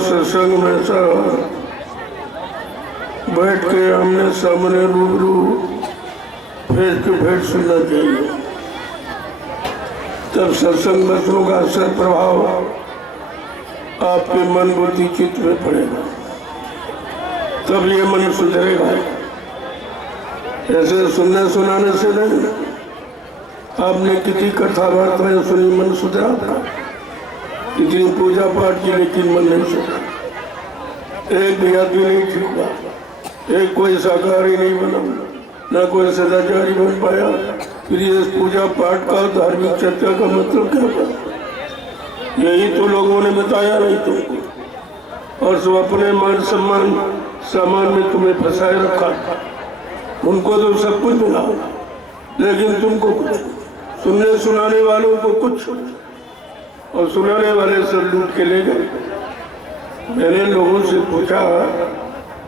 सत्संग में बैठ के आमने सामने रूबरू फेस टू फेस सुनना चाहिए। तब सत्संग वचनों का असर प्रभाव आपके मन बुद्धि चित्त में पड़ेगा, तब ये मन सुधरेगा। ऐसे सुनने सुनाने से नहीं। आपने कितनी कथा वार्ताएं सुनी, मन सुधरा था। कितनी पूजा पाठ की, लेकिन मन नहीं सुधरा। एक भी आदमी नहीं ठीक हुआ, एक कोई शाकाहारी नहीं बना, न कोई सदाचारी बन पाया। फिर ये पूजा पाठ का धार्मिक चर्चा का मतलब क्या था? यही तो लोगों ने बताया नहीं तुमको, और सब अपने मान सम्मान सामान में तुम्हें फंसाए रखा। उनको तो सब कुछ मिला, लेकिन तुमको कुछ। सुनने सुनाने वालों को कुछ, और सुनाने वाले सब लूट के ले गए। मैंने लोगों से पूछा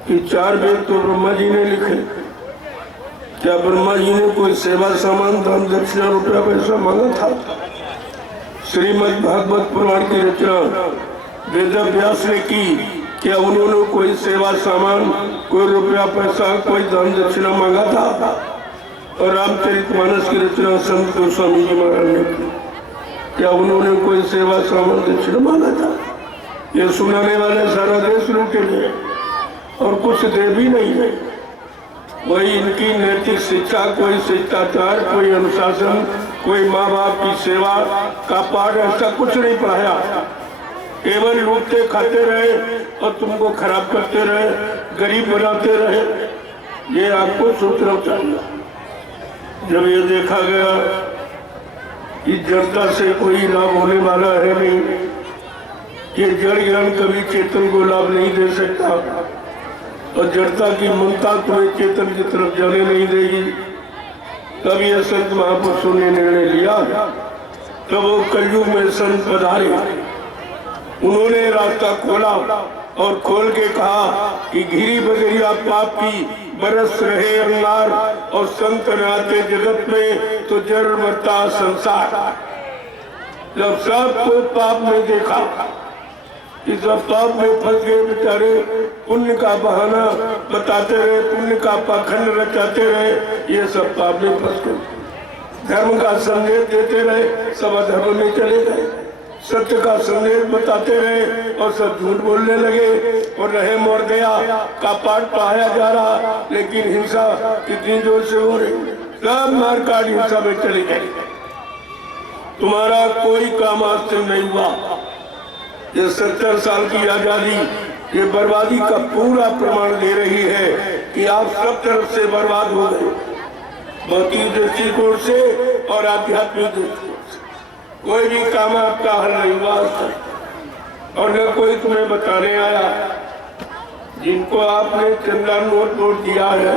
कि 4 वेद तो ब्रह्मा जी ने लिखे, क्या ब्रह्मा जी ने कोई सेवा सामान दान दक्षिणा रुपया पैसा मांगा था? श्रीमद् भागवत पुराण की रचना वेद व्यास ने की, क्या उन्होंने कोई सेवा सामान, कोई रुपया पैसा, कोई दान दक्षिणा मांगा था? और रामचरितमानस की रचना संत गोस्वामी जी महाराज ने की, क्या उन्होंने कोई सेवा सामान दक्षिणा मांगा था? ये सुनाने वाले सारा देश लूटे गए और कुछ दे भी नहीं गए। वही इनकी नैतिक शिक्षा, कोई शिष्टाचार, कोई अनुशासन, कोई माँ बाप की सेवा का पाठ, ऐसा कुछ नहीं पढ़ाया। केवल लूटते खाते रहे और तुमको खराब करते रहे, गरीब बनाते रहे। ये आपको सोचना चाहिए। जब ये देखा गया कि जड़ता से कोई लाभ होने वाला है नहीं, ये जड़ ज्ञान कभी चेतन को लाभ नहीं दे सकता और जड़ता की ममता तुम्हें चेतन की तरफ जाने नहीं देगी, तब ये संत महापुरुषों ने निर्णय लिया। तब वो कलयुग में संत पधारे, उन्होंने रास्ता खोला और खोल के कहा कि घिरी बदरिया पाप की बरस रहे अंगार और संत नाते जगत में तो जड़ मरता संसार। जब सबको पाप में देखा कि सब पाप में फंस गए बेचारे, पुण्य का बहाना बताते रहे, पुण्य का पाखंड रचाते रहे, ये सब पाप में फंस गए। धर्म का संदेश देते रहे, सब अधर्म में चले गए। सत्य का संदेश बताते रहे और सब झूठ बोलने लगे और रहे मोर गया का पाठ पढ़ाया जा रहा, लेकिन हिंसा कितनी जोर से हो रही, सब मार काट हिंसा में चले गए। तुम्हारा कोई काम आज से नहीं हुआ। ये 70 साल की आजादी ये बर्बादी का पूरा प्रमाण दे रही है कि आप सब तरफ से बर्बाद हो गए, भौतिक दृष्टिकोण से और आध्यात्मिक दृष्टिकोण। कोई भी काम आपका हल नहीं हुआ और न कोई तुम्हें बताने आया। जिनको आपने चंदा नोट दिया है,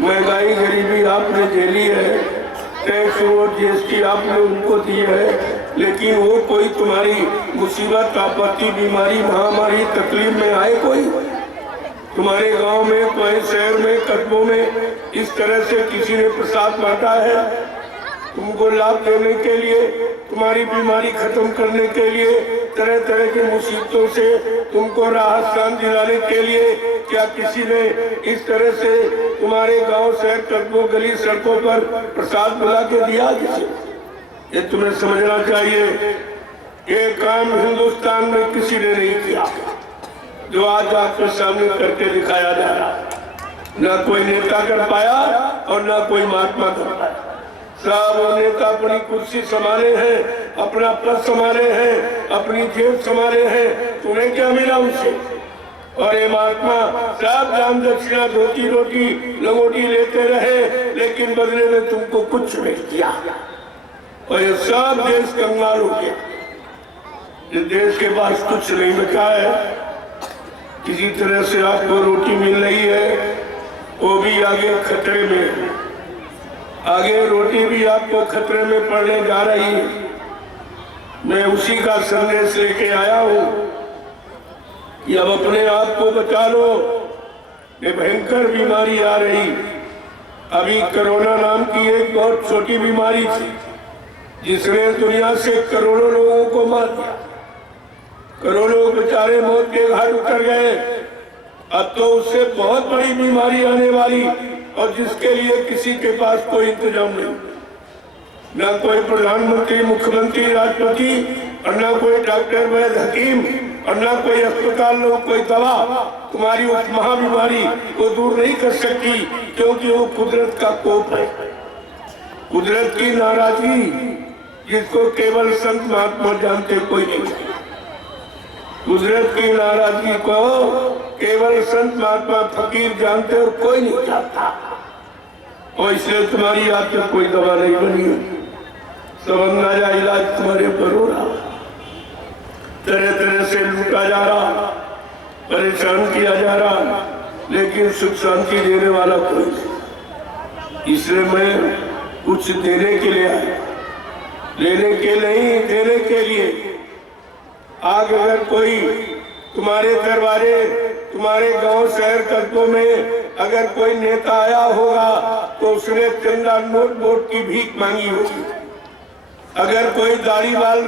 महंगाई गरीबी आपने झेली है, टैक्स और जीएसटी आपने उनको दी है, लेकिन वो कोई तुम्हारी मुसीबत, आपत्ति, बीमारी, महामारी, तकलीफ में आए कोई? तुम्हारे गांव में, तुम्हारे शहर में, कस्बों में इस तरह से किसी ने प्रसाद बांटा है? तुमको लाभ देने के लिए, तुम्हारी बीमारी खत्म करने के लिए, तरह तरह की मुसीबतों से तुमको राहत शांति दिलाने के लिए क्या किसी ने इस तरह से तुम्हारे गांव, शहर, कस्बों, गली, सड़कों पर प्रसाद बुला के दिया किसी? ये तुम्हें समझना चाहिए। ये काम हिंदुस्तान में किसी ने नहीं किया जो आज आपके सामने करके दिखाया जा रहा। ना कोई नेता कर पाया और ना कोई महात्मा कर पाया। सब नेता अपनी कुर्सी संभाले हैं, अपना पद संभाले हैं, अपनी जेब संभाले हैं, तुम्हें क्या मिला उनसे? और ये महात्मा सब दान दक्षिणा, धोती रोटी लंगोटी लेते रहे, लेकिन बदले में तुमको कुछ नहीं किया। और ये सब देश कंगाल हो गया। इस देश के पास कुछ नहीं बचा है। किसी तरह से आपको रोटी मिल रही है, वो भी आगे खतरे में, आगे रोटी भी आपको खतरे में पड़ने जा रही है। मैं उसी का संदेश लेके आया हूँ कि अब अपने आप को बचा लो। ये भयंकर बीमारी आ रही। अभी कोरोना नाम की एक बहुत छोटी बीमारी थी जिसने दुनिया से करोड़ों लोगों को मार दिया। करोड़ों बेचारे मौत के घाट उतर गए। अब तो उससे बहुत बड़ी बीमारी आने वाली, और जिसके लिए किसी के पास कोई इंतजाम नहीं, न कोई प्रधानमंत्री, मुख्यमंत्री, राष्ट्रपति, और न कोई डॉक्टर, वैद्य, हकीम, और न कोई अस्पताल, न कोई दवा तुम्हारी उस महाबीमारी को दूर नहीं कर सकती, क्योंकि वो कुदरत का कोप है, कुदरत की नाराजगी, जिसको केवल संत महात्मा जानते, कोई नहीं। कुदरत की नाराजगी को केवल संत महात्मा फकीर जानते और कोई नहीं जानता। और इसलिए तुम्हारी आपके कोई दवा नहीं बनी है। सब अंदाजा इलाज तुम्हारे ऊपर हो रहा, तरह तरह से लूटा जा रहा, परेशान किया जा रहा, लेकिन सुख शांति देने वाला कोई नहीं। इसलिए मैं कुछ देने के लिए आया, लेने के नहीं, देने के लिए। आज अगर कोई तुम्हारे दरबारे, तुम्हारे गांव, शहर, कस्बों में अगर कोई नेता आया होगा तो उसने चंदा नोट की भीख मांगी होगी। अगर कोई दाढ़ी बाल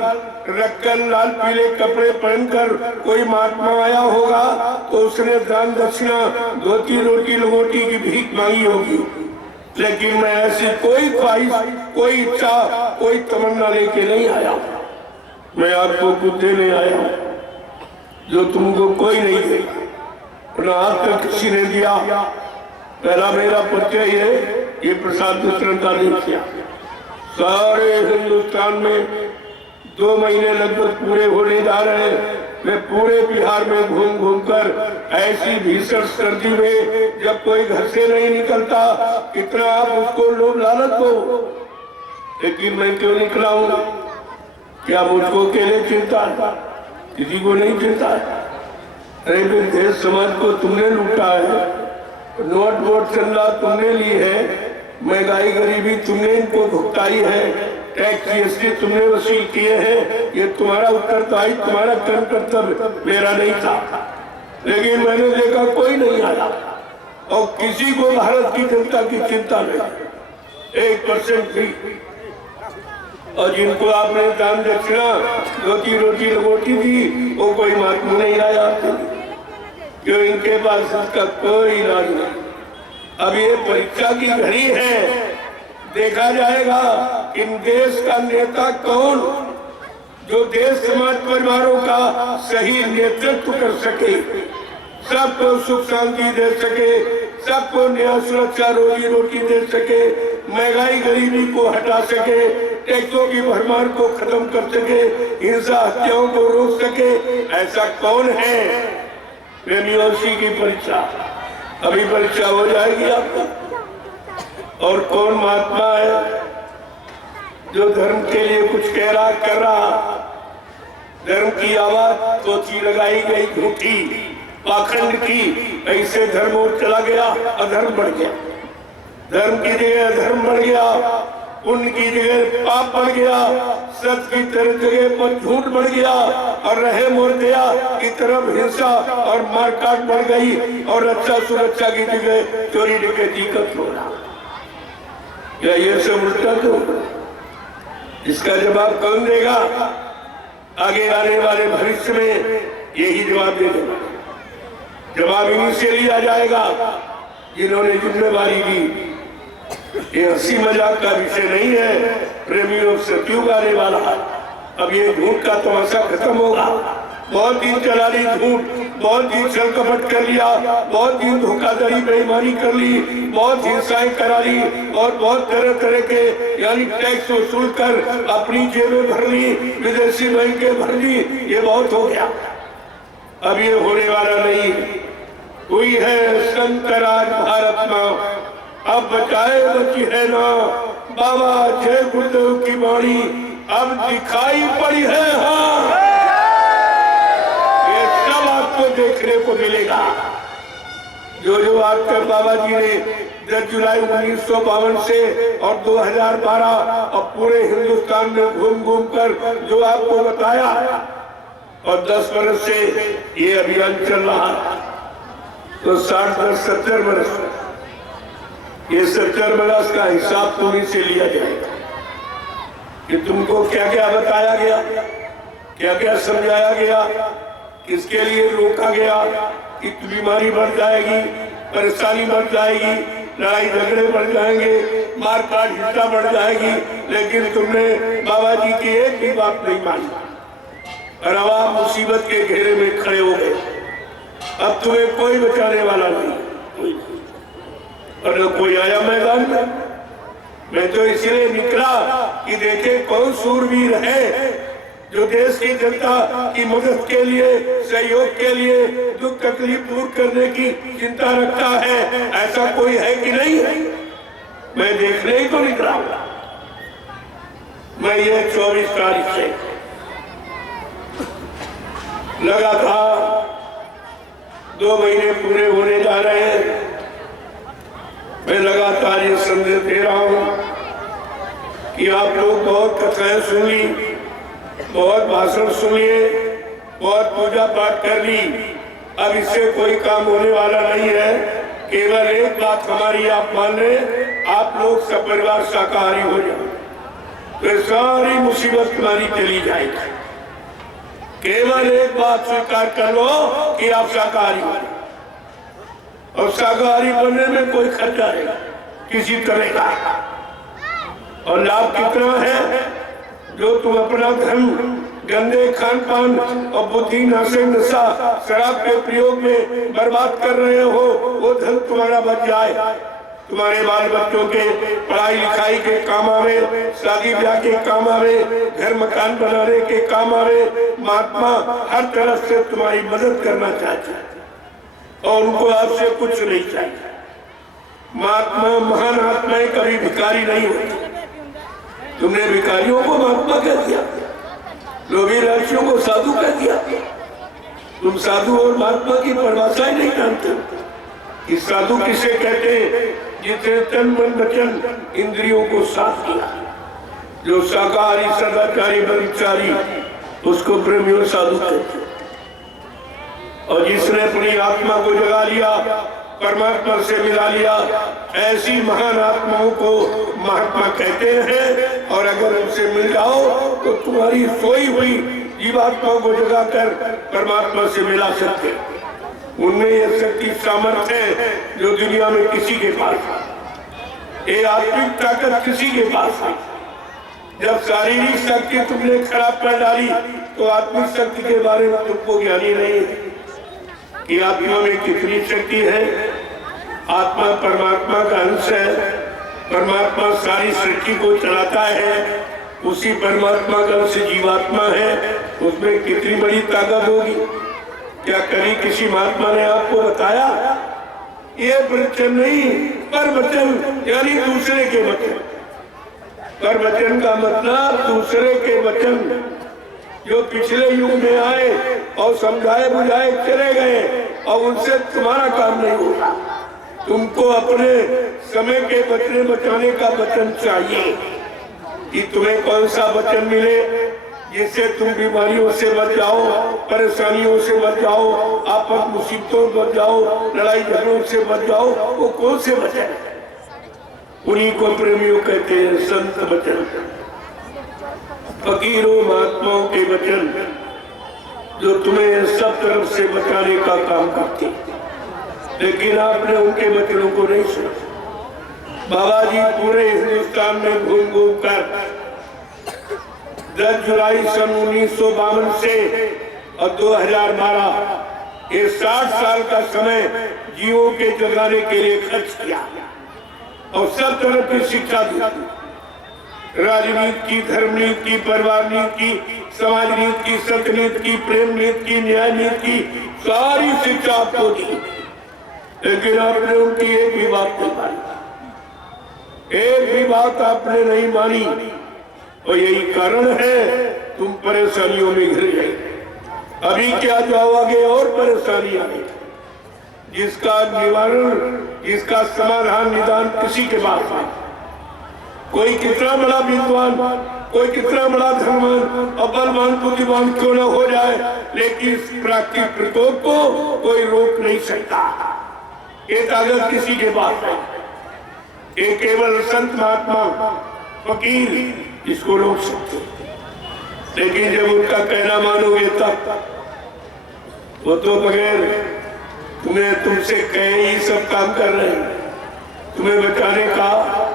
रखकर लाल पीले कपड़े पहनकर कोई महात्मा आया होगा तो उसने दान दक्षिणा धोती रोटी लंगोटी की भीख मांगी होगी। लेकिन मैं ऐसी कोई ख्वाहिश, कोई इच्छा, कोई तमन्ना लेके नहीं आया। मैं आपको कुछ देने आया जो तुमको कोई नहीं देगा, न आज तक किसी ने दिया। पहला मेरा परिचय है, ये प्रसाद वितरण का दिन किया। सारे हिंदुस्तान में 2 महीने लगभग पूरे होने जा रहे हैं। मैं पूरे बिहार में घूम घूम कर ऐसी भीषण सर्दी में जब कोई घर से नहीं निकलता, कितना आप उसको लोभ लालच दो, लेकिन मैं क्यों निकला हूँ? क्या मुझको अकेले चिंता है? किसी को नहीं चिंता है? अरे फिर देश समाज को तुमने लूटा है, नोट वोट चंदा तुमने ली है, महंगाई गरीबी तुमने इनको भुगताई है, टैक्स जीएसटी तुमने वसूल किए हैं। ये तुम्हारा उत्तरदायित्व, तुम्हारा कर्म कर्तव्य, मेरा नहीं था। लेकिन मैंने देखा कोई नहीं आया और किसी को भारत की जनता की चिंता नहीं, 1% भी। और जिनको आपने दान दक्षिणा धोती रोटी लंगोटी दी, वो कोई महात्मा नहीं आया क्यों? इनके पास इसका कोई इलाज नहीं। अब ये परीक्षा की घड़ी है, देखा जाएगा इन देश का नेता कौन जो देश समाज परिवारों का सही नेतृत्व कर सके, सबको सुख शांति दे सके, सबको न्याय सुरक्षा रोजी रोटी दे सके, महंगाई गरीबी को हटा सके, टैक्सों की भरमार को खत्म कर सके, हिंसा हत्याओं को रोक सके। ऐसा कौन है? प्रेमियों की परीक्षा, अभी परीक्षा हो जाएगी आपको। और कौन महात्मा है जो धर्म के लिए कुछ कह रहा, कर रहा? धर्म की आवाज तोची लगाई गई झूठी पाखंड की, ऐसे धर्म और चला गया, अधर्म बढ़ गया। धर्म की जगह अधर्म बढ़ गया, पुण्य की जगह पाप बढ़ गया, सत्य की जगह पर झूठ बढ़ गया, और रहे मोर्दिया की तरफ हिंसा और मारकाट बढ़ गई, और रक्षा सुरक्षा की जगह चोरी डकैती हो रहा। क्या ये सब उल्टा तो? इसका जवाब कौन देगा? आगे आने वाले भविष्य में यही जवाब दे देगा। जवाब इन्हीं से लिया जाएगा जिन्होंने जिम्मेवारी दी। ये हंसी मजाक का विषय नहीं है, प्रेमियों से सतयुग आने वाला है। अब ये झूठ का तमाशा खत्म होगा। बहुत दिन चला ली झूठ, बहुत दिन छल कपट कर लिया, बहुत दिन धोखाधड़ी बेईमानी कर ली, बहुत हिंसाएं करा ली, और बहुत तरह तरह के यानी टैक्स वसूल कर अपनी जेबें भर ली, विदेशी बैंकें भर ली। ये बहुत हो गया, अब ये होने वाला नहीं। हुई है संतराज भारत में, अब बचाए बची है ना बाबा जय गुरुदेव की वाणी, अब दिखाई पड़ी है। हाँ, ये सब आपको देखने को मिलेगा। जो आज तक बाबा जी ने 10 जुलाई 1952 से और 2012 और पूरे हिंदुस्तान में घूम घूम कर जो आपको बताया, और 10 वर्ष से ये अभियान चल रहा है, तो 60-70 वर्ष, ये 70 वर्ष का हिसाब तुम्हीं से लिया जाएगा कि तुमको क्या क्या बताया गया, क्या क्या समझाया गया, किसके लिए रोका गया कि बीमारी बढ़ जाएगी, परेशानी बढ़ जाएगी, लड़ाई झगड़े बढ़ जाएंगे, मारकाट हिंसा बढ़ जाएगी, लेकिन तुमने बाबा जी की एक भी बात नहीं मानी और अब आप मुसीबत के घेरे में खड़े हो गए। अब तुम्हें कोई बचाने वाला नहीं, और न कोई आया मैदान में। मैं तो इसलिए निकला कि देखे कौन सूरवीर है जो देश की जनता की मदद के लिए, सहयोग के लिए, दुख तकलीफ दूर करने की चिंता रखता है। ऐसा कोई है कि नहीं? मैं देखने ही तो निकला। मैं ये 24 तारीख से लगा था, 2 महीने पूरे होने जा रहे हैं, मैं लगातार ये संदेश दे रहा हूँ कि आप लोग बहुत कथाएं सुन ली, बहुत भाषण सुनिए, बहुत पूजा पाठ कर ली। अब इससे कोई काम होने वाला नहीं है। केवल एक बात हमारी आप मान लें, आप लोग सब परिवार शाकाहारी हो जाए। तो सारी मुसीबत तुम्हारी चली जाएगी। केवल एक बात स्वीकार कर लो कि आप शाकाहारी हो, और शाकाहारी बनने में कोई खर्चा नहीं किसी तरह का, और लाभ कितना है। जो तुम अपना धन गंदे खान पान और बुद्धि नाशक नशा शराब के प्रयोग में बर्बाद कर रहे हो, वो धन तुम्हारा बच जाए, तुम्हारे बाल बच्चों के पढ़ाई लिखाई के काम आवे, शादी ब्याह के काम आवे, घर मकान बनाने के काम आवे। महात्मा हर तरफ से तुम्हारी मदद करना चाहते हैं और उनको आपसे कुछ नहीं चाहिए। महात्मा महान आत्माएं कभी भिखारी नहीं होती। तुमने भिखारियों को महात्मा कह दिया, लोभी राशियों को साधु कह दिया। तुम साधु और महात्मा की परिभाषा ही नहीं जानते कि साधु किसे कहते हैं, जिसने तन मन वचन इंद्रियों को साफ किया। जो शाकाहारी सदाचारी ब्रह्मचारी उसको प्रेमियों साधु कहते हैं, और जिसने अपनी आत्मा को जगा लिया, परमात्मा से मिला लिया, ऐसी महान आत्माओं को महात्मा कहते हैं। और अगर उनसे मिल जाओ तो तुम्हारी सोई हुई जीवात्माओं को जगाकर परमात्मा से मिला सकते। उनमें यह शक्ति सामर्थ्य है जो दुनिया में किसी के पास है। ये आत्मिक ताकत किसी के पास है। जब शारीरिक शक्ति तुमने खराब कर डाली तो आत्मिक शक्ति के बारे में तुमको ज्ञानी नहीं है कि आत्मा में कितनी शक्ति है। आत्मा परमात्मा का अंश है। परमात्मा सारी सृष्टि को चलाता है। उसी परमात्मा का अंश जीवात्मा है। उसमें कितनी बड़ी ताकत होगी। क्या कभी किसी महात्मा ने आपको बताया? ये वचन नहीं, पर वचन यानी दूसरे के वचन। पर वचन का मतलब दूसरे के वचन जो पिछले युग में आए और समझाए बुझाए चले गए, और उनसे तुम्हारा काम नहीं होगा। तुमको अपने समय के बचने बचाने का वचन चाहिए कि तुम्हें कौन सा वचन मिले जिससे तुम बीमारियों से बच जाओ, परेशानियों से बच जाओ, आपस मुसीबतों से बच जाओ, लड़ाई झगड़ों से बच जाओ। वो कौन से वचन? उन्हीं को प्रेमियों कहते हैं, संत वचन, फकीरों महात्माओं के वचन जो तुम्हें सब तरफ से बचाने का काम करते। लेकिन आपने उनके वचनों को नहीं सुना। बाबा जी पूरे हिंदुस्तान में घूम घूम कर 10 जुलाई सन 1952 से और 2012 ये 60 साल का समय जीवों के जगाने के लिए खर्च किया और सब तरह की शिक्षा दी। राजनीति की, धर्म नीति की, परिवार नीति की, समाज नीति की, सत्य नीति की, प्रेम नीति की, न्याय नीति की, सारी शिक्षा आपको दी। लेकिन आपने उनकी एक भी बात नहीं मानी। एक भी बात आपने नहीं मानी, और यही कारण है तुम परेशानियों में घिर गए। अभी क्या जाओगे और परेशानी आई, जिसका निवारण, जिसका समाधान, निदान किसी के पास नहीं। कोई कितना बड़ा विद्वान, कोई कितना बड़ा धर्मवान और बलवान बुद्धिमान क्यों न हो जाए, लेकिन इस प्राकृतिक प्रकोप को कोई रोक नहीं सकता। ये ताकत किसी के पास है। ये केवल संत महात्मा फकीर इसको रोक सकते। लेकिन जब उनका कहना मानोगे तब वो तो बगैर तुम्हें तुमसे कहे ही सब काम कर रहे हैं। तुम्हें बचाने का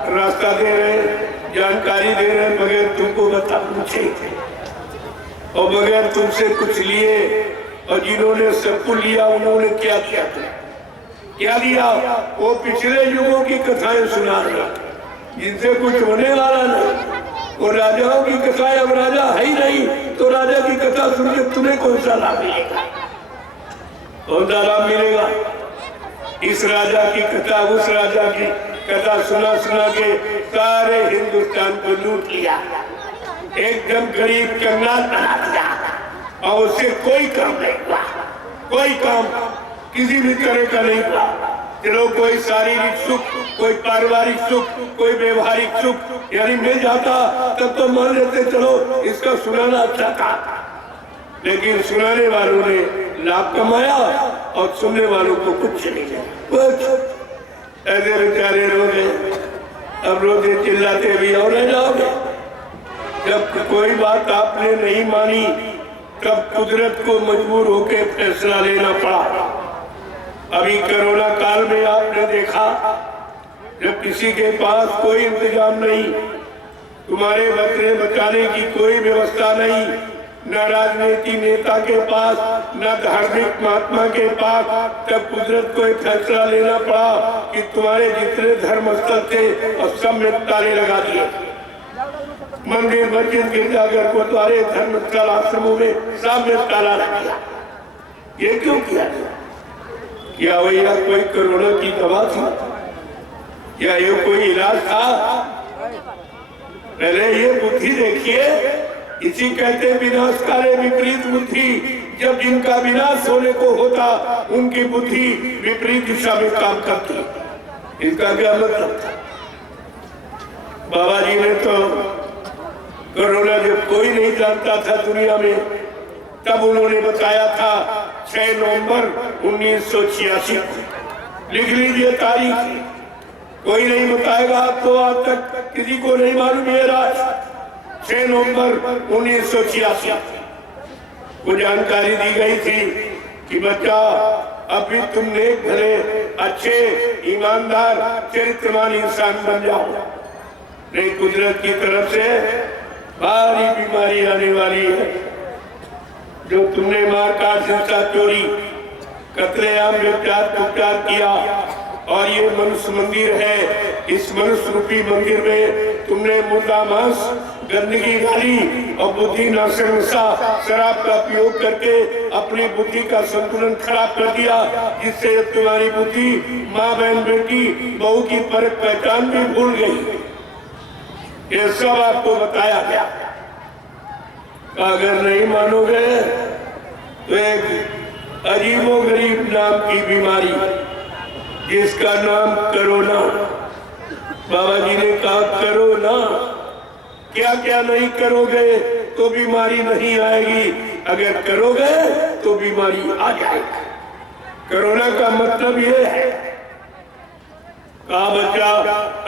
रास्ता दे रहे हैं, जानकारी दे रहे हैं, बगैर तुमको बता पूछे और बगैर तुमसे कुछ लिए। और जिन्होंने सबको लिया उन्होंने क्या किया था? क्या लिया? वो पिछले युगों की कथाएं सुना रहे, जिनसे कुछ होने वाला नहीं। वो राजाओं की कथाएं, अब राजा है ही नहीं तो राजा की कथा सुन के तुम्हें कौन सा लाभ मिलेगा? कौन सा लाभ मिलेगा? इस राजा की कथा, उस राजा की कथा सुना सुना के सारे हिंदुस्तान को लूट लिया, एकदम गरीब कंगाल बना दिया, और उससे कोई काम नहीं हुआ। कोई काम किसी भी तरह का नहीं हुआ। चलो कोई शारीरिक सुख, कोई पारिवारिक सुख, कोई व्यवहारिक सुख यानी मिल जाता तब तो मान लेते चलो इसका सुनाना अच्छा था। लेकिन सुनाने वालों ने लाभ कमाया और सुनने वालों को कुछ नहीं मिला। ऐसे बेचारे रोजे, अब रोजे चिल्लाते भी और रह जाओगे। जब कोई बात आपने नहीं मानी तब कुदरत को मजबूर होकर फैसला लेना पड़ा। अभी कोरोना काल में आपने देखा जब किसी के पास कोई इंतजाम नहीं, तुम्हारे बकरे बचाने की कोई व्यवस्था नहीं, न राजनीति नेता के पास न धार्मिक महात्मा के पास, तब कुदरत को एक फैसला लेना पड़ा कि तुम्हारे जितने धर्मस्थल थे और सब में ताले लगा दिए। मंदिर मस्जिद गिरजाघर को तुम्हारे धर्मस्थल आश्रमों में सब में ताला लग गया। ये क्यों किया? क्या भैया कोई कोरोना की दवा थी या ये कोई इलाज था? पहले ये बुद्धि देखिए, इसी कहते विनाशकारी विपरीत बुद्धि। जब जिनका विनाश होने को होता उनकी बुद्धि विपरीत दिशा में काम करती। इनका क्या मतलब था? बाबा जी ने तो कोरोना जब कोई नहीं जानता था दुनिया में, तब उन्होंने बताया था 6 नवंबर 1986। लिख लीजिए तारीख, कोई नहीं बताएगा आपको, आज तक किसी को नहीं मालूम ये राज। 6 नवंबर 1986 को जानकारी दी गई थी कि बच्चा अभी तुम नेक भले अच्छे ईमानदार चरित्रवान इंसान बन जाओ, नहीं कुदरत की तरफ से भारी बीमारी आने वाली है। जो तुमने मार काट हिंसा चोरी कत्लेआम उपचार किया और ये मनुष्य मंदिर है, इस मनुष्य रूपी मंदिर में तुमने मुर्दा मांस गंदगी डाली और बुद्धि नाशक नशा शराब का उपयोग करके अपनी बुद्धि का संतुलन खराब कर दिया, जिससे तुम्हारी बुद्धि माँ बहन बेटी बहू की फर्क पहचान भी भूल गई। ये सब आपको बताया गया। अगर नहीं मानोगे तो एक अजीबोगरीब नाम की बीमारी जिसका नाम कोरोना, बाबा जी ने कहा करो ना, क्या क्या नहीं करोगे तो बीमारी नहीं आएगी, अगर करोगे तो बीमारी आ जाएगी। कोरोना का मतलब ये है, कहा बच्चा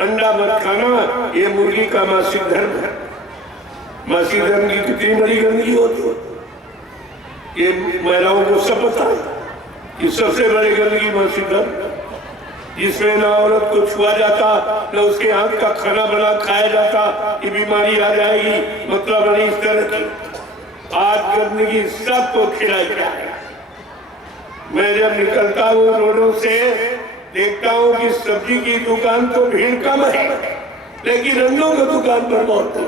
अंडा मत खाना, ये मुर्गी का मासिक धर्म है। मासिक धर्म की कितनी बड़ी गंदगी होती है, ये महिलाओं को सब पता है कि सबसे बड़ी गंदगी मासिक धर्म, जिसमें न औरत को छुआ जाता न उसके हाथ का खाना बना खाया जाता, ये बीमारी आ जाएगी, मतलब नहीं इस तरह की। आज गंदगी सबको खिलाई जाए। मैं जब निकलता हूँ रोडों से देखता हूँ कि सब्जी की दुकान तो भीड़ कम है, लेकिन रंगों की दुकान पर बहुत है,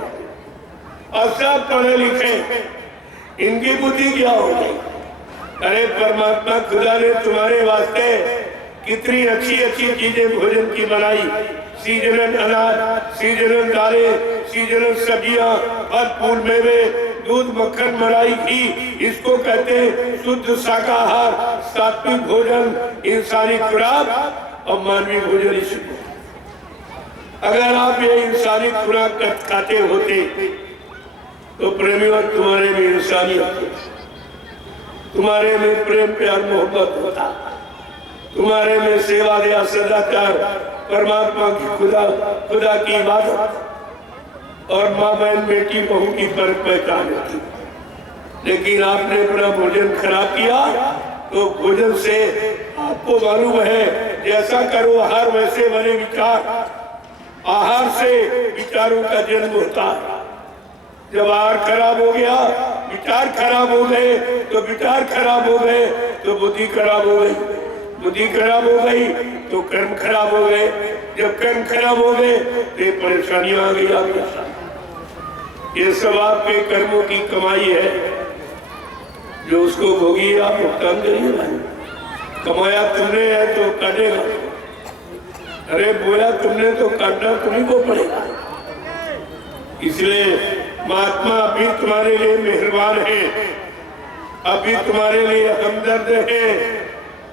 और सब पढ़े लिखे, इनकी बुद्धि क्या हो गई? अरे परमात्मा खुदा ने तुम्हारे वास्ते कितनी अच्छी अच्छी चीजें भोजन की बनाई, सीजनल अनाज, सीजनल दालें, सीजनल सब्जियां, फल फूल मेवे, दूध मक्खन मलाई घी, इसको कहते हैं शुद्ध शाकाहार, सात्विक भोजन, इंसानी खुराक और मानवीय भोजन। इसको अगर आप ये इंसानी खुराक खाते होते तो प्रेमियों तुम्हारे में इंसानियत, तुम्हारे में प्रेम प्यार मोहब्बत होता, तुम्हारे में सेवा दया सदाचार, परमात्मा की खुदा की इबादत और माँ बहन बेटी बहू की फर्क पहचान होती। लेकिन आपने अपना भोजन खराब किया तो भोजन से आपको मालूम है जैसा करो आहार वैसे बने विचार, आहार से विचारों का जन्म होता है। जब आहार खराब हो गया, विचार खराब हो गए, तो विचार खराब हो गए तो बुद्धि खराब हो गई, बुद्धि खराब हो गई तो कर्म खराब हो गए, जब कर्म खराब हो गए तो परेशानियां आ गई आपके साथ। ये सब आपके कर्मों की कमाई है, जो उसको भोगी आप भुगतान करिए भाई। कमाया तुमने है तो काटेगा, अरे बोला तुमने तो काटना तुम्हीं को पड़ेगा। इसलिए महात्मा अभी तुम्हारे लिए मेहरबान है, अभी तुम्हारे लिए हमदर्द है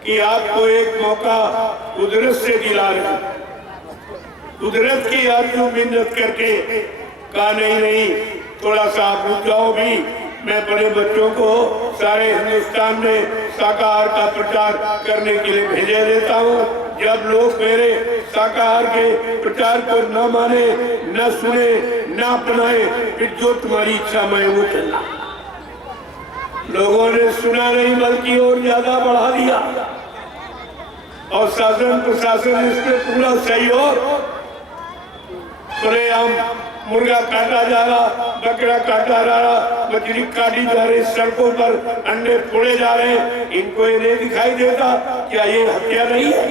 कि आपको एक मौका कुदरत से दिला रहे, कुदरत की आरज़ू मिन्नत करके कहा नहीं थोड़ा सा आप रुक जाओ भी, मैं बड़े बच्चों को सारे हिंदुस्तान में शाकाहार का प्रचार करने के लिए भेजे देता हूँ, जब लोग मेरे शाकाहार के प्रचार को न माने, न सुने, न अपनाए, फिर जो तुम्हारी इच्छा मैं वो करना। लोगों ने सुना नहीं बल्कि और ज्यादा बढ़ा दिया और शासन प्रशासन इसमें पूरा सहयोग। खुलेआम मुर्गा काटा जा रहा, बकरा काटा जा रहा, मछली काटी जा रही, सड़कों पर अंडे फोड़े जा रहे हैं। इनको ये नहीं दिखाई देता क्या ये हत्या नहीं है?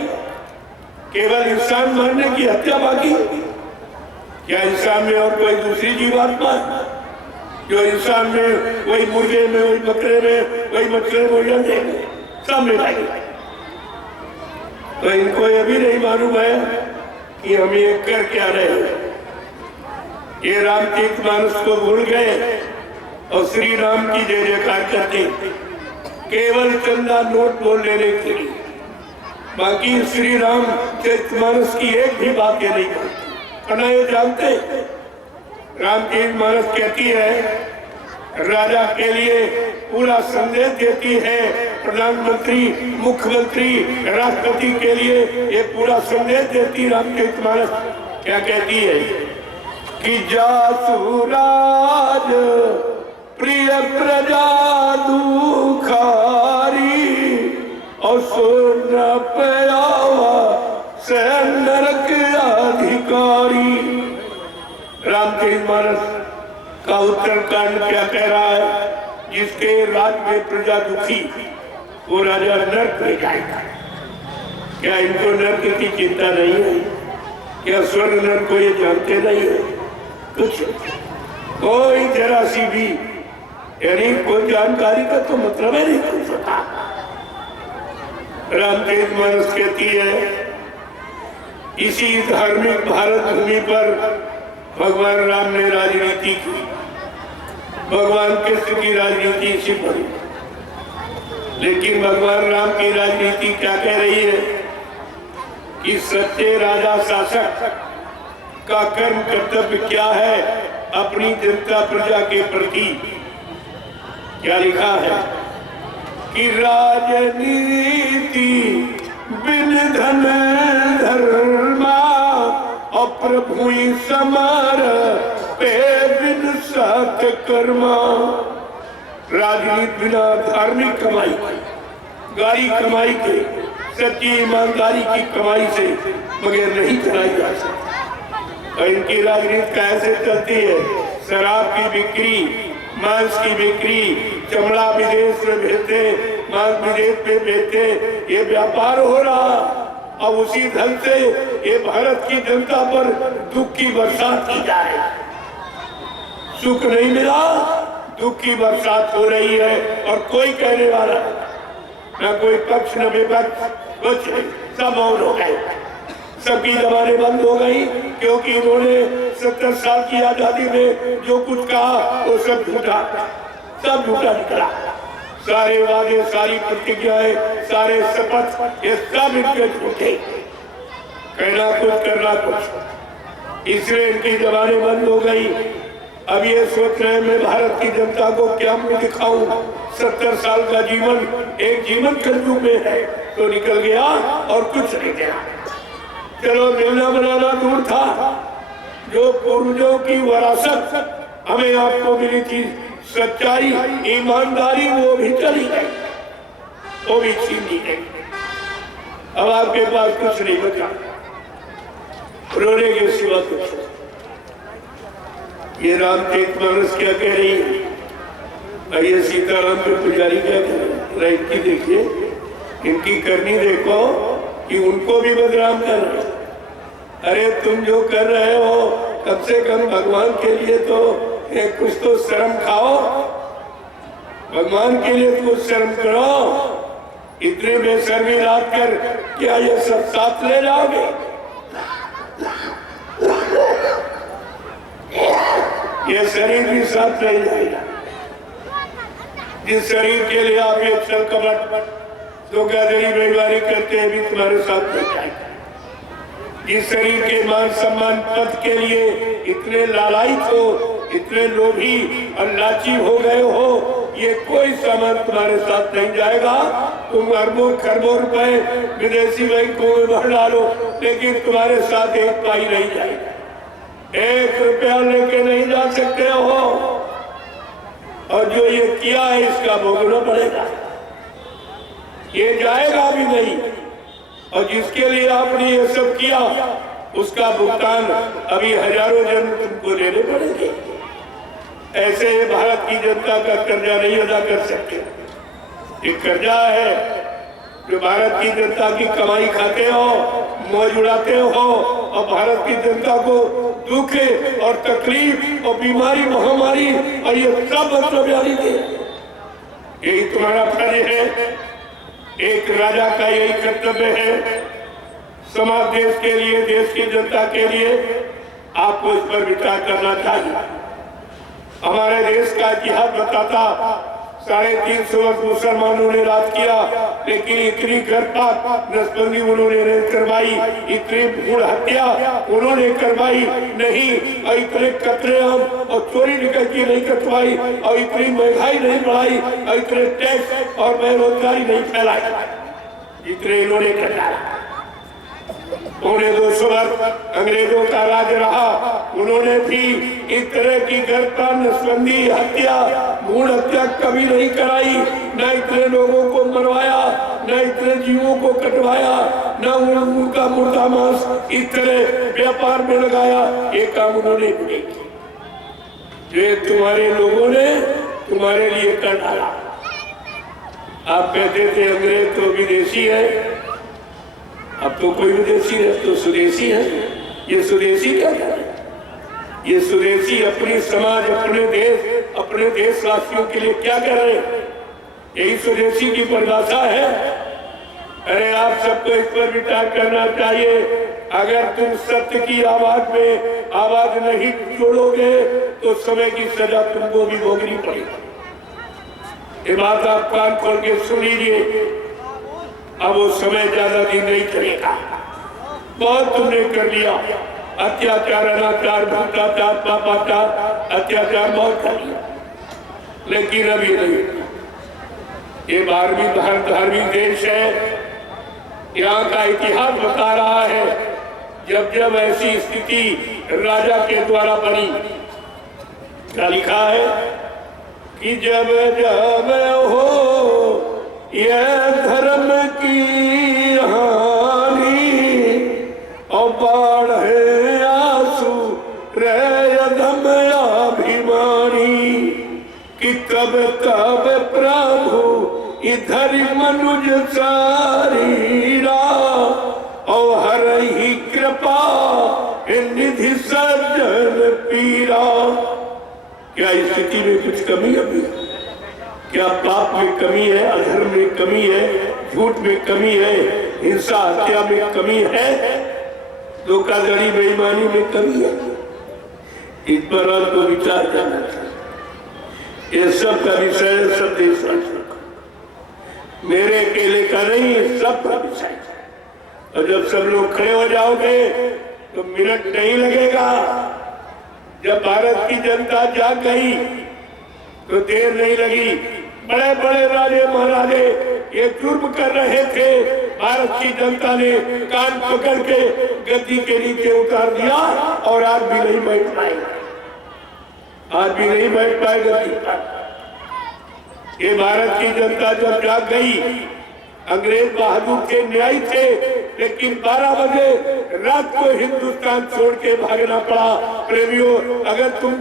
केवल इंसान मारने की हत्या बाकी? क्या इंसान में और कोई दूसरी जीवात्मा है? जो इंसान में, वही मुर्गे में, वही बकरे में, वही मछली में, वही अंडे में, सब मिलाएंगे। तो इनको ये भी नहीं मालूम है कि हम ये कर क्या रहे हैं। ये रामचरितमानस को भूल गए और श्री राम की जय जयकार करते, केवल चंदा नोट बोल लेने के लिए। बाकी श्री राम चरितमानस की एक भी बात ये नहीं करते। ये जानते रामचरितमानस कहती है, राजा के लिए पूरा संदेश देती है, प्रधानमंत्री, मुख्यमंत्री, राष्ट्रपति के लिए ये पूरा संदेश देती रामचरितमानस। क्या कहती है कि जासुराज प्रिय प्रजा दुखारी और सोना पयावा से नरक अधिकारी। रामचरितमानस का उत्तरकांड क्या कह रहा है? जिसके राज में प्रजा दुखी, वो राजा नरक में जाएगा। क्या इनको नरक की चिंता नहीं है? क्या स्वर्ग नरक को ये जानते नहीं है? कुछ कोई जरा सी भी यानी कोई जानकारी का तो मतलब है नहीं कुछ पता। रामचरितमानस कहती है, इसी धार्मिक भारत भूमि पर भगवान राम ने राजनीति की। भगवान कृष्ण की राजनीति इसी पर, लेकिन भगवान राम की राजनीति क्या कह रही है कि सच्चे राजा शासक का कर्म कर्तव्य क्या है अपनी जनता प्रजा के प्रति। क्या लिखा है कि राजनीति बिन धन धर्मा और प्रभु समार पे बिन सत कर्मा। राजनीति बिना धार्मिक कमाई, गाड़ी कमाई के, सच्ची ईमानदारी की कमाई से बगैर नहीं चलाई जा सकती। और इनकी राजनीति कैसे चलती है? शराब की बिक्री, मांस की बिक्री, चमड़ा विदेश में भेजते, मांस विदेश में बेचते, ये व्यापार हो रहा। अब उसी ढंग से ये भारत की जनता पर दुख की बरसात की जाए। सुख नहीं मिला, दुख की बरसात हो रही है और कोई कहने वाला न कोई पक्ष न विपक्ष, कुछ सब मौन हो गए। सबकी जबानें बंद हो गई क्योंकि इन्होंने 70 साल की आजादी में जो कुछ कहा वो सब झूठा निकला। सारे वादे, सारी प्रतिज्ञाएं, सारे शपथ, ये सब इनके झूठे। कहना कुछ, करना कुछ, इसलिए इनकी जबानें बंद हो गई। अब ये सोच रहे हैं मैं भारत की जनता को क्या मुंह दिखाऊं। 70 साल का जीवन एक जीवन कलयुग में है तो निकल गया और कुछ नहीं गया। चलो मिलना बनाना दूर था, जो पूर्वजों की विरासत हमें आपको मिली थी, सच्चाई, ईमानदारी, वो भी चली गई, वो भी छीन ली गई। अब आपके पास कुछ नहीं बचा, रोने के सिवा कुछ। ये रामचरितमानस क्या कह रही है? ये सीताराम के पुजारी क्या कह रहे हैं? इनकी देखिए, इनकी करनी देखो कि उनको भी बदनाम कर रहे। अरे तुम जो कर रहे हो कम से कम भगवान के लिए तो कुछ तो शर्म खाओ, भगवान के लिए कुछ शर्म करो। इतने बेशर्मी लाद कर क्या ये सब साथ ले जाओगे? ये शरीर भी साथ ले जाएगा। जिस शरीर के लिए आप ये छल कपट धोखाधड़ी बेईमानी करते हैं भी तुम्हारे साथ ले जाएगा। जिस शरीर के मान सम्मान पद के लिए इतने लालायित हो, इतने लोभी और लाची हो गए हो, ये कोई सामान तुम्हारे साथ नहीं जाएगा। तुम अरबों खरबों रुपए विदेशी बैंकों में भर डालो, लेकिन तुम्हारे साथ एक पाई नहीं जाएगा, 1 रुपया लेके नहीं जा सकते हो। और जो ये किया है इसका भोगना पड़ेगा, ये जाएगा भी नहीं। और जिसके लिए आपने ये सब किया उसका भुगतान अभी हजारों जन तुमको लेने पड़ेंगे। ऐसे भारत की जनता का कर्जा नहीं अदा कर सकते। ये कर्जा है जो भारत की जनता की कमाई खाते हो, मौज उड़ाते हो, और भारत की जनता को दुख और तकलीफ और बीमारी महामारी और ये सब मतलब यानी दे। यही तुम्हारा फर्ज है, एक राजा का यही कर्तव्य है। समाज देश के लिए, देश की जनता के लिए आपको इस पर विचार करना चाहिए। हमारे देश का इतिहास बताता 350 वर्ष मुसलमानों ने राज किया, लेकिन इतनी गर्भपात नसबंदी उन्होंने नहीं करवाई, इतनी भूल हत्या उन्होंने करवाई नहीं, और इतने कतरे आम और चोरी निकलती नहीं कटवाई, और इतनी महंगाई नहीं बढ़ाई, और इतने टैक्स और बेरोजगारी नहीं फैलाई जितने इन्होंने कराया। 250 वर्ष अंग्रेजों का राज रहा, उन्होंने भी इस तरह की गर्भपात नसबंदी हत्या भ्रूण हत्या कभी नहीं कराई, न इतने लोगों को मरवाया, न इतने जीवों को कटवाया, न उनका मुर्दा मांस इस तरह व्यापार में लगाया। ये काम उन्होंने नहीं किया, ये तुम्हारे लोगों ने तुम्हारे लिए कर डाला। आप कहते थे अंग्रेज तो विदेशी है, अब तो कोई विदेशी है, तो स्वदेशी है। ये स्वदेशी क्या है? ये स्वदेशी अपनी समाज, अपने देशवासियों के लिए क्या कर रहे हैं? यही स्वदेशी की परिभाषा है। अरे आप सबको इस पर विचार करना चाहिए। अगर तुम सत्य की आवाज में आवाज नहीं छोड़ोगे तो समय की सजा तुमको भी भोगनी पड़ेगी। ये बात आप कान खोल के सुन लीजिए। अब वो समय ज्यादा दिन नहीं चलेगा। बहुत तुमने कर लिया, अत्याचार, अनाचार, भ्रष्टाचार, पापाचार, अत्याचार बहुत कर लिया, लेकिन अभी नहीं। ये धार्मिक देश है। यहाँ का इतिहास बता रहा है जब जब ऐसी स्थिति राजा के द्वारा बनी। क्या लिखा है कि जब जब हो यह धर्म की हानि और बाढ़े आंसू रहे अधम अभिमानी, कि तब तब प्रभु इधर मनुज सारीरा और हर ही कृपा निधि सज्जन पीरा। क्या स्थिति में कुछ कमी अभी? क्या पाप में कमी है, अधर्म में कमी है, झूठ में कमी है, हिंसा हत्या में कमी है, धोखाधड़ी बेईमानी में कमी है? इस पर आपको विचार करना चाहिए। ये सब का विषय है, सब देशवासियों का, मेरे अकेले का नहीं, सब का विषय है। और जब सब लोग खड़े हो जाओगे तो मिनट नहीं लगेगा। जब भारत की जनता जाग गई तो देर नहीं लगी। बड़े बड़े राजे महाराजे ये जुर्म कर रहे थे, भारत की जनता ने कान पकड़ के गद्दी के नीचे उतार दिया, और आज भी नहीं बैठ पाए, आज भी नहीं बैठ पाए गद्दी पर। ये भारत की जनता जब जाग गई, अंग्रेज बहादुर थे, न्यायी थे, लेकिन 12 बजे रात को हिंदुस्तान छोड़ के भागना पड़ा। प्रेमियों, अगर तुम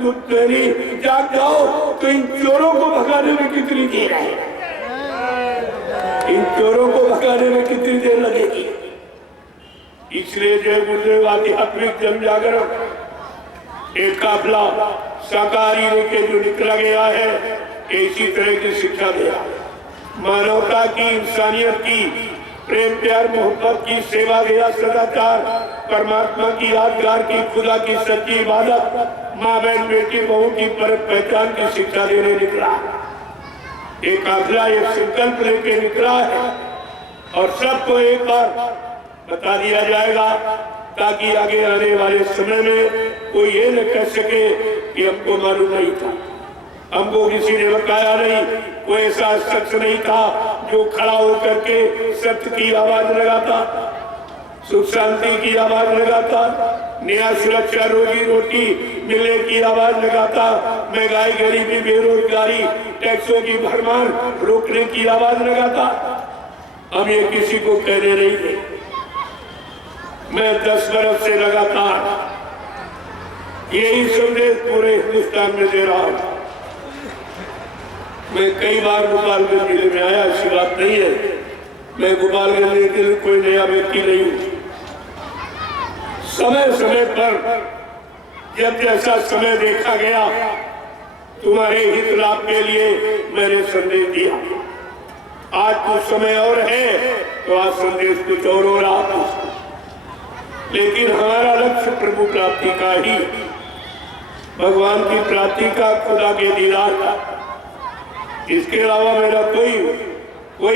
जाग जाओ तो इन चोरों को भगाने में कितनी देर है? इन चोरों को भगाने में कितनी देर लगेगी? इसलिए जय गुरुदेव आध्यात्मिक जन जागरण एक काफिला शाकाहारी लेके जो निकला गया है, इसी तरह की शिक्षा दिया। मानवता की, इंसानियत की, प्रेम प्यार मोहब्बत की, सेवा दया सदाचार, परमात्मा की यादगार की, खुदा की सच्ची इबादत, माँ बहन बेटी बहू की परम पहचान की शिक्षा देने निकला। एक काफिला एक संकल्प लेके निकला है, और सबको एक बार बता दिया जाएगा ताकि आगे आने वाले समय में कोई ये न कह सके कि हमको मालूम नहीं था, हमको किसी ने बताया नहीं, कोई ऐसा शख्स नहीं था जो खड़ा होकर के सत्य की आवाज लगाता, सुख शांति की आवाज लगाता, न्याय सुरक्षा रोजी रोटी मिलने की आवाज लगाता, महंगाई गरीबी बेरोजगारी टैक्सों की भरमार रोकने की आवाज लगाता। हम ये किसी को कहने नहीं थे। मैं 10 बरस से लगातार यही संदेश पूरे हिंदुस्तान में दे रहा हूं। मैं कई बार गोपालगंज जिले में आया, ऐसी बात नहीं है। मैं गोपालगंज के लिए कोई नया व्यक्ति नहीं हूं। समय समय पर जब जैसा समय देखा गया, तुम्हारे हित लाभ के लिए मैंने संदेश दिया। आज कुछ समय और है तो आज संदेश कुछ और हो रहा, लेकिन हमारा लक्ष्य प्रभु प्राप्ति का ही, भगवान की प्राप्ति का, खुदा के दीदार का। इसके अलावा मेरा कोई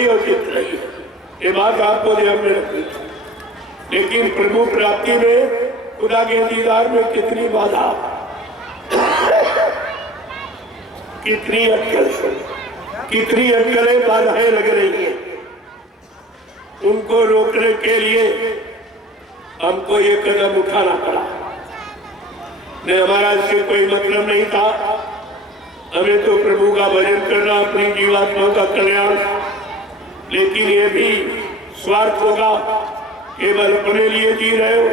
औचित्य नहीं है। ये बात आपको ध्यान में रखनी चाहिए। लेकिन प्रभु प्राप्ति में, खुदा के दीदार में कितनी बाधा, कितनी अटकलें बाधाएं लग रही है, उनको रोकने के लिए हमको ये कदम उठाना पड़ा। ने हमारा इससे कोई मतलब नहीं था। हमें तो प्रभु का भजन करना, अपनी जीवात्मा का कल्याण, लेकिन ये भी स्वार्थ होगा, केवल अपने लिए जी रहे हो।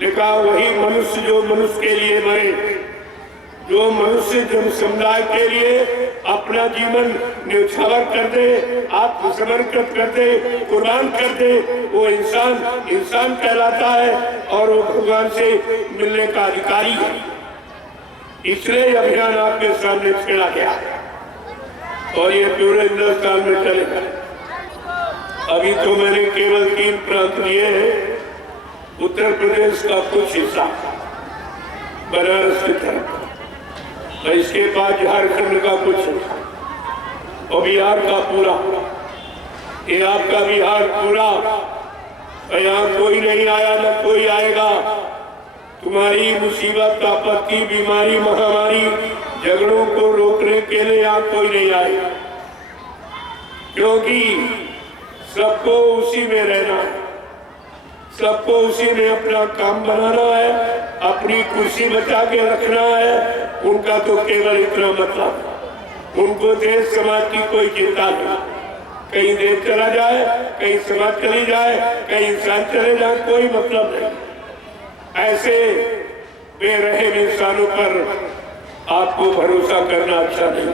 देखा वही मनुष्य जो मनुष्य के लिए मरे, जो मनुष्य जन समुदाय के लिए अपना जीवन न्यौछावर कर दे, आत्मसमर्पित कर दे, कुर्बान कर दे, वो इंसान कहलाता है और वो भगवान से मिलने का अधिकारी है। इसलिए अभियान आपके सामने छेड़ा गया और ये पूरे हिंदुस्तान में चलेगा। अभी तो मैंने केवल 3 प्रांत लिए हैं। उत्तर प्रदेश का कुछ हिस्सा, बनारस की तरफ, इसके बाद झारखंड का कुछ और बिहार का पूरा। ये आपका बिहार पूरा, यहाँ कोई नहीं आया, न कोई आएगा। तुम्हारी मुसीबत, आपत्ति, बीमारी, महामारी, झगड़ों को रोकने के लिए यहाँ कोई नहीं आएगा, क्योंकि सबको उसी में रहना है, सबको उसी में अपना काम बनाना है, अपनी कुर्सी बचा के रखना है। उनका तो केवल इतना मतलब, उनको देश समाज की कोई चिंता नहीं। कहीं देश चला जाए, कहीं समाज चली जाए, कहीं इंसान चले जाए, कोई मतलब नहीं। ऐसे बेरहम इंसानों पर आपको भरोसा करना अच्छा नहीं।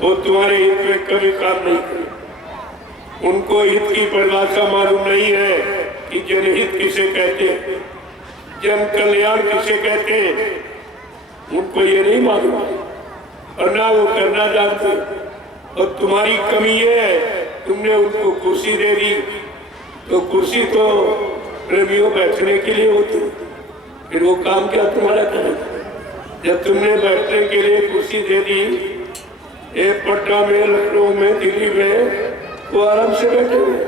वो तुम्हारे हित में कभी काम नहीं करे। उनको हित की परिभाषा मालूम नहीं है कि जनहित किसे कहते हैं, जन कल्याण किसे कहते हैं। उनको ये नहीं मालूम और ना वो करना जानते। और तुम्हारी कमी ये है, तुमने उनको कुर्सी दे दी, तो कुर्सी तो प्रेमियों बैठने के लिए होती, फिर वो काम क्या तुम्हारा करेगा। जब तुमने बैठने के लिए कुर्सी दे दी, पटना में, लखनऊ में, दिल्ली में, वो आराम से बैठे हुए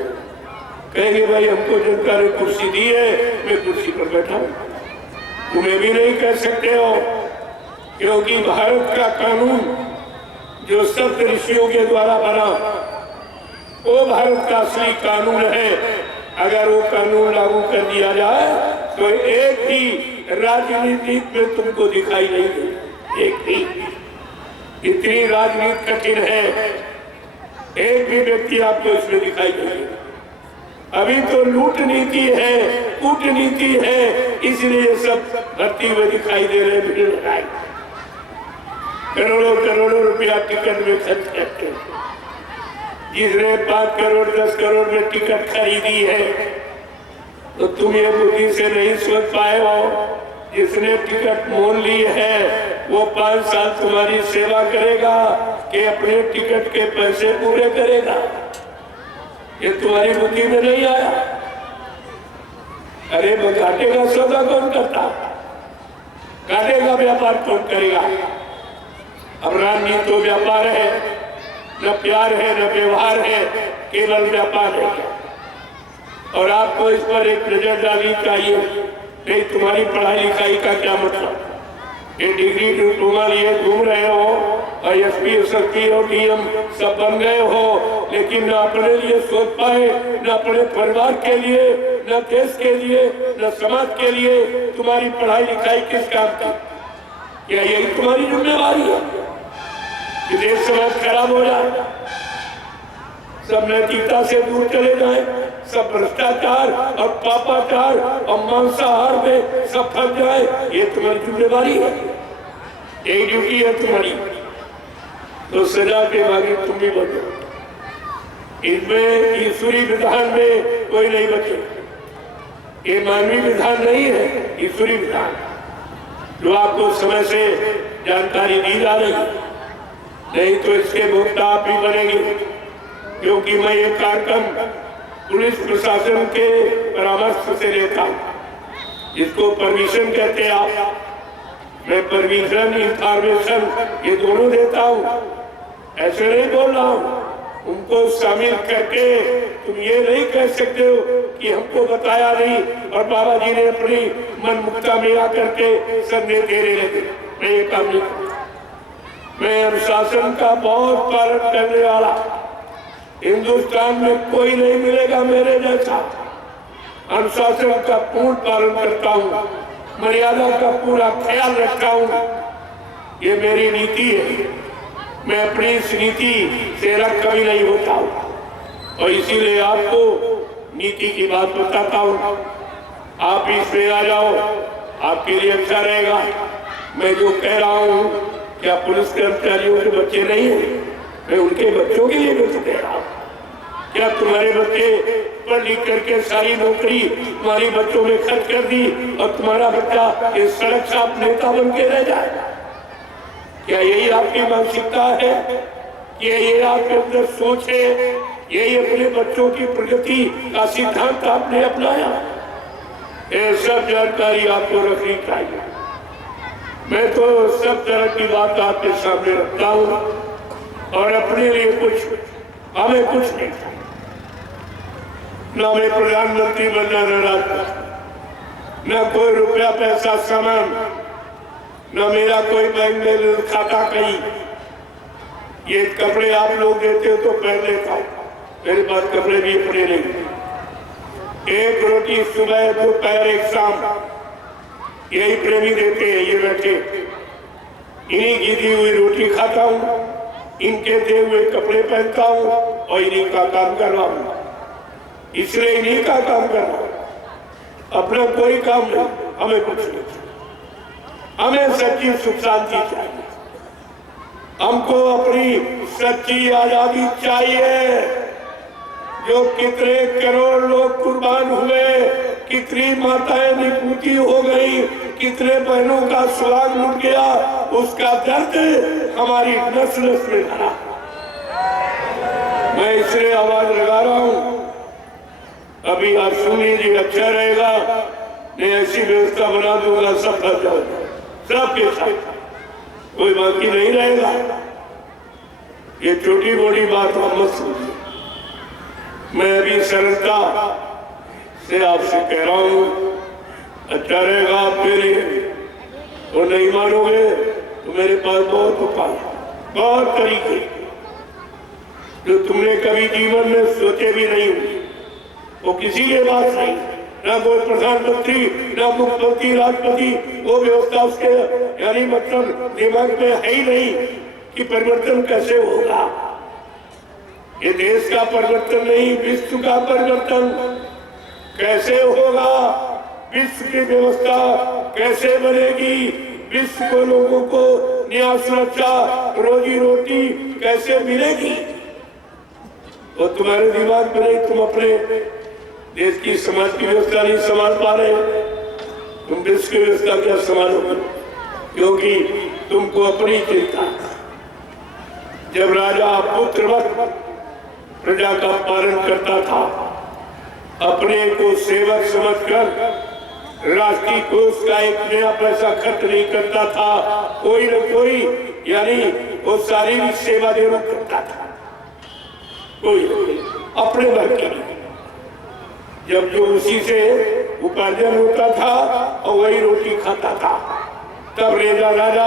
कहेंगे भाई हमको जनता ने कुर्सी दी है, मैं कुर्सी पर बैठा हूँ। तुम्हें भी नहीं कह सकते हो, क्योंकि भारत का कानून जो सप्त ऋषियों के द्वारा बना, वो भारत का असली कानून है। अगर वो कानून लागू कर दिया जाए तो एक भी राजनीति में तुमको दिखाई नहीं दे, एक भी। इतनी राजनीति कठिन है, एक भी व्यक्ति आपको इसमें दिखाई नहीं दे। अभी तो लूट नीति है, कूटनीति है, इसलिए सब भर्ती हुए दिखाई दे रहे हैं। करोड़ों करोड़ों रुपया टिकट में खर्च करके, जिसने 5 करोड़ 10 करोड़ में टिकट खरीदी है, तो तुम ये बुद्धि से नहीं सोच पाए हो। जिसने टिकट मोल ली है वो 5 साल तुम्हारी सेवा करेगा कि अपने टिकट के पैसे पूरे करेगा, ये तुम्हारी बुद्धि में नहीं आया। अरे घाटे का सौदा कौन करता, घाटे का व्यापार कौन करेगा। अब राजनीति तो व्यापार है, न प्यार है, न व्यवहार है, केवल व्यापार है। और आपको इस पर एक नजर डालनी चाहिए। नहीं, तुम्हारी पढ़ाई लिखाई का क्या मतलब। ये डिग्री डिप्लोमा लिए घूम रहे हो, ISP, SSP और DM सब बन गए हो, लेकिन न अपने लिए सोच पाए, न अपने परिवार के लिए, न देश के लिए, न समाज के लिए। तुम्हारी पढ़ाई लिखाई किस काम की? क्या यही तुम्हारी जिम्मेवारी है कि देश समाज खराब हो जाए, सब नैतिकता से दूर चले जाए, सब भ्रष्टाचार और पापाचार और मांसाहार में सब फंस जाए? ये तुम्हारी जिम्मेवारी है, यही ड्यूटी है तुम्हारी। तो सजा के भागी तुम भी बचो। इसमें ईश्वरी विधान में कोई नहीं बचे। ये मानवीय विधान नहीं है, ईश्वरी विधान जो आपको समय से जानकारी दी जा रही है। नहीं तो इसके भोक्ता आप ही बनेंगे, क्योंकि मैं ये कार्यक्रम पुलिस प्रशासन के परामर्श से लेता हूँ, जिसको परमिशन कहते हैं आप। मैं परमिशन, इंफॉर्मेशन ये दोनों देता हूँ, ऐसे नहीं बोल रहा हूँ। उनको शामिल करके तुम ये नहीं कह सकते हो कि हमको बताया नहीं और बाबा जी ने अपनी मन मुक्ता में आकर के संदेश देने लगे। मैं ये काम नहीं करता। मैं अनुशासन का बहुत पालन करने वाला, हिंदुस्तान में कोई नहीं मिलेगा मेरे जैसा। अनुशासन का पूर्ण पालन करता हूँ, मर्यादा का पूरा ख्याल रखता हूँ। ये मेरी नीति है। मैं अपनी इस नीति से अलग कभी नहीं होता हूँ और इसीलिए आपको नीति की बात बताता हूँ। आप इसमें आ जाओ, आपके लिए अच्छा रहेगा। मैं जो कह रहा हूँ, क्या पुलिस कर्मचारियों के बच्चे नहीं हैं? मैं उनके बच्चों के लिए भी कह रहा हूँ। क्या तुम्हारे बच्चे पढ़ लिख करके सारी नौकरी तुम्हारी बच्चों में खर्च कर दी और तुम्हारा बच्चा इस सड़क साफ नेता बन के रह जाए? क्या यही आपकी मानसिकता है? क्या ये आपके अंदर सोच है? यही अपने बच्चों की प्रगति का सिद्धांत आपने अपनाया? ये सब जानकारी आपको रखनी चाहिए। मैं तो सब तरह की बात आपके सामने रखता हूँ और अपने लिए कुछ, हमें कुछ नहीं चाहिए। न मैं प्रधानमंत्री बनना न कोई रुपया पैसा सामान, न मेरा कोई बैंक में खाता कहीं। ये कपड़े आप लोग देते हो तो पहन लेता हूं, मेरे पास कपड़े भी अपने नहीं। एक रोटी सुबह दोपहर एक शाम, यही प्रेमी देते हैं। ये बैठे इन्हीं की दी हुई रोटी खाता हूँ, इनके दिए हुए कपड़े पहनता हूँ और इन्हीं का काम कर रहा हूँ। इसलिए इन्हीं का काम कर रहा हूँ, अपना कोई काम नहीं। हमें कुछ नहीं, हमें सच्ची सुख शांति चाहिए। हमको अपनी सच्ची आजादी चाहिए। जो कितने करोड़ लोग कुर्बान हुए, कितनी माताएं निपूती हो गई, कितने बहनों का सुहाग लुट गया, उसका दर्द हमारी नस नस में भरा। मैं इसलिए आवाज लगा रहा हूँ। अभी आप सुन लीजिए, अच्छा रहेगा। मैं ऐसी व्यवस्था बना दूंगा, सब फंस जाएगा, सबके साथ कोई बाकी नहीं रहेगा। ये छोटी मोटी बात आप मत सुनिए। मैं अभी सरलता से आपसे कह रहा हूँ, अच्छा रहेगा आपके लिए। वो नहीं मानोगे तो मेरे पास बहुत उपाय, बहुत तरीके जो तुमने कभी जीवन में सोचे भी नहीं होंगे। वो किसी के पास नहीं, ना कोई प्रधानमंत्री, ना मुख्यमंत्री, राष्ट्रपति, वो व्यवस्था उसके यानी मतलब दिमाग में है ही नहीं कि परिवर्तन कैसे होगा। ये देश का परिवर्तन नहीं, विश्व का परिवर्तन कैसे होगा, विश्व की व्यवस्था कैसे बनेगी, विश्व को लोगों को न्याय, सुरक्षा, रोजी रोटी कैसे मिलेगी। और तुम्हारे दिमाग में नहीं, तुम अपने देश की समाज की व्यवस्था नहीं संभाल पा रहे, तुम विश्व की व्यवस्था क्या संभालोगे? क्योंकि तुमको अपनी चिंता। जब राजा पुत्रवत प्रजा का पालन करता था, अपने को सेवक समझकर राष्ट्रीय कोष का एक नया पैसा खर्च नहीं करता था। कोई न कोई यानी वो शारीरिक सेवा जरूर करता था, कोई अपने वर्ग के लिए। जब जो उसी से उपार्जन होता था और वही रोटी खाता था, तब रेजा राजा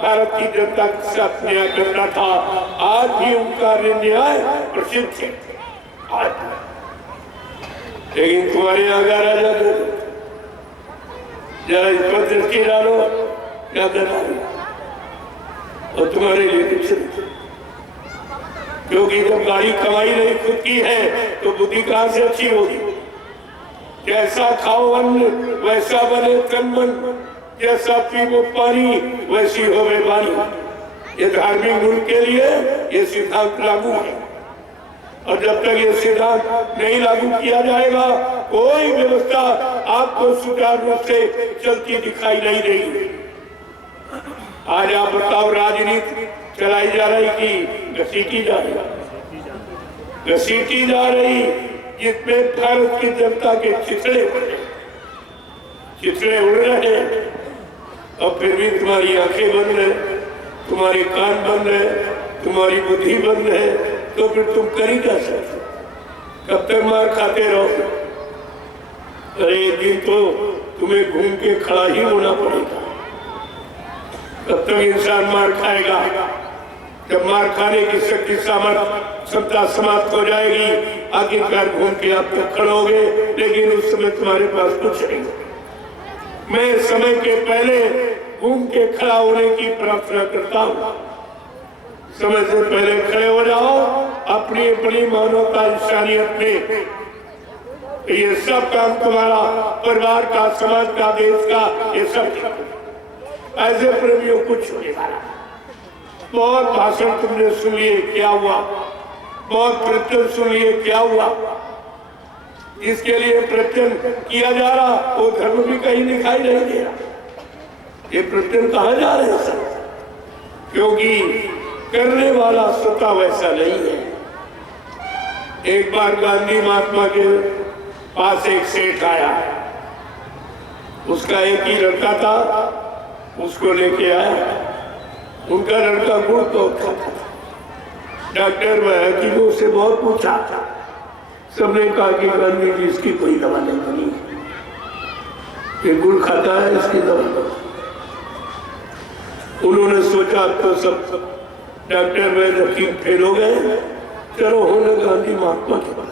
भारत की जनता के साथ न्याय करता था। आज भी उनका न्याय प्रसिद्ध है आज। लेकिन तुम्हारे यहाँ का राजा जरा इस पर दृष्टि डालो, क्या करना और तुम्हारे लिए कुछ नहीं। क्योंकि जब गाड़ी कमाई नहीं खुद की है तो बुद्धि कहां से अच्छी होगी। जैसा खाओ अन्न वैसा बने तन मन, जैसा पीवो पानी वैसी हो वाणी। ये धार्मिक मुल्क के लिए ये सिद्धांत लागू है और जब तक ये सिद्धांत नहीं लागू किया जाएगा कोई व्यवस्था आपको सुचारू रूप से चलती दिखाई नहीं देगी। आज आप बताओ, राजनीति चलाई जा रही कि घसीटी जा रही? घसीटी जा रही, जिसमें भारत की जनता के चिथड़े उड़ रहे हैं और फिर भी तुम्हारी आंखें बंद है, तुम्हारे कान बंद है, तुम्हारी बुद्धि बंद है, तो फिर तुम कर ही क्या सकते? कब तक मार खाते रहो? अरे एक दिन तो तुम्हें घूम के खड़ा ही होना पड़ेगा। कब तक इंसान मार खाएगा? जब मार खाने की शक्ति सामर्थ्य क्षमता समाप्त हो जाएगी, आखिरकार घूम के आप तक खड़ोगे, लेकिन उस समय तुम्हारे पास कुछ नहीं। मैं समय के पहले घूम के खड़ा होने की प्रार्थना करता हूँ। समय से पहले खड़े हो जाओ अपनी अपनी मानवता इंसानियत में। ये सब काम तुम्हारा परिवार का, समाज का, देश का, ये सब ऐसे प्रेमियों कुछ होने वाला। बहुत भाषण तुमने सुन लिए, क्या हुआ? बहुत प्रवचन सुन लिए, क्या हुआ? इसके लिए प्रवचन किया जा रहा वो धर्म भी कहीं दिखाई नहीं दे रहा। ये प्रवचन कहाँ जा रहे हैं सर? क्योंकि करने वाला स्वतः वैसा नहीं है। एक बार गांधी महात्मा के पास एक सेठ आया, उसका एक ही लड़का था, उसको लेके आया। उनका लड़का गुड़ तो खाता था। डॉक्टर व हकीमों से बहुत पूछा, सबने कहा कि गांधी जी इसकी कोई दवा नहीं बनी, ये गुड़ खाता है, इसकी दवा दो। उन्होंने सोचा तो सब डॉक्टर व हकीम फेल हो गए, चलो होने गांधी महात्मा के पास।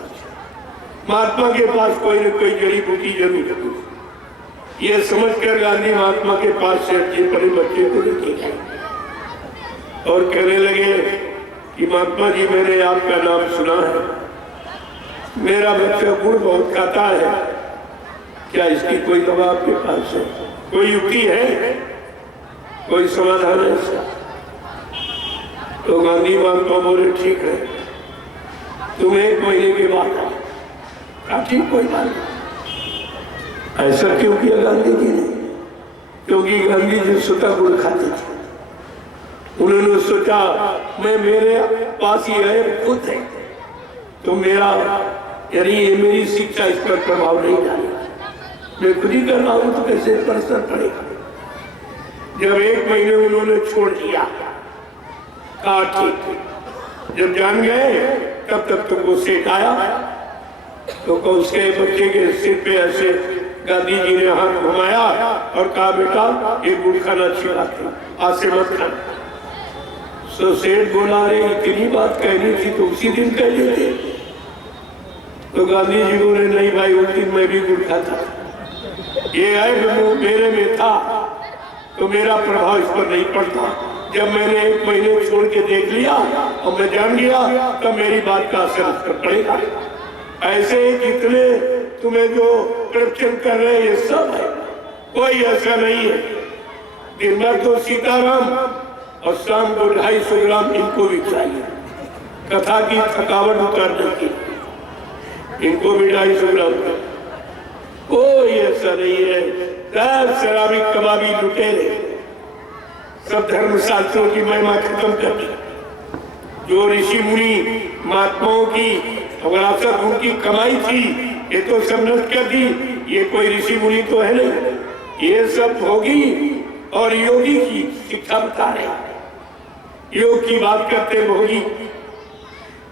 महात्मा के पास कोई न कोई जड़ी बूटी जरूर है। ये समझकर गांधी महात्मा के पास से अपने बच्चे को लेके गए और कहने लगे कि महात्मा जी, मैंने आपका नाम सुना है, मेरा बच्चा गुड़ बहुत खाता है, क्या इसकी कोई दवा आपके पास है? कोई युक्ति है, कोई समाधान है इसका? तो गांधी महात्मा बोले ठीक है, तुम 1 महीने के बाद आओ। ठीक, कोई बात नहीं। ऐसा क्यों किया गांधी जी ने? क्योंकि गांधी जी स्वतः गुड़ खाते थे। उन्होंने सोचा मैं मेरे पास ही है, खुद है, तो मेरा यानी ये मेरी शिक्षा इस पर प्रभाव नहीं डालेगा, मैं खुद ही कर रहा हूं तो कैसे पर असर पड़ेगा। जब 1 महीने उन्होंने छोड़ दिया, कहा ठीक। जब जान गए तब तक तुमको सेठ आया तो उसके बच्चे के सिर पे ऐसे गांधी जी ने हाथ घुमाया और कहा बेटा ये गुड़ खाना छिड़ाते, आज से मत खाना। तो सेठ बोला रे इतनी बात कहनी थी तो उसी दिन कह देते। तो गांधी जी बोले नहीं भाई, उस दिन मैं भी गुड़ खाता, ये है मेरे में था तो मेरा प्रभाव इस पर नहीं पड़ता। जब मैंने 1 महीने छोड़ के देख लिया और मैं जान गया तब मेरी बात का असर उस पर पड़ेगा। ऐसे ही जितने तुम्हें जो प्रवचन कर रहे हैं ये सब है, कोई ऐसा नहीं है। दिन भर तो सीताराम और शाम को 250 ग्राम इनको भी चाहिए कथा की थकावट उतारने की, इनको भी 250 ग्राम। कोई ऐसा नहीं है। शराबी कबाबी लुटेरे सब धर्म शास्त्रों की महिमा खत्म कर दी। जो ऋषि मुनि महात्माओं की विरासत उनकी कमाई थी ये तो सब नष्ट कर दी। ये कोई ऋषि मुनि तो है नहीं, ये सब भोगी और योगी की शिक्षा बता रहे। योग की बात करते भोगी,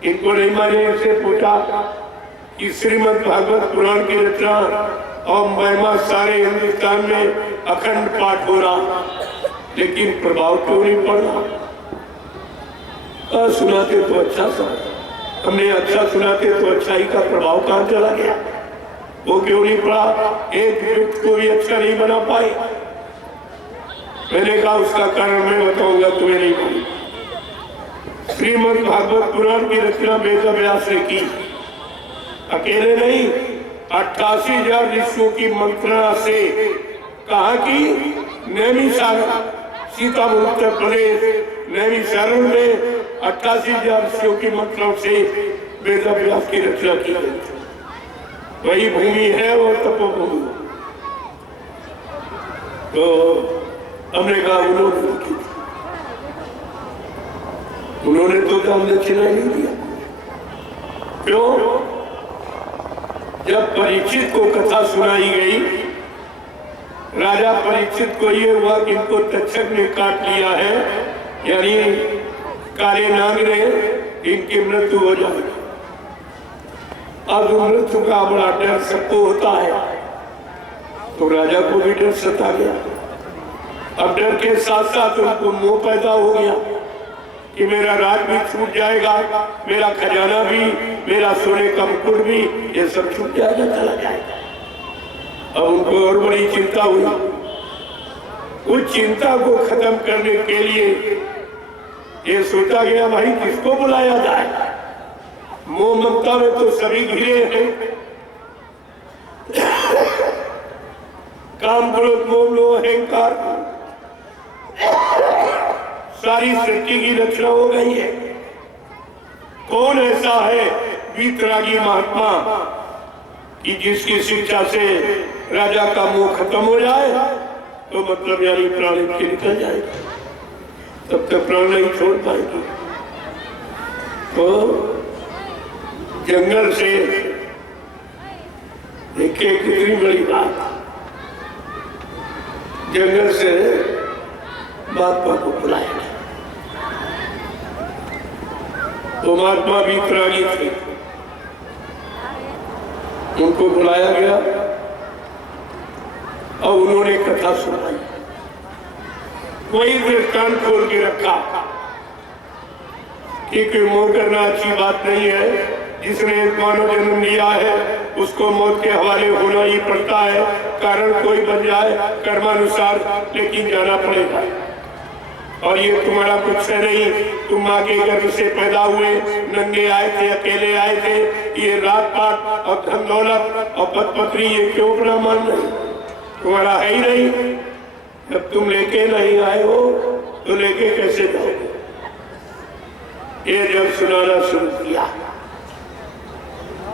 इनको नहीं माने। से पूछा कि श्रीमद् भागवत पुराण की रचना और महिमा सारे हिंदुस्तान में अखंड पाठ हो रहा, लेकिन प्रभाव क्यों नहीं पड़ा? सुनाते तो अच्छा था, हमने अच्छा सुनाते तो अच्छाई का प्रभाव कहाँ चला गया? वो क्यों नहीं पड़ा? एक व्यक्ति को भी अच्छा नहीं बना पाए। मैंने कहा उसका कारण मैं बताऊंगा, तुम्हें नहीं मालूम। श्रीमद् भागवत पुराण की रचना वेद व्यास ने की, अकेले नहीं, 88,000 ऋषियों की मंत्रणा से। कहा कि नैमिषारण्य, सीतापुर उत्तर प्रदेश नैमिषारण्य में 88,000 ऋषियों की मंत्रणा से वेद व्यास की रचना की गई। वही भूमि है और तपोभूमि। तो हमने कहा उन्होंने तो दान दक्षिणा नहीं दिया। क्यों? जब परीक्षित को कथा सुनाई गई, राजा परीक्षित को ये हुआ कि इनको तक्षक ने काट लिया है, यानी काले नाग ने, इनकी मृत्यु हो जाएगी। अब मृत्यु का बड़ा डर सबको होता है, तो राजा को भी डर सता गया। अब डर के साथ साथ उनको मोह पैदा हो गया कि मेरा राज भी छूट जाएगा, मेरा खजाना भी, मेरा सोने का मुकुट भी, ये सब छूट जाएगा, चला जाएगा। अब उनको और बड़ी चिंता हुई। उस चिंता को खत्म करने के लिए ये सोचा गया, भाई किसको बुलाया जाए? मोह ममता में तो सभी घिरे हैं। काम, क्रोध, मोह, लोभ, अहंकार, सारी सृष्टि की रचना हो गई है। कौन ऐसा है वीतरागी महात्मा कि जिसकी शिक्षा से राजा का मोह खत्म हो जाए, तो मतलब यानी प्राण के निकल जाएगा, तब तक प्राण नहीं छोड़ पाएगी। तो जंगल से देखिए कितनी बड़ी बात, जंगल से महात्मा को बुलाया गया। तो महात्मा वीतरागी थे, उनको बुलाया गया और उन्होंने कथा सुनाई। कोई दृष्टांत खोल के रखा कि मोह करना अच्छी बात नहीं है, जिसने मानव जन्म लिया है उसको मौत के हवाले होना ही पड़ता है। कारण कोई बन जाए कर्मानुसार, लेकिन जाना पड़ेगा। और ये तुम्हारा कुछ है नहीं, तुम माँ के गर्भ से पैदा हुए, नंगे आए थे, अकेले आए थे। ये रात पात और धन दौलत और पत्नी ये क्यों अपना मान रहे? तुम्हारा है ही नहीं। जब तुम लेके नहीं आए हो तो लेके कैसे जाओगे? ये जब सुनाना शुरू किया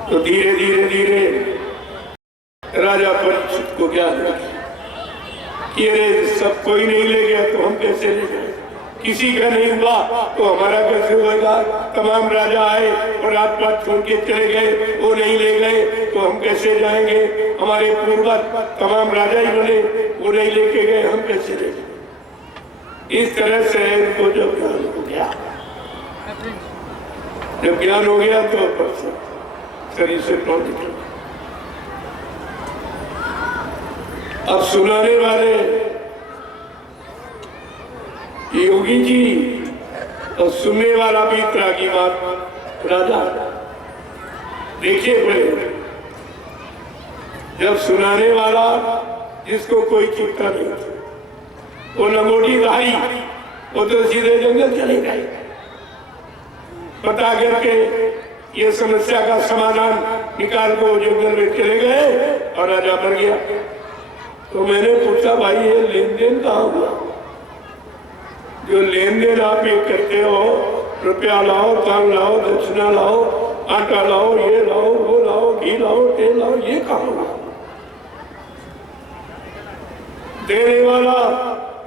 तो धीरे धीरे धीरे राजा परीक्षित को ज्ञान हो गया कि अरे सब कोई नहीं ले गया तो हम कैसे ले गए? किसी का नहीं हुआ तो हमारा कैसे होगा? तमाम राजा आए और रात पात छोड़ के चले गए, वो नहीं ले गए तो हम कैसे जाएंगे? हमारे पूर्वज तमाम राजा ही बने, वो नहीं लेके गए, हम कैसे ले गए? इस तरह से उनको जब ज्ञान हो गया, जब ज्ञान हो गया तो शरीर से प्राण निकल। अब सुनाने वाले योगी जी और सुनने वाला भी वीतरागी बात राजा। देखिए बड़े, जब सुनाने वाला जिसको कोई चिंता नहीं, वो लंगोटी भाई, वो तो सीधे जंगल चले गए पता करके ये समस्या का समाधान निकाल को जंगल में चले गए और राजा मर गया। तो मैंने पूछा, भाई ये लेन देन कहाँ हुआ? जो लेन देन आप ये करते हो, रुपया लाओ, तांग लाओ, दक्षिणा लाओ, आटा लाओ, ये लाओ, वो लाओ, घी लाओ, तेल लाओ, ये कहाँ हुआ? देने वाला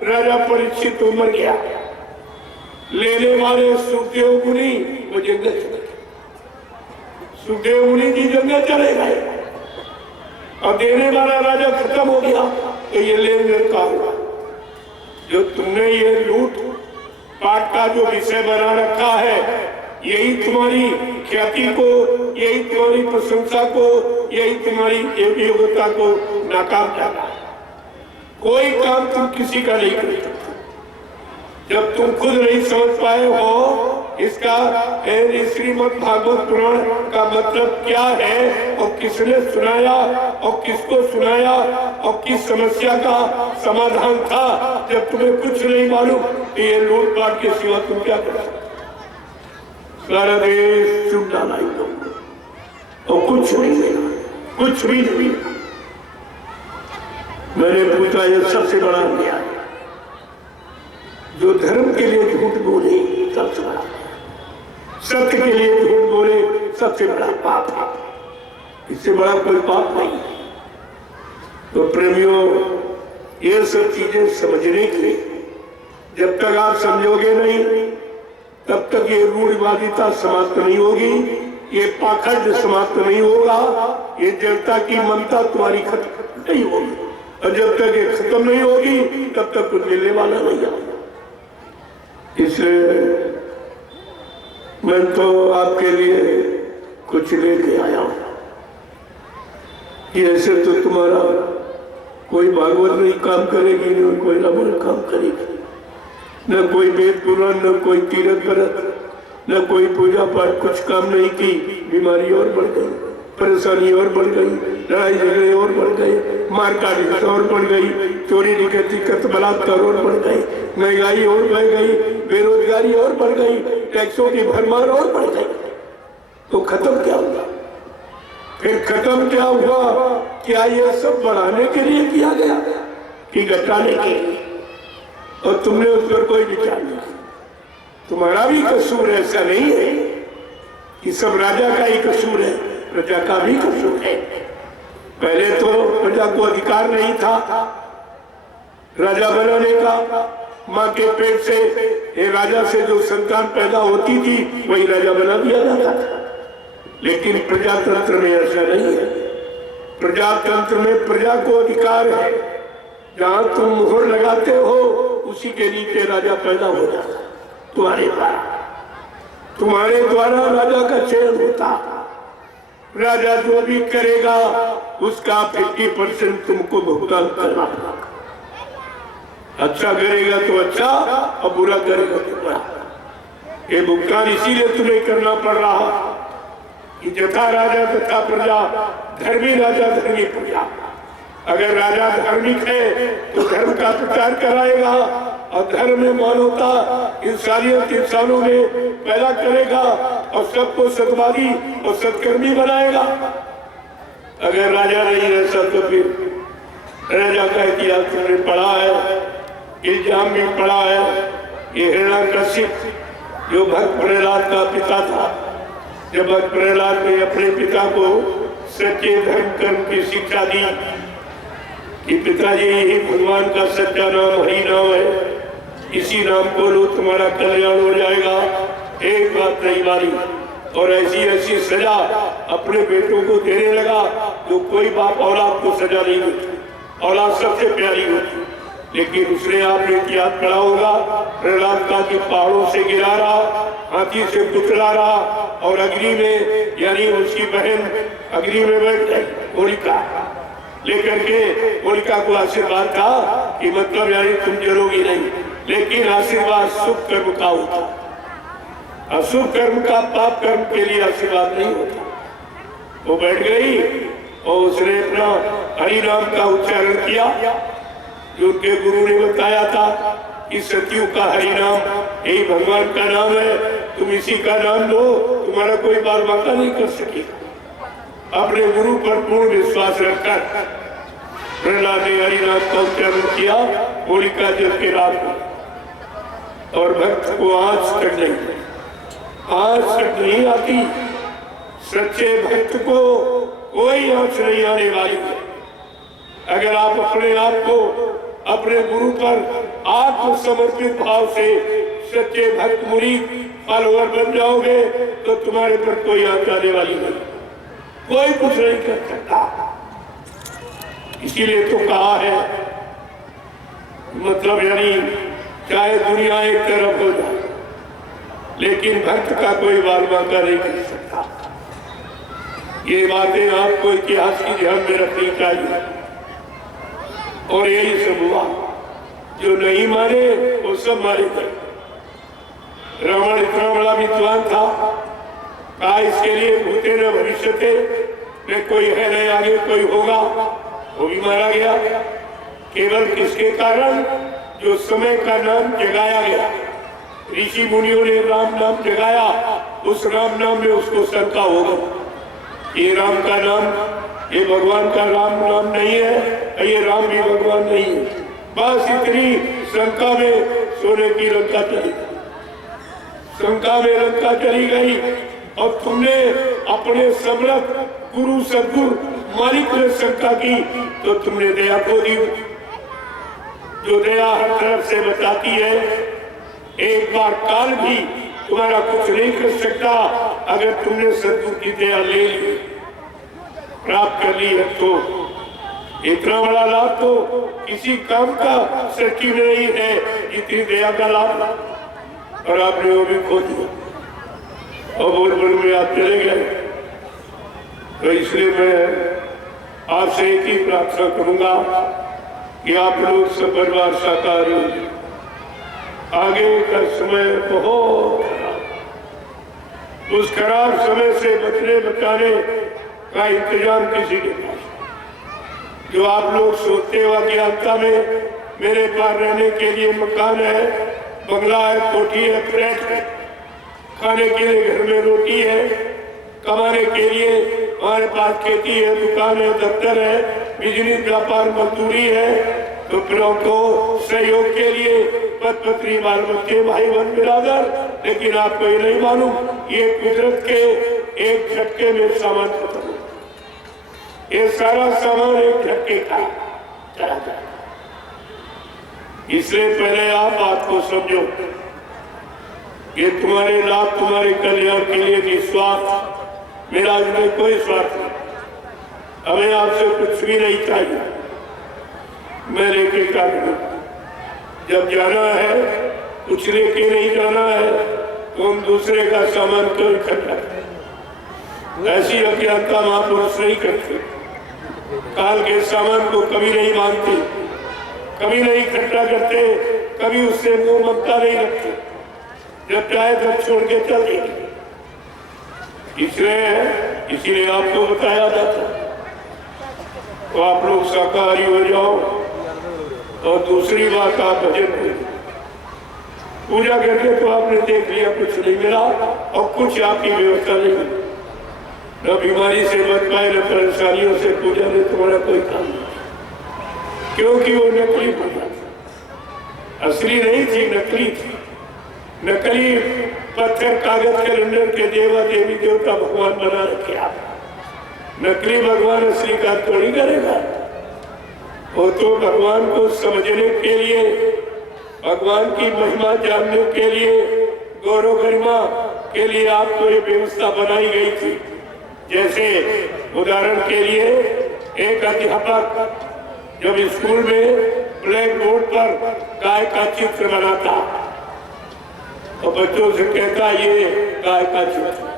राजा परीक्षित तो मर गया, लेने वाले सुखदेव मुनि वो जंगल चले गए। सुखदेव मुनि जी जंगल चले गए और देने वाला राजा खत्म हो गया। तो ये लेन देन का हुआ। जो तुमने ये लूट पाट का जो विषय बना रखा है, यही तुम्हारी ख्याति को, यही तुम्हारी प्रशंसा को, यही तुम्हारी योग्यता को नाकाम कर रहा है। कोई काम तुम किसी का नहीं कर सकते। जब तुम खुद नहीं समझ पाए हो इसका श्रीमद् भागवत पुराण का मतलब क्या है और किसने सुनाया और किसको सुनाया और किस समस्या का समाधान था, जब तुम्हें कुछ नहीं मालूम तो ये लूटपाट के सिवा तुम क्या कर सकते। सारा देश चुप डाला और कुछ नहीं, कुछ भी नहीं। मैंने पूछा ये सबसे बड़ा अन्याय है, जो धर्म के लिए झूठ बोले सबसे बड़ा, सत्य के लिए झूठ बोले सबसे बड़ा पाप है, इससे बड़ा कोई पाप नहीं। तो प्रेमियों, ये सब चीजें समझने की जब तक आप समझोगे नहीं तब तक ये रूढ़िवादिता समाप्त नहीं होगी, ये पाखंड समाप्त नहीं होगा, ये जनता की ममता तुम्हारी खत्म नहीं होगी, और जब तक ये खत्म नहीं होगी तब तक कुछ मिलने वाला नहीं है। इसलिए मैं तो आपके लिए कुछ लेके आया हूं कि ऐसे तो तुम्हारा कोई भागवत नहीं काम करेगी, न कोई रामायण काम करेगी, न कोई वेद पुराण, न कोई तीर्थ व्रत, न कोई पूजा पाठ, कुछ काम नहीं की। बीमारी और बढ़ गई, परेशानी और बढ़ गई, लड़ाई झगड़े और बढ़ गए, मारकाट और बढ़ गई, चोरी डकैती कत्ल बलात्कार और बढ़ गई, महंगाई और बढ़ गई, बेरोजगारी और बढ़ गई, टैक्सों की भरमार और बढ़ गई। तो खत्म क्या हुआ? फिर खत्म क्या हुआ? क्या ये सब बढ़ाने के लिए किया गया कि घटाने के लिए? और तुमने उस पर कोई विचार नहीं किया। तुम्हारा भी कसूर ऐसा नहीं है कि सब राजा का ही कसूर है, प्रजा का भी कसूर है। पहले तो प्रजा को अधिकार नहीं था राजा बनाने का। माँ के पेट से ये राजा से जो संतान पैदा होती थी वही राजा बना दिया जाता था। लेकिन प्रजातंत्र में ऐसा नहीं है। प्रजातंत्र में प्रजा को अधिकार है, जहां तुम मोहर लगाते हो उसी के नीचे राजा पैदा हो जाता तुम्हारे द्वारा राजा का चयन होता। राजा जो भी करेगा उसका 50% तुमको भुगतान करना पड़ेगा। अच्छा करेगा तो अच्छा और बुरा करेगा तो बुरा। ये भुगतान इसीलिए तुम्हें करना पड़ रहा कि जथा राजा तथा प्रजा, धर्मी राजा धर्मी प्रजा। अगर राजा धार्मिक है तो धर्म का प्रचार कराएगा और धर्म में मानवता इंसानियत इंसानों में पैदा करेगा और सबको सतवादी और सत्कर्मी बनाएगा। अगर राजा नहीं रहता तो फिर राजा का इतिहास तुमने पढ़ा है, इल्जाम में पढ़ा है। ये हिरण्यकशिप जो भक्त प्रहलाद का पिता था, जब भक्त प्रहलाद ने अपने पिता को सच्चे धर्म कर्म की शिक्षा दी कि पिताजी यही भगवान का सच्चा नाम हरि नाम है, इसी नाम को लो तुम्हारा कल्याण हो जाएगा, एक बात नहीं मानी। और ऐसी ऐसी सजा अपने बेटों को देने लगा जो कोई बाप औलाद को सजा नहीं देती। औलाद सबसे प्यारी होती, लेकिन उसने आपने इतिहास पढ़ा होगा, प्रहलाद का कि पहाड़ों से गिरा रहा, हाथी से कुचला रहा और अग्नि में, यानी उसकी बहन अग्नि में बैठ गई होलिका लेकर के। होलिका को आशीर्वाद था कि मतलब यानी तुम जलोगी नहीं, लेकिन आशीर्वाद शुभ कर्म का होता, अशुभ कर्म का, पाप कर्म के लिए आशीर्वाद नहीं होता। वो बैठ गई और उसने अपना हरि नाम का उच्चारण किया जो उनके गुरु ने बताया था कि सतयुग का हरि नाम यही भगवान का नाम है, तुम इसी का नाम लो, तुम्हारा कोई बाल बाका नहीं कर सकेगा। अपने गुरु पर पूर्ण विश्वास रखकर प्रहलाद ने हरि नाम का उच्चारण किया। होलिका जल के रात को, और भक्त को आज तक नहीं आती। सच्चे भक्त को कोई आंच नहीं आने वाली है। अगर आप अपने आप को अपने गुरु पर आत्मसमर्पित भाव से सच्चे भक्त मुरीद फॉलोअर बन जाओगे तो तुम्हारे पर कोई आंच आने वाली नहीं, कोई कुछ नहीं कर सकता। इसीलिए तो कहा है, मतलब यानी चाहे दुनिया एक तरफ हो जाए लेकिन भक्त का कोई बाल बांका नहीं कर सकता। ये बातें आपको इतिहास की ध्यान में रखनी चाहिए। और यही सब हुआ। जो नहीं माने वो सब मारे गए। रावण इतना बड़ा विद्वान था, कहा इसके लिए भूते न भविष्य थे, न कोई है न आगे कोई होगा, वो भी मारा गया। केवल किसके कारण? जो समय का नाम जगाया गया, ऋषि मुनियों ने राम नाम जगाया, उस राम नाम में उसको शंका हो गई, ये राम का नाम, ये भगवान का राम नाम नहीं है, ये राम भी भगवान नहीं है। बस इतनी शंका में सोने की लंका चली गई, शंका में लंका चली गई। और तुमने अपने समर्थ गुरु सदगुरु मालिक ने शंका की तो तुमने दया खो दी। जो दया हर तरफ से बचाती है, एक बार काल भी तुम्हारा कुछ नहीं कर सकता अगर तुमने सदगुरु की दया ले ली, प्राप्त कर ली है। तो इतना बड़ा लाभ तो किसी काम का सृष्टि में नहीं है जितनी दया का लाभ, और आपने वो भी खो दिया और बोल बोल में आप चले गए। तो इसलिए मैं आपसे एक ही प्रार्थना करूंगा कि आप लोग सब परिवार साकार हो। आगे का समय बहुत खराब, उस खराब समय से बचने बचाने का इंतजाम किसी के पास। जो आप लोग सोते हो अज्ञानता में मेरे पास रहने के लिए मकान है, बंगला है, कोठी है, फ्लैट है, खाने के लिए घर में रोटी है, कमाने के लिए हमारे पास खेती है, दुकान है, दफ्तर है, बिजली व्यापार मजदूरी है, तो फिरों को सहयोग के लिए पत पत्नी बाल बच्चे भाई बहन बिरादर। लेकिन आपको ये नहीं मालूम, ये कुदरत के एक झटके में सामान खत्म हो, ये सारा सामान एक झटके का चला जाए। इसलिए पहले आप बात को समझो, ये तुम्हारे लाभ तुम्हारे कल्याण के लिए निस्वार्थ, मेरा इसमें कोई स्वार्थ नहीं। हमें आपसे कुछ भी नहीं चाहिए, मैं लेके क्या करूं? जब जाना है कुछ लेके नहीं जाना है तो हम दूसरे का सामान क्यों इकट्ठा करें? ऐसी अज्ञानता महापुरुष नहीं करते, काल के सामान को कभी नहीं मानते, कभी नहीं इकट्ठा करते, कभी उससे मोह ममता नहीं रखते, जब चाहे तब छोड़ के चल देंगे। इसलिए आपको बताया जाता तो आप लोग शाकाहारी हो जाओ। और दूसरी बात, आप भजन करो, पूजा करके तो आपने देख लिया कुछ नहीं मिला और कुछ आपकी व्यवस्था नहीं मिली, न बीमारी से बच पाए न परेशानियों से पूजा में तुम्हारा कोई काम नहीं, क्योंकि वो नकली पूजा थी, असली नहीं थी, नकली थी। नकली पत्थर कागज कैलेंडर के देवा देवी देवता भगवान बना रखे आप, नकली भगवान असली का थोड़ी करेगा। वो तो भगवान को समझने के लिए, भगवान की महिमा जानने के लिए, गौरव गरिमा के लिए आपको ये व्यवस्था बनाई गई थी। जैसे उदाहरण के लिए एक अध्यापक जब स्कूल में ब्लैक बोर्ड पर गाय का चित्र बनाता और बच्चों से कहता ये गाय का चित्र,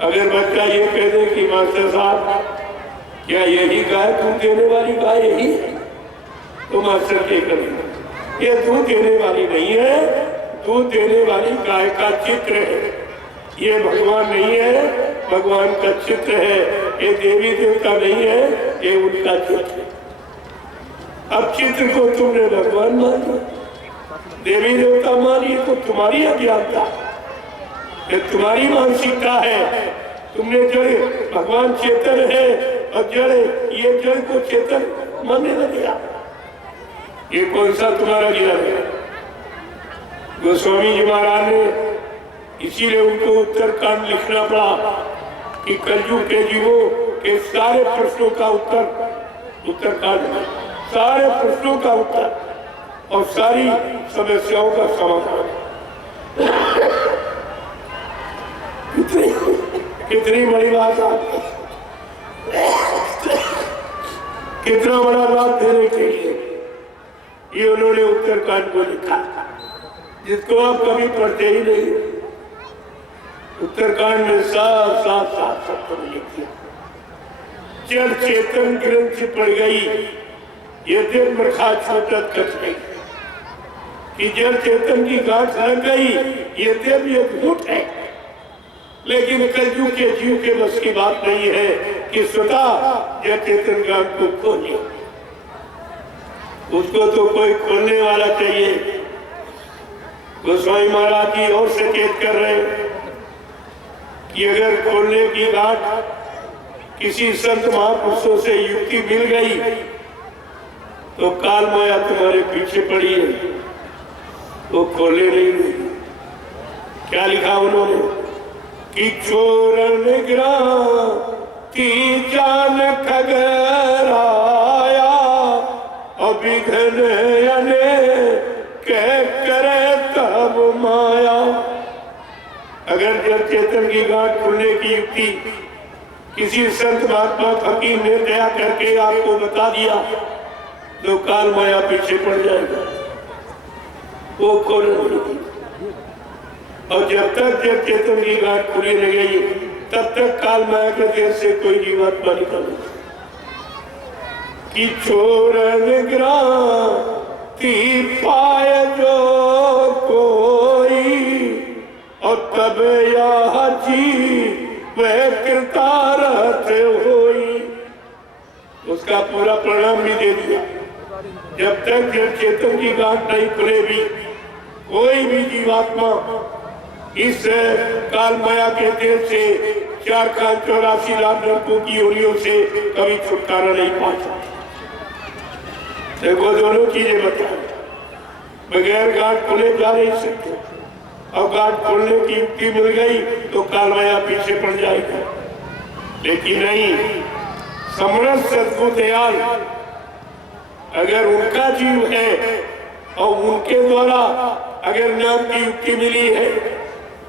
अगर बच्चा ये कह दे कि मास्टर साहब क्या यही गाय दूध देने वाली गाय यही है, तो मास्टर क्या करेगा? ये दूध देने वाली नहीं है, दूध देने वाली गाय का चित्र है, ये भगवान नहीं है, भगवान का चित्र है, ये देवी देवता नहीं है, ये उनका चित्र है। अब चित्र को तुमने भगवान माना, देवी देवता मानी तो तुम्हारी अज्ञानता, ये तुम्हारी मानसिकता है। तुमने जड़ भगवान चेतन है और जड़, ये जड़ को चेतन मानने न दिया। ये कौन सा तुम्हारा ज्ञान है? गोस्वामी जी महाराज ने इसीलिए उनको उत्तरकांड लिखना पड़ा कि कलयुग के जीवों के सारे प्रश्नों का उत्तरकांड में सारे प्रश्नों का उत्तर और सारी समस्याओं का समाधान। कितनी बड़ी बात है, कितना बड़ा लाभ देने के लिए ये उन्होंने उत्तरकांड को लिखा, जिसको आप कभी पढ़ते ही नहीं। उत्तरकांड में साफ साफ साफ सब लिख दिया। जब चेतन ग्रंथ पड़ गई, ये दिन मरखा छोटत कच गई, कि जड़ चेतन की गांठ लग गई, ये देव ये झूठ है। लेकिन कलयुग के जीव के बस की बात नहीं है कि स्वतः जड़ चेतन गांठ को खोले। उसको तो कोई खोलने वाला चाहिए। गोस्वामी महाराज जी और सचेत कर रहे हैं कि अगर खोलने की गांठ किसी संत महापुरुषों से युक्ति मिल गई तो काल माया तुम्हारे पीछे पड़ी है, वो खोले नहीं। क्या लिखा उन्होंने कि चोरन ग्रांति जान खगराया अभिघन अने कह करे तब माया। अगर जब चेतन की गांठ खुलने की युक्ति किसी संत महात्मा फकीर ने दया करके आपको बता दिया तो काल माया पीछे पड़ जाएगा, वो खोल नहीं। और जब तक जब चेतन की गांठ खुली रह गई तब तक काल माया के देर से कोई जीवात्मा निकल कि छोरन ग्रांति पाए जो कोई और तब यह जी वह कृतार्थ होई। उसका पूरा परिणाम भी दे दिया। जब तक जब चेतन की गांठ नहीं खुलेगी कोई भी जीवात्मा इस काल माया के देर से 4,84 लाख लड़कों की योनियों से कभी छुटकारा नहीं पा सकता। देखो दोनों चीजें बताए, बगैर गांठ खुले जा नहीं सकते। अब गांठ खोलने की युक्ति मिल गई तो काल माया पीछे पड़ जाएगा। लेकिन नहीं, समरस सद्गुरु दयाल अगर उनका जीव है और उनके द्वारा अगर नाम की युक्ति मिली है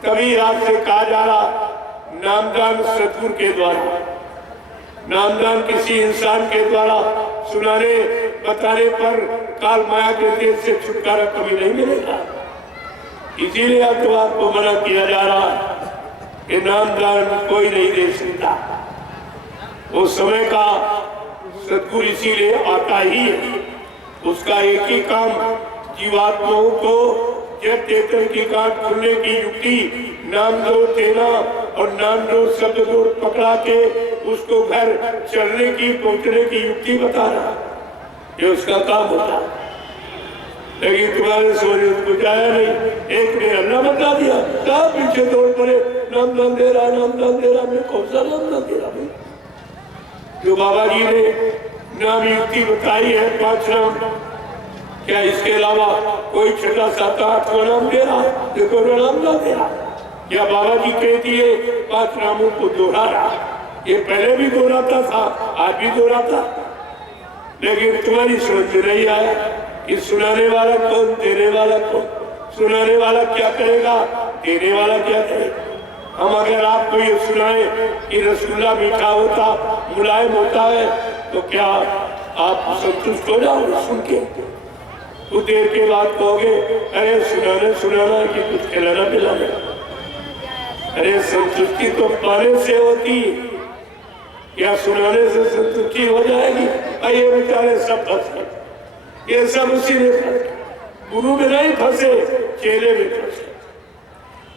तभी आपसे कहा जा रहा नामदान सद्गुरु के द्वारा। नामदान किसी इंसान के द्वारा सुनाने बताने पर काल माया के देश से छुटकारा कभी नहीं मिलेगा। इसीलिए आपको मना किया जा रहा है कि नामदान कोई नहीं दे सकता। वो समय का सद्गुरु इसीलिए आता ही है। उसका एक ही काम जीवात्माओं को जब चेतन की गांठ खुलने की युक्ति नाम दो देना और नाम दो शब्द दो पकड़ा के उसको घर चलने की पहुंचने की युक्ति बता रहा, ये उसका काम होता। लेकिन तुम्हारे सोने उसको जाया नहीं। एक ने अल्लाह बता दिया, कहा पीछे दौड़ पड़े, नाम दान दे रहा, नाम दान दे रहा। मैं कौन सा नाम दान दे रहा भाई? जो बाबा जी ने नाम युक्ति बताई है 5 नाम, क्या इसके अलावा कोई 6, 7, 8 नाम दे रहा है? देखो नाम दान दे रहा। या बाबा जी कह दिए 5 नामों को दोहरा रहा। ये पहले भी दोहराता था, आज भी दोहराता, लेकिन तुम्हारी समझ नहीं आया कि सुनाने वाला कौन, देने वाला कौन। सुनाने वाला क्या करेगा, देने वाला क्या करेगा। हम अगर आपको ये सुनाए कि रसगुल्ला मीठा होता, मुलायम होता है, तो क्या आप संतुष्ट हो जाओगे सुन के? कुछ देर के बाद कहोगे अरे सुनाना कि कुछ खिलाना पिलाना। अरे संतुष्टि तो पाने से होती, क्या सुनाने से संतुष्टि हो जाएगी? ये बेचारे सब फंसे, ये सब उसी में फंसे, गुरु में नहीं फंसे, चेले में फंसे।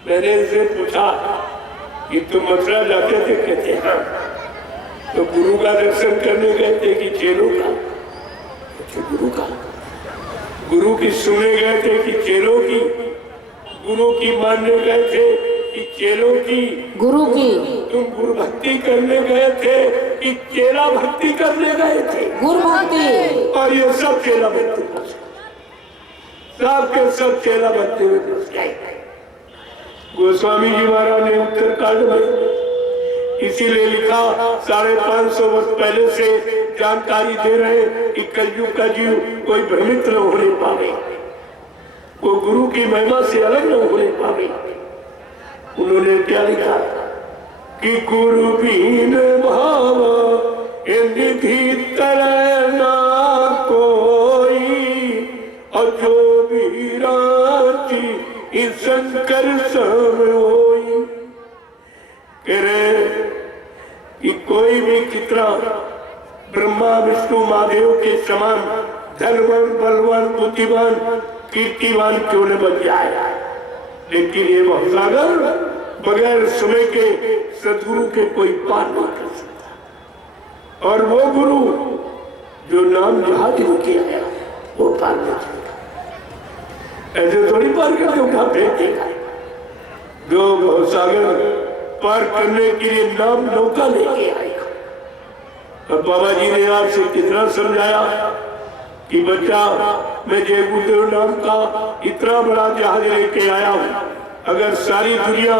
मैंने इनसे पूछा कि तुम मथुरा जाते थे? कहते हाँ। तो गुरु का दर्शन करने गए थे कि चेलों का? गुरु का। गुरु की सुने गए थे कि चेलों की? गुरु की मानने गए थे कि चेलों की? गुरु की। तुम गुरु भक्ति करने गए थे कि चेला भक्ति करने गए थे? गुरु भक्ति। और ये सब चेला भक्ति, सब के सब चेला भक्ति में फंस गए। गोस्वामी जी महाराज ने उत्तरकांड में इसीलिए लिखा, 550 वर्ष पहले से जानकारी दे रहे कि कलयुग का जीव कोई भ्रमित न होने पावे, वो गुरु की महिमा से अलग न होने पावे। उन्होंने क्या लिखा कि गुरु बीन भाव निधि तरह ना कोई, और जो भी रांची इस शंकर सब होई। कह रहे कि कोई भी कितना ब्रह्मा विष्णु महादेव के समान धनवान बलवान बुद्धिमान कीर्तिवान क्यों न बन जाए, लेकिन ये भवसागर बगैर समय के सदगुरु के कोई पार नहीं कर सकता। और वो गुरु जो नाम जहाज लेके आया वो पार नहीं करता। ऐसे थोड़ी पार करके उठा फेंकेगा। जो भवसागर पार करने के लिए नाम नौका लेके आएगा। और बाबा जी ने आपसे कितना समझाया कि बच्चा, मैं जय गुरुदेव नाम का इतना बड़ा जहाज लेके आया हूँ, अगर सारी दुनिया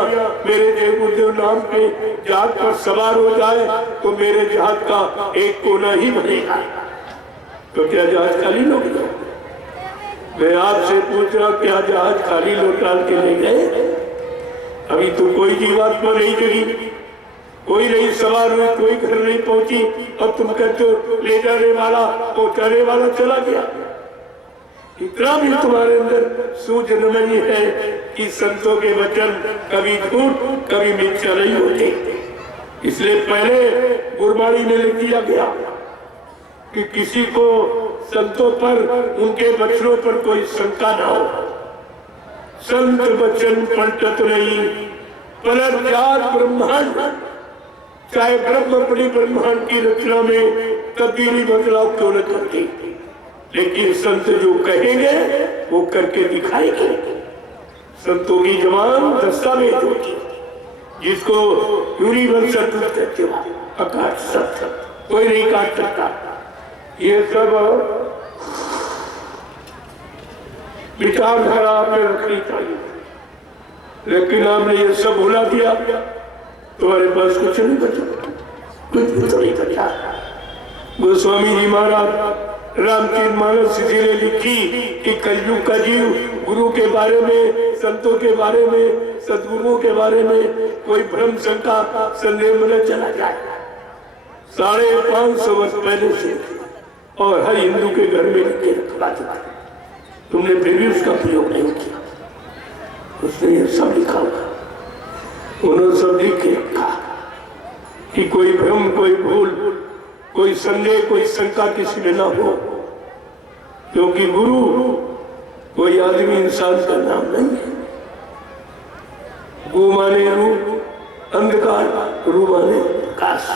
मेरे जय गुरुदेव नाम के जहाज पर सवार हो जाए तो मेरे जहाज का एक कोना ही बनेगा। तो क्या जहाज खाली लोगे? मैं आपसे पूछ रहा, क्या जहाज खाली लौटाल के ले गए? अभी तो कोई जीवात्मा नहीं जगी, कोई नहीं सवार हुई, कोई घर नहीं पहुंची, अब तुम कहते हो ले जाने वाला पहुंचाने वाला चला गया। इतना भी तुम्हारे अंदर सूझ नहीं है कि संतों के वचन कभी झूठ कभी मिथ्या नहीं होते। इसलिए पहले गुरबाणी में लिख दिया गया कि किसी को संतों पर, उनके वचनों पर कोई शंका न हो। संत वचन पलटत नहीं, पलट जात ब्रह्मांड। चाहे ब्रह्म अपनी ब्रह्मांड की रचना में तब्दीली बदलाव क्यों न करते, लेकिन संत जो कहेंगे वो करके दिखाएंगे। संतों की जबान दस्तावेज होती, जिसको यूनिवर्सल ट्रुथ कहते हो, आकाश सत्य, कोई नहीं काट सकता। ये सब विचारधारा आपने रखनी चाहिए, लेकिन आपने ये सब भुला दिया, तुम्हारे पास कुछ नहीं बचा, कुछ नहीं बचा। गोस्वामी जी महाराज रामचरित मानस इसीलिए लिखी कि कलयुग का जीव गुरु के बारे में, संतों के बारे में, सदगुरुओं के बारे में कोई भ्रम शंका संदेह में न चला जाए। 550 वर्ष पहले से और हर हिंदू के घर में लिखे रखवा दिया, तुमने फिर भी उसका प्रयोग नहीं किया। उसने ये सब लिखा होगा, उन्होंने सब लिख के रखा कि कोई भ्रम, कोई भूल, कोई संदेह, कोई शंका किसी में ना हो, क्योंकि गुरु कोई आदमी इंसान का नाम नहीं है। गु माने रूप, अंधकार, रू माने प्रकाश।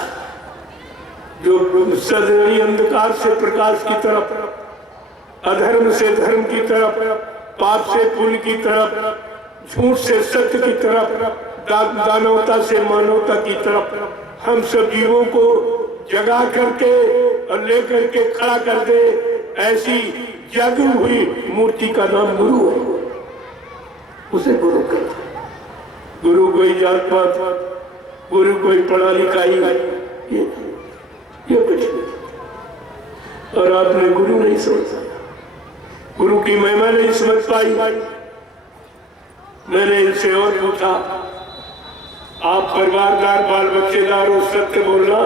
जो सदरी अंधकार से प्रकाश की तरफ, अधर्म से धर्म की तरफ, पाप से पुण्य की तरफ, झूठ से सत्य की तरफ, दानवता से मानवता की तरफ हम सब जीवों को जगा करके और लेकर के खड़ा कर दे, ऐसी जागी हुई मूर्ति का नाम गुरु है। उसे गुरु कहते हैं। गुरु कोई जात पात, गुरु कोई पढ़ा लिखा ही, ये कुछ नहीं। और आपने गुरु नहीं समझा, गुरु की महिमा नहीं समझ पाई। मैंने इनसे और पूछा, आप परिवारदार, बाल बच्चेदार और सत्य बोलना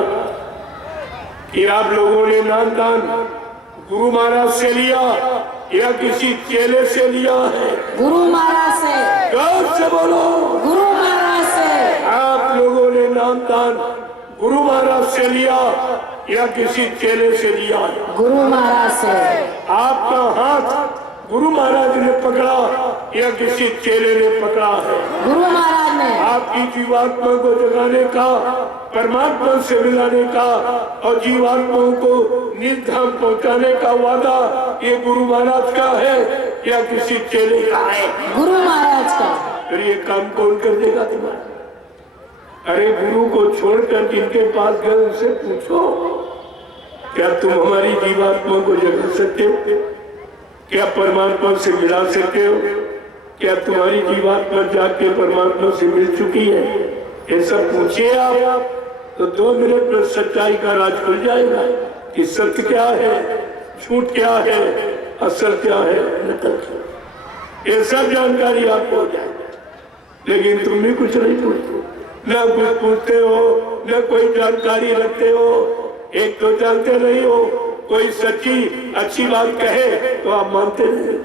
कि आप लोगों ने नाम दान गुरु महाराज से लिया या किसी चेले से लिया है? गुरु महाराज से। गौर से बोलो। गुरु महाराज से। आप लोगों ने नाम दान गुरु महाराज से लिया या किसी चेले से लिया है? गुरु महाराज से। आपका हाथ गुरु महाराज ने पकड़ा या किसी चेले ने पकड़ा है? गुरु महाराज ने। आपकी जीवात्मा को जगाने का, परमात्मा से मिलाने का और जीवात्माओं को निर्धाम पहुंचाने का वादा ये गुरु महाराज का है या किसी चेले का है? गुरु महाराज का। फिर ये काम कौन कर देगा तुम्हारा? अरे गुरु को छोड़कर जिनके पास गए उनसे पूछो, क्या तुम हमारी जीवात्मा को जगा सकते हो? क्या परमात्मा से मिला सकते हो? क्या तुम्हारी जीवात्मा जाके परमात्मा से मिल चुकी है? ये सब पूछिए आप, तो 2 मिनट में सच्चाई का राज खुल जाएगा कि सत्य क्या है, झूठ क्या है, असल क्या है, नकल क्या है। ये सब जानकारी आपको हो जाएगी। लेकिन तुम भी कुछ नहीं पूछते, ना कुछ पूछते हो, न कोई जानकारी रखते हो। एक तो जानते नहीं हो, कोई सच्ची अच्छी बात कहे तो आप मानते नहीं।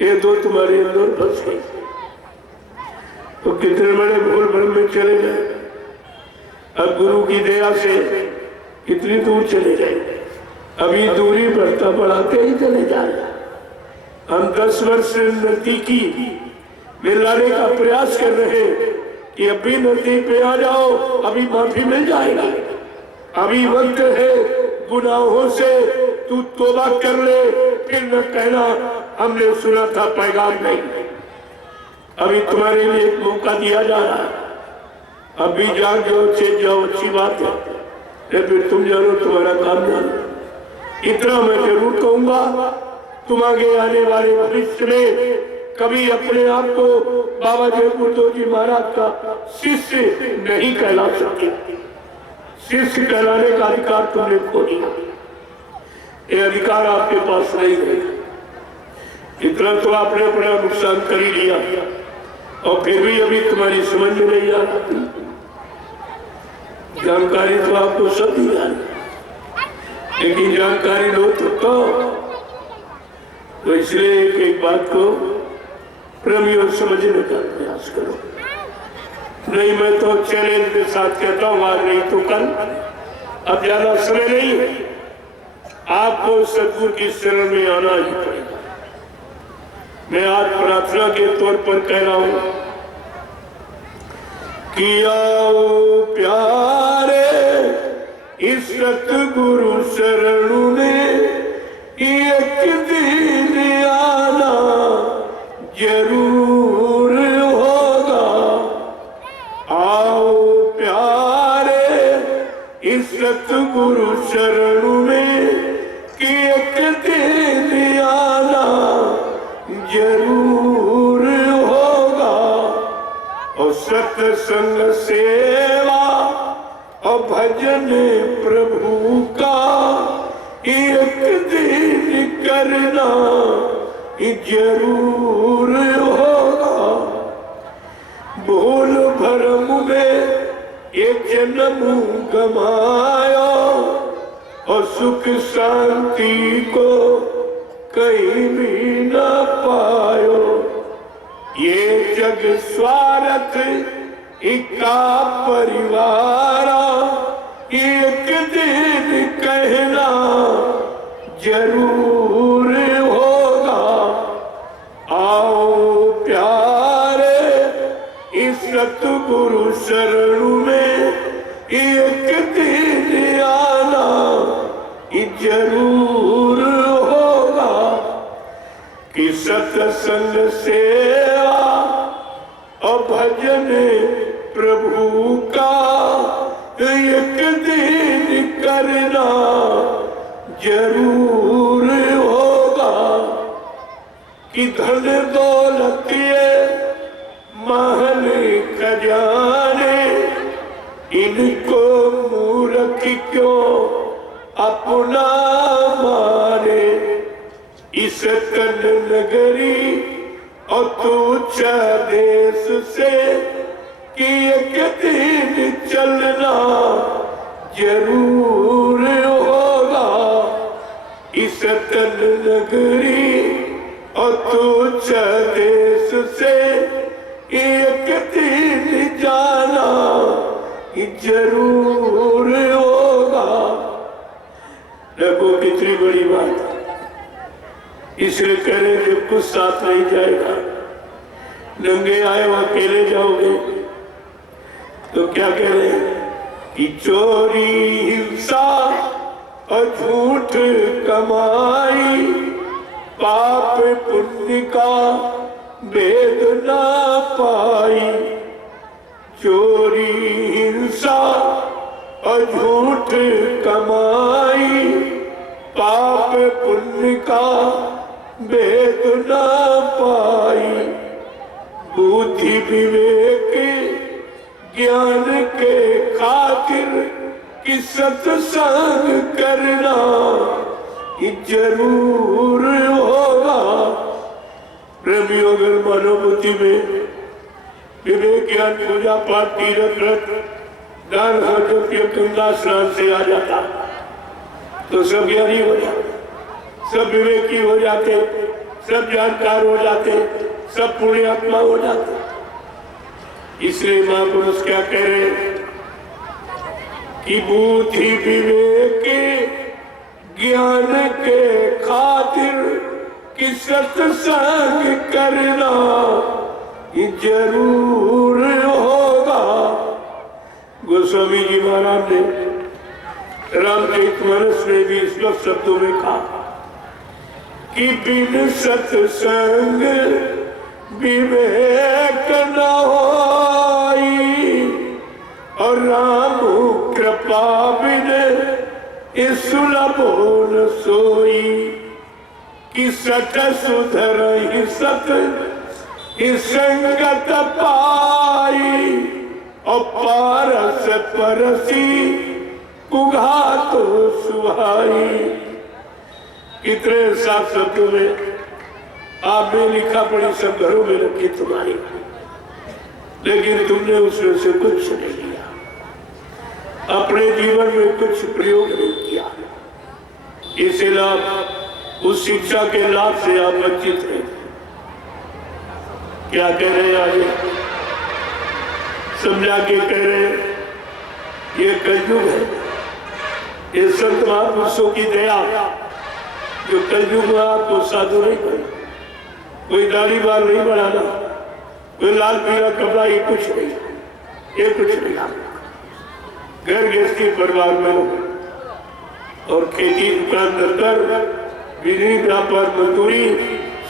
ये 2 तुम्हारे अंदर फंस गए तो कितने बड़े भूल भ्रम में चले गए। अब गुरु की दया से कितनी दूर चले गए। अभी दूरी बढ़ता बढ़ाते ही चले जा रहे। हम 10 वर्ष से नजदीकी में लाने का प्रयास कर रहे हैं कि अभी नजदीक पे आ जाओ, अभी माफी मिल जाएगा, अभी वक्त है, गुनाहों से तू तौबा कर ले, फिर न कहना हमने सुना था पैगाम नहीं। अभी तुम्हारे लिए एक मौका दिया जा रहा है, अभी जान जाओ, चेत जाओ, अच्छी बात है, फिर तुम जानो, तुम्हारा काम जानो। इतना मैं जरूर कहूंगा, तुम आगे आने वाले भविष्य में कभी अपने आप को बाबा जयपुर जी महाराज का शिष्य नहीं कहला सकते। शिष्य कहलाने का अधिकार तुमने खो दिया, ये अधिकार आपके पास नहीं है। इतना तो आपने अपना नुकसान कर ही लिया, और फिर भी अभी तुम्हारी समझ में नहीं आ रहा। जानकारी तो आपको सब दी है, लेकिन जानकारी लो तो इसलिए एक बात को प्रेमियों समझने का प्रयास करो। नहीं, मैं तो चैलेंज के साथ कहता हूं, आज नहीं तो कल, अब ज्यादा समय नहीं है, आपको सदगुरु की शरण में आना ही पड़ेगा। मैं आज प्रार्थना के तौर पर कह रहा हूं कि आओ प्यारे इस सतगुरु शरणु में एक दिन आना जरूर होगा। आओ प्यारे इस सतगुरु शरणु में कि एक दिन आना जरूर होगा। और सत्संग सेवा और भजन प्रभु का एक दिन करना जरूर होगा। भूल भरम में एक जन्म गमाया और सुख शांति को कहीं भी न पायो। ये जग स्वार्थ इका परिवार एक दिन कहना जरूर होगा। आओ प्यारे इस सतगुरु शरणु में एक दिन आना जरूर होगा। कि सत्संग सेवा और भजन प्रभु का एक दिन करना जरूर होगा। कि धन दौलत ये महल खजाने इनको मूर्ख क्यों अपना माने। इस तन नगरी और तुच्छ देश से कि एक दिन चलना जरूर होगा। इस तन नगरी और तुच्छ देश से एक दिन जाना जरूर होगा। देखो कितनी बड़ी बात है, इसलिए कह रहे जब कुछ साथ नहीं जाएगा, नंगे आए हो अकेले जाओगे, तो क्या कह रहे कि चोरी हिंसा और झूठ कमाई पाप पुण्य का भेद ना पाई। चोरी हिंसा और झूठ कमाई पाप पुण्य का भेद न पाई। बुद्धि विवेक ज्ञान के खातिर कि सत्संग करना जरूर होगा। प्रेमियों, अगर मानव बुद्धि में विवेक ज्ञान पूजा पाठ तीरथ व्रत दान गंगा स्नान से आ जाता तो सब ज्ञानी हो जाते, सब विवेकी हो जाते, सब जानकार हो जाते, सब पुण्यात्मा हो जाते। इसलिए महापुरुष क्या कह रहे हैं कि बुद्धि विवेक ज्ञान के खातिर कि सत्संग करना जरूर होगा। गोस्वामी जी महाराज ने रामचरितमानस में भी इस वक्त शब्दों में कहा कि बिन सत्संग विवेक न होई और राम कृपा बिन सुलभो न सोई कि सत सुधर ही सत संगत पाई और पारस परसी कुघा तो सुहाई। कितने साफ शब्दों में आपने लिखा पड़ी सब घरों में रखी तुम्हारी, लेकिन तुमने उसमें से कुछ नहीं लिया, अपने जीवन में कुछ प्रयोग नहीं किया। इसे लाभ उस शिक्षा के लाभ से आप वंचित रहे। क्या कह रहे हैं आगे? समझा के कह रहे हैं ये कलयुग है, ये संत महापुरुषों की दया जो कलयुग में आपको साधु नहीं बने, कोई दाढ़ी बाल नहीं बनाना, कोई लाल पीला कपड़ा, ये कुछ नहीं, ये कुछ नहीं। घर गृहस्थी परिवार में हो और खेती दुकान कर बिजली व्यापार मजदूरी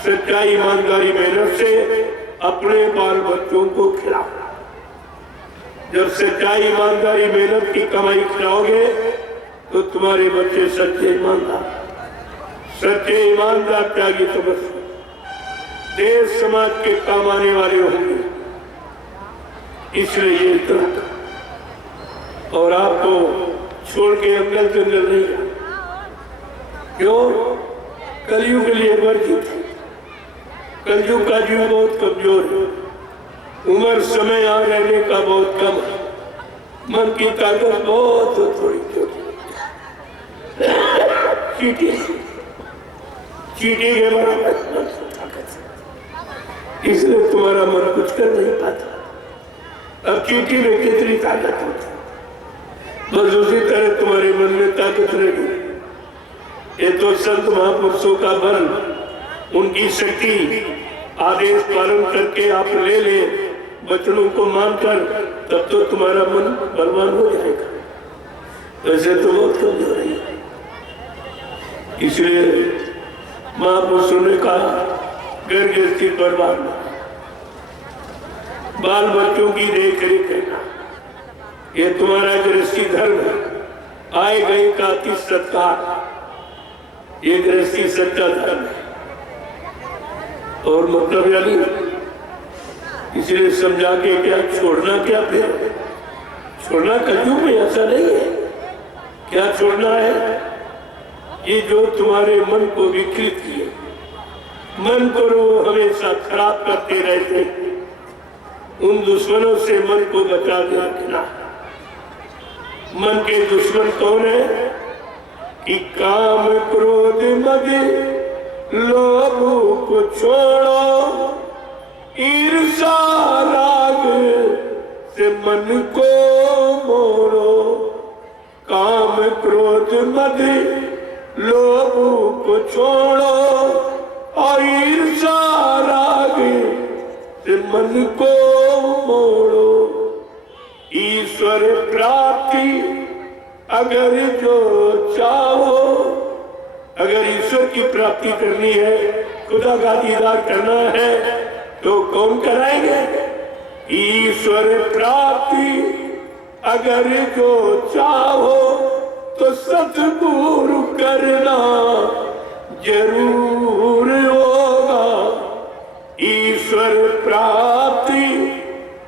सच्चाई ईमानदारी मेहनत से अपने बाल बच्चों को खिलाओ। जब सच्चाई ईमानदारी मेहनत की कमाई खिलाओगे तो तुम्हारे बच्चे सच्चे ईमानदार त्यागी समझ देश समाज के काम आने वाले होंगे। इसलिए ये इतना और आपको छोड़ के अंगल जंगल नहीं है। क्यों? कलयुग के लिए वर्जित है। कलयुग का जीव बहुत कमजोर है, उम्र समय यहाँ रहने का बहुत कम है, मन की ताकत बहुत थोड़ी छोटी, चीटी के बराबर ताकत, इसलिए तुम्हारा मन कुछ कर नहीं पाता। अब चीटी में कितनी ताकत होती, बस उसी तरह तुम्हारे मन में ताकत रहेगी। ये तो संत महापुरुषों का बल, उनकी शक्ति, आदेश पालन करके आप ले ले, वचनों को मानकर, तब तो तुम्हारा मन बलवान हो जाएगा। वैसे तो बहुत कमजोर है। इसलिए महापुरुषों ने कहा घर गृहस्थी परिवार में बाल बच्चों की देख रेख करना, ये तुम्हारा गृहस्थी धर्म है। आए गए का अति सत्कार, ये गृहस्थी सच्चा धर्म है। और मतलब यानी इसलिए समझा के क्या छोड़ना, क्या फिर छोड़ना कलयुग में ऐसा नहीं है। क्या छोड़ना है? ये जो तुम्हारे मन को विकृत किए, मन को हमेशा खराब करते रहते, उन दुश्मनों से मन को बचा के रखना। मन के दुश्मन कौन है? कि काम क्रोध मद लोभ को छोड़ो, ईर्षा राग से मन को मोड़ो। काम क्रोध मद लोभ को छोड़ो और ईर्षा राग से मन को मोड़ो। ईश्वर प्राप्ति अगर जो चाहो, अगर ईश्वर की प्राप्ति करनी है, खुदा का दीदार करना है, तो कौन कराएंगे? ईश्वर प्राप्ति अगर जो चाहो तो सतगुरु करना जरूर होगा। ईश्वर प्राप्ति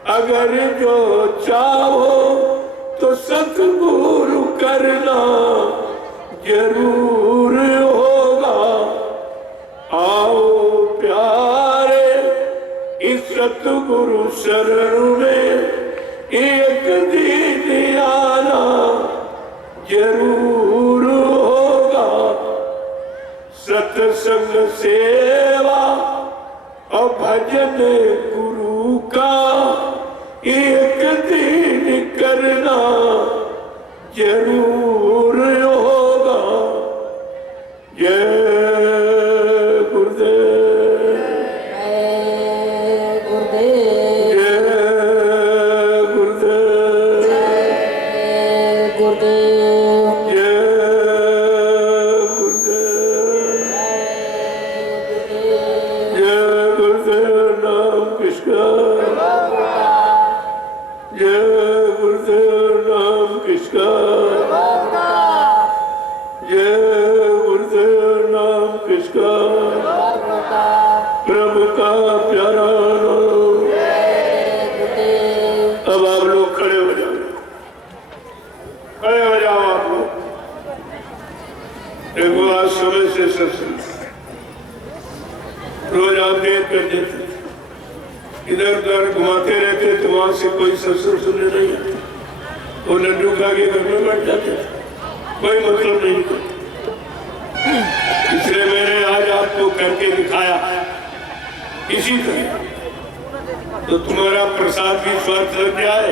अगर जो चाहो तो सतगुरु करना जरूर होगा। आओ प्यारे इस सतगुरु शरण में एक दिन आना जरूर होगा। सत्संग सेवा और भजन गुरु का एक दिन करना जरूर होगा। जय गुरुदेव। ये गुरुदेव नाम किसका, प्रभु का प्यारा नाम। अब आप लोग खड़े हो जाओ, खड़े हो जाओ आप लोग। देखो आज समय से सत्संग रोज आप देर कर देते, इधर उधर घुमाते रहते तो वहां से कोई सत्संग सुनने नहीं आता, वो लड्डू खा के घर में बैठ जाते, कोई मतलब नहीं था। इसलिए मैंने आज आपको करके दिखाया इसी तरह, तो तुम्हारा प्रसाद भी स्वार्थ लग जाए।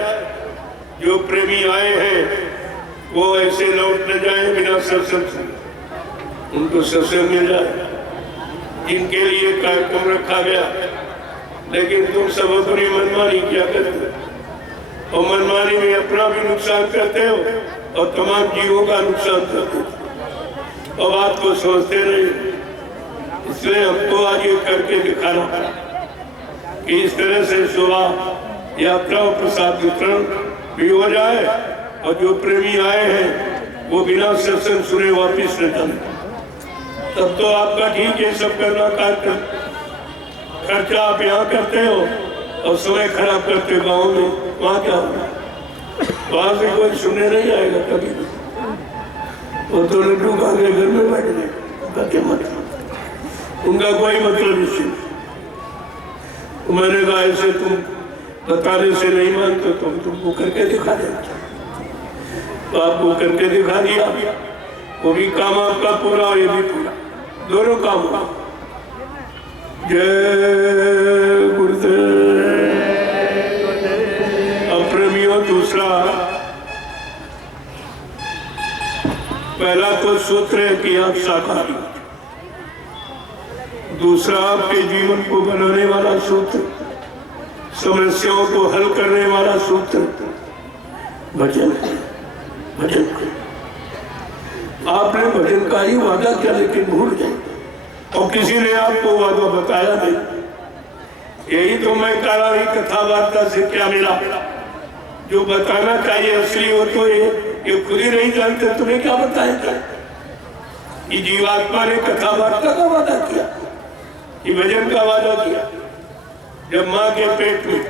जो प्रेमी आए हैं वो ऐसे लौट न जाए बिना सत्संग से, उनको सत्संग मिल जाए। जिनके लिए कार्यक्रम रखा गया, लेकिन तुम सब अपनी मनमानी क्या करते हो, और मनमानी में अपना भी नुकसान करते हो और तमाम जीवों का नुकसान करते हो, और बात को सोचते नहीं। इसलिए हमको आज ये करके दिखाना कि इस तरह से शोभा यात्रा और प्रसाद वितरण भी हो जाए, और जो प्रेमी आए हैं वो बिना सत्संग सुने वापिस न जाए। तब तो आपका ठीक है, सब करना खर्चा आप यहाँ करते हो और समय खराब करते हो गाँव में, वहाँ क्या होगा, वहाँ से कोई सुनने नहीं आएगा कभी भी। वो तो लड्डू खा के घर में बैठ गए, उनका क्या मतलब, उनका कोई मतलब नहीं। मैंने कहा ऐसे तुम बताने से नहीं मानते तो हम तुमको करके दिखा देंगे, तो आपको करके दिखा दिया। वो भी काम आपका पूरा और ये भी पूरा, दोनों काम हुआ। जय गुरुदेव। अब प्रेमियों, दूसरा, पहला तो सूत्र है कि आप शाकाहारी, दूसरा आपके जीवन को बनाने वाला सूत्र, समस्याओं को हल करने वाला सूत्र भजन है। भजन आपने भजन का ही वादा किया लेकिन भूल गए, और किसी ने आपको वादा बताया नहीं। यही तो मैं कह रहा हूं, कथा वार्ता से क्या मिला, जो बताना चाहिए असली हो तो ये खुद ही नहीं जानते, तुम्हें क्या बताएंगे। ये जीवात्मा ने कथा वार्ता का वादा किया, ये भजन का वादा किया। जब माँ के पेट में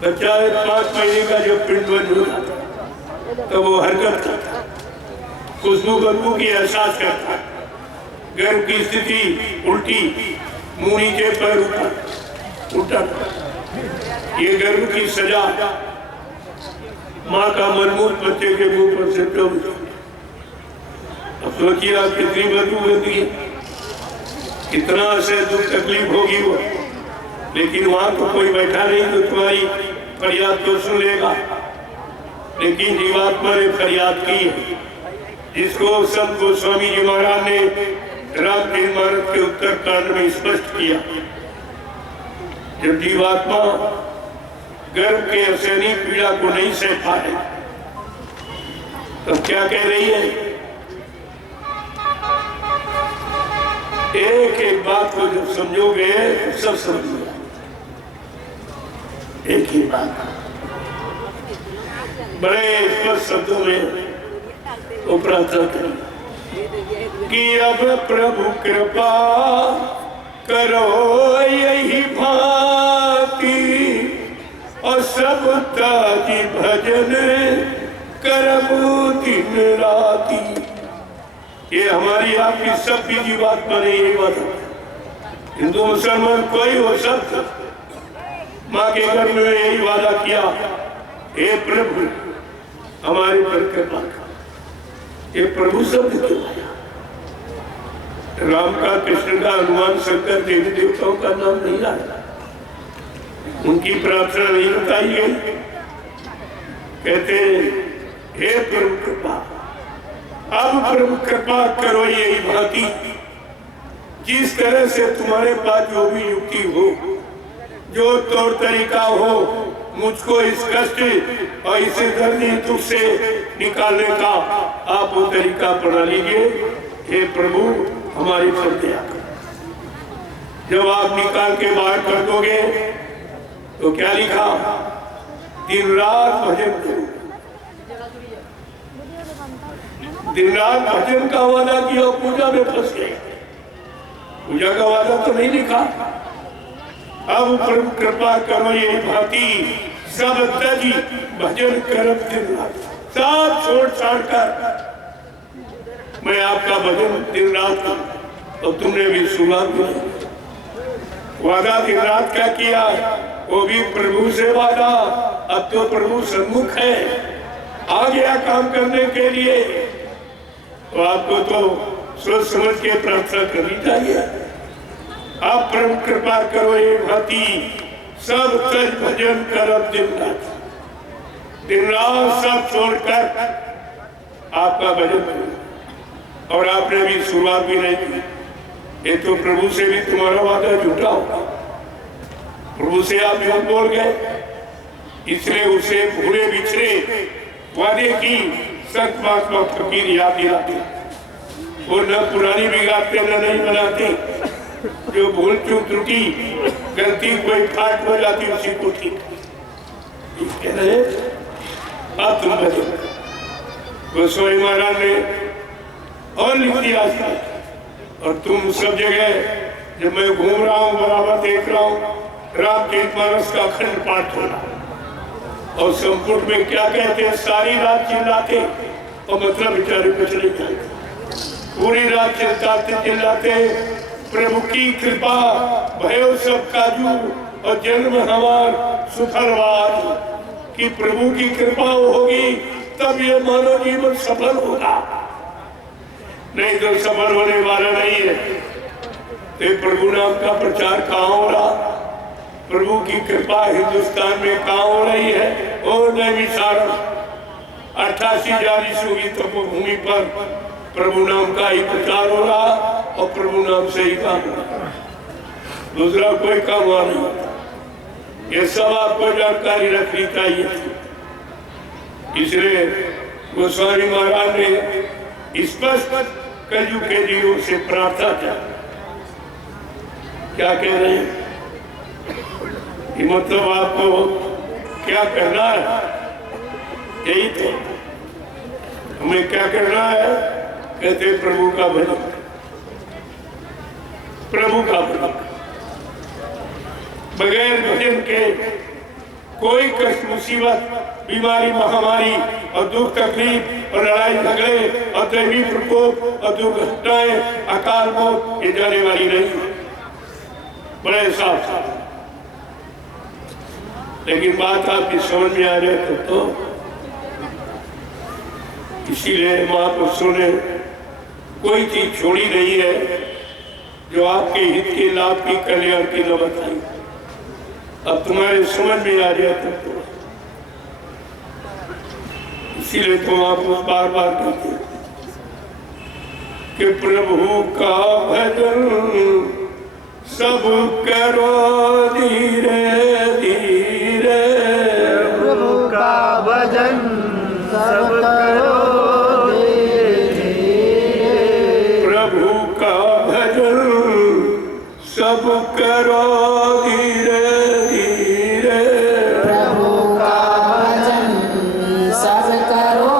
बच्चा 5 महीने का जब पिंड बंद हुआ तो वो हरकत करता, खुशबू बदबू की एहसास करता, गर्भ की स्थिति उल्टी, मुंह नीचे पैर ऊपर उठा, ये गर्भ की सजा, माँ का मनमूत बच्चे के मुंह पर से टूट। अब सोचिए आप कितनी बदबू होती है, कितना से दुख तकलीफ होगी वो, लेकिन वहां तो कोई बैठा नहीं जो तुम्हारी फरियाद को सुन लेगा। लेकिन जीवात्मा ने फरियाद की है, जिसको संत गोस्वामी जी महाराज ने रामदेव महाराज के उत्तर कांड में स्पष्ट किया। जब जीवात्मा गर्भ के असहनीय पीड़ा को नहीं सह पाए तो क्या कह रही है, एक एक बात को जब समझोगे तो सब समझोगे। एक ही बात बड़े स्पष्ट शब्दों में वो प्रार्थना करें कि अब प्रभु कृपा करो यही भांति, और सब ताजी भजन करबू दिन राती। ये हमारी आपकी सब की जीवात्मा ने यही बात, हिंदू मुसलमान कोई हो सकता, माँ के घर में यही वादा किया, हे प्रभु हमारे पर कृपा कर। ये प्रभु शब्द क्यों आया? राम का, कृष्ण का, हनुमान, शंकर, देवी देवताओं का नाम नहीं आया, उनकी प्रार्थना नहीं बताई गई। कहते हे प्रभु कृपा, अब प्रभु कृपा करो यही भांति, जिस तरह से तुम्हारे पास जो भी युक्ति हो, जो तौर तरीका हो, मुझको इस कष्ट और इस दर्दी दुख से निकालने का आप वो तरीका अपना लीजिए। हे प्रभु हमारी पर दया करो। जब आप निकाल के बाहर कर दोगे तो क्या लिखा, दिन रात भजन करो, दिन रात भजन का वादा किया और पूजा में फंस गए। पूजा का वादा तो नहीं लिखा। अब प्रभु कृपा करो ये भांति सब तजी भजन करब दिन रात, सब छोड़ छाड़ कर मैं आपका भजन दिन रात करूं। और तुमने भी सुना भी वादा दिन रात क्या किया, वो भी प्रभु से वादा। अब तो प्रभु सन्मुख है, आ गया काम करने के लिए। तो आपको तो सोच समझ के प्रार्थना करनी चाहिए। आप प्रभु कृपा करो ये भांति सब तज भजन करब दिन रात, दिन रात सब छोड़कर आपका भजन करो। और आपने भी शुरुआत भी नहीं की। ये तो प्रभु से भी तुम्हारा वादा झूठा होगा। प्रभु से आप झूठ बोल गए, इसलिए उसे भूले बिछड़े वादे की संत महात्मा फकीर याद दिलाते। वो न पुरानी बिगाड़ते न नहीं बनाते। जो भूल चूक त्रुटि गलती कोई फाट हो जाती उसी को ठीक कह रहे। अब तुम बचो। गोस्वामी महाराज ने और लिख दिया और तुम सब जगह जब मैं घूम रहा हूँ बराबर देख रहा हूँ रामचरितमानस का अखंड पाठ हो रहा और संपुट में क्या कहते हैं, सारी रात चिल्लाते और मतलब बेचारे कुछ नहीं जानते। पूरी रात चिल्लाते चिल्लाते प्रभु की कृपा भयो सब काजू और जन्म हमार सुफलवार, कि प्रभु की कृपा होगी तब ये मानव जीवन सफल होगा, नहीं तो सफल होने वाला नहीं है। तो प्रभु नाम का प्रचार कहाँ हो रहा, प्रभु की कृपा हिंदुस्तान में कहाँ हो रही है। और नहीं सारा 88 की तपोभूमि पर प्रभु नाम का ही प्रचार हो रहा और प्रभु नाम से ही काम हो रहा, दूसरा कोई काम हुआ नहीं। ये सब आपको जानकारी रखनी चाहिए। इसलिए गोस्वामी महाराज ने स्पष्ट कलयुग के जीवों से प्रार्थना किया। क्या कह रहे हैं कि मतलब आपको क्या करना है, यही तो हमें क्या करना है। कहते प्रभु का भजन, प्रभु का भजन। बगैर भजन के कोई कष्ट मुसीबत बीमारी महामारी और दुख तकलीफ और लड़ाई झगड़े और दैवी प्रकोप और दुर्घटनाएं अकाल मौत ये जाने वाली नहीं। बड़े साफ लेकिन बात आपकी समझ में आ रही तो इसीलिए महापुरुषों ने कोई चीज छोड़ी नहीं है जो आपके हित के लाभ की कल्याण की न बताई। अब तुम्हारे समझ में आ रहा था तो इसीलिए तुम आप बार बार कहते कि प्रभु का भजन सब करो धीरे धीरे, प्रभु का भजन सब करो धीरे धीरे, प्रभु का भजन सब करो धीरे धीरे, प्रभु का भजन सब करो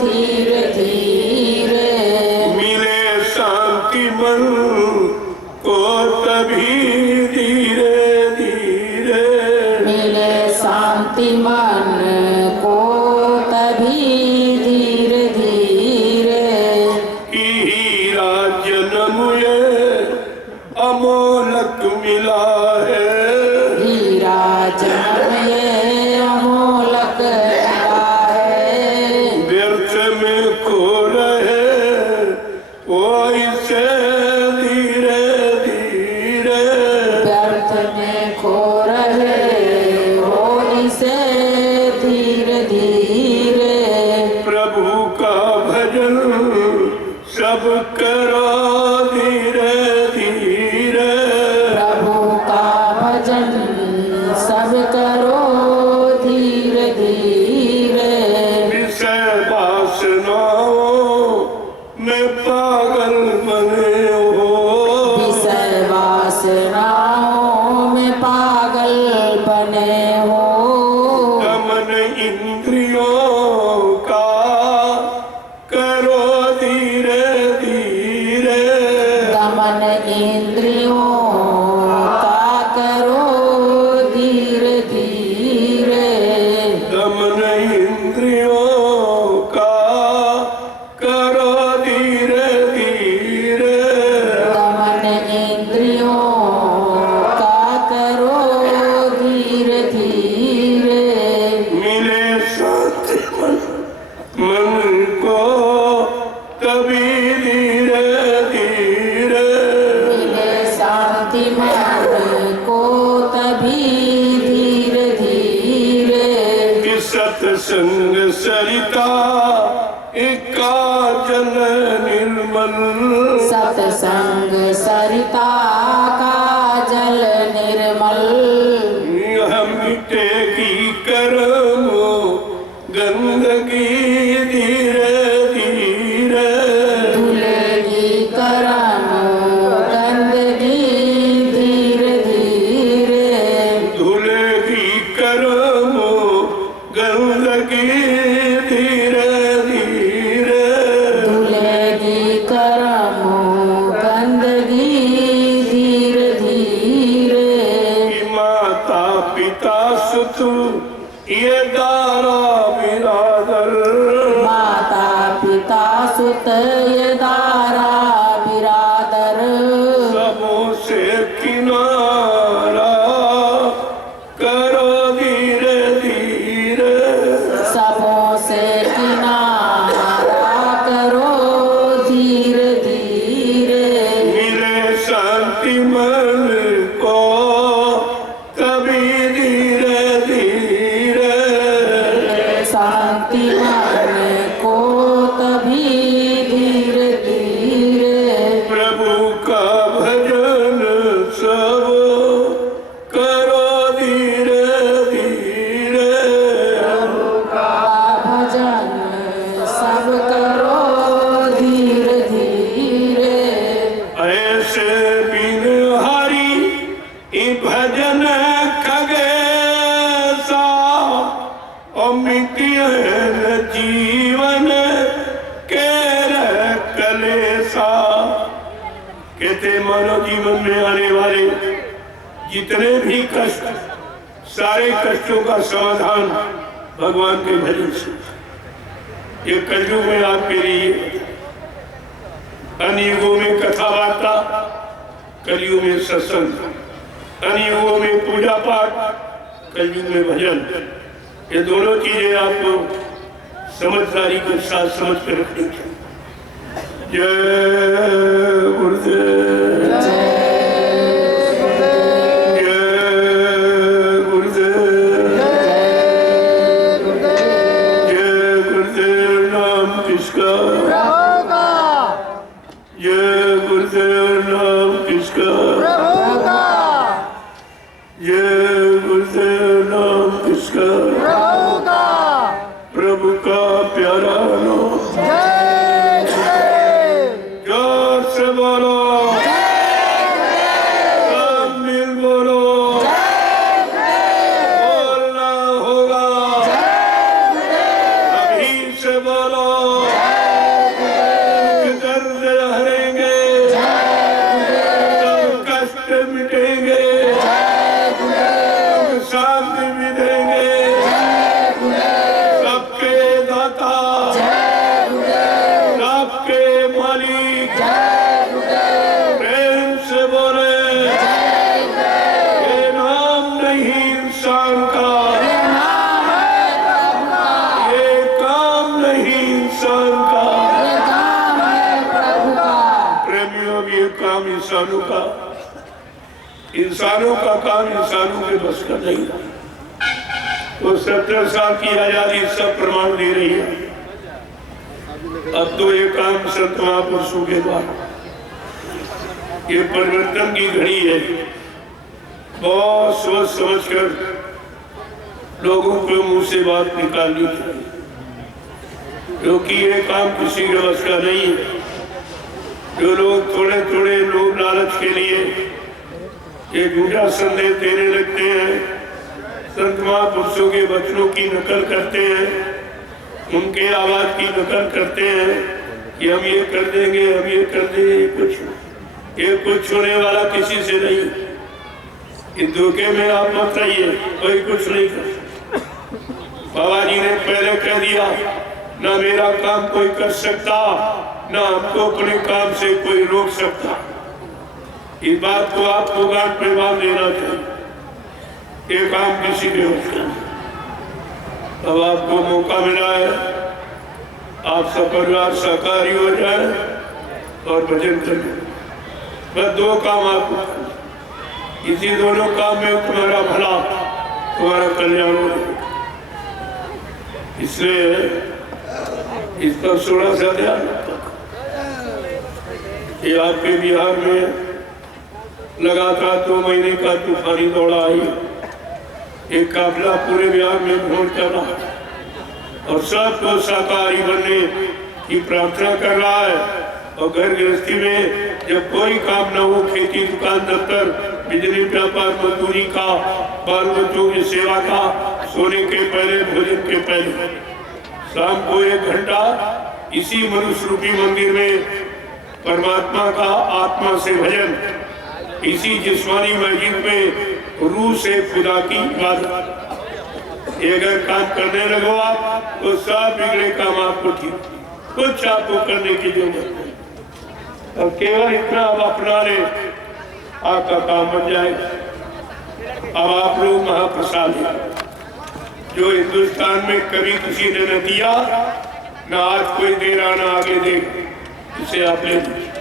धीरे धीरे, मिले शांति मन को तभी धीरे धीरे, मिले शांति मन को तभी धीरे धीरे, कि हीरा जन्म ये अमोलक मिला है, हीरा जन्म ये अमोलक मिला है, व्यर्थ में खो रहे वो इसे धीरे धीरे, व्यर्थ में खो रहे हो इसे धीरे धीरे, प्रभु का भजन सब करो धीरे धीरे, प्रभु का भजन सब करो धीरे धीरे, विषय वासनाओं में पागल बने हो, विषय वासनाओं में पागल बने हो, दमन इंद्रियों का करो इंद्रियों का करो धीरे धीरे, दमन इंद्रियों का करो धीरे धीरे, दमन इंद्रियों का करो धीरे धीरे, मिले शांति मन को तभी धीरे धीरे, मिले शांति मन को तभी धीरे धीरे, कि सत्संग सरिता का जल निर्मल, सत्संग सरिता का जल निर्मल, मिटेगी कर्म गंदगी धीरे धीरे, धुलेगी करम गंदगी धीरे धीरे, धुलेगी कर्म गंदगी धीरे धीरे, धुलेगी करम गंदगी धीरे धीरे, कि माता पिता सुत ये दारा बिरादर, माता पिता सुत ये दारा बिरादर, सबों से किनारा करो धीरे धीरे, सबों से किनारा करो धीरे धीरे, मिले शांति मन को तभी धीरे धीरे, शांति मन को तभी धीरे धीरे, प्रभु का भजन सब करो धीरे धीरे, का भजन सब करो धीरे धीरे, ऐसे बिन हरि ई भजन खगेसा, अमितिय जीवन के कलेसा। कहते मानव जीवन में आने वाले जितने भी कष्ट, सारे कष्टों का समाधान भगवान के भजन से। ये कलयुग में आपके लिए, अन्य युगों में कथा वार्ता, कलयुग में सत्संग, अन्य युगों में पूजा पाठ, कलयुग में भजन। ये दोनों चीजें आपको समझदारी के साथ समझ कर रखनी चाहिए। जय गुरुदेव, जय गुरुदेव, जय गुरुदेव। नाम किसका? जय गुरुदेव। नाम किसका? जय गुरुदेव। नाम किसका? प्रभु का प्यारा नाम। जोर से बोलो, सब मिल बोलो, बोलना होगा, अभी से बोलो, दर्द हरेंगे, सब कष्ट मिटेंगे, शांति भी देंगे, सबके दाता, सबके मालिक, प्रेम से बोले, ये नाम नहीं इंसान का, ये काम नहीं इंसान का। प्रेमियों, ये काम इंसानों का, इंसानों का काम इंसानों के बस का नहीं था। तो 17 साल की आजादी सब प्रमाण दे रही है। अब तो ये काम संत महापुरुषों के द्वारा, ये परिवर्तन की घड़ी है। बहुत सोच समझ कर लोगों को मुंह से बात निकालनी चाहिए, क्योंकि ये काम किसी के बस का नहीं है। जो लोग थोड़े थोड़े लोग लालच के लिए ये झूठा संदेश देने लगते हैं, संत महापुरुषों के वचनों की नकल करते हैं, उनके आवाज की नकल करते हैं कि हम ये कर देंगे, हम ये कर देंगे, कुछ ये कुछ छूने वाला किसी से नहीं। इन धोखे में आप मत रहिए, कोई कुछ नहीं कर सकता। बाबा जी ने पहले कह दिया, ना मेरा काम कोई कर सकता, ना आपको अपने काम से कोई रोक सकता। इस बात को आपको गांठ पे बांध देना चाहिए। ये काम किसी के हो सकता। अब आपको मौका मिला है, आप सब परिवार सहकारी हो जाए और भजन करें। बस दो काम आपको करना, इसी दोनों काम में तुम्हारा भला, तुम्हारा कल्याण हो। इसलिए इस पर थोड़ा सा ध्यान रखो। ये आपके बिहार में लगातार 2 महीने का तूफानी दौड़ा आई। एक काफिला पूरे बिहार में भ्रमण कर रहा है और सबको शाकाहारी बनने की प्रार्थना कर रहा है। और घर गृहस्थी में जब कोई काम न हो, खेती, दुकान, दफ्तर, बिजली, व्यापार, मजदूरी का, बाल बच्चों की सेवा का, सोने के पहले, भोजन के पहले, शाम को 1 घंटा इसी मनुष्य रूपी मंदिर में परमात्मा का आत्मा से भजन, इसी जिस्मानी मस्जिद में रूह से खुदा की इबादत। ये अगर काम करने लगो आप तो सब बिगड़े काम आपको ठीक, कुछ आपको करने की जरूरत नहीं। अब केवल इतना अब अपना ले, आपका काम बन जाएगा। अब आप लोग महाप्रसाद हैं, जो हिंदुस्तान में कभी किसी ने न दिया, न आज कोई दे रहा, न आगे देगा। इसे आप ले लीजिए।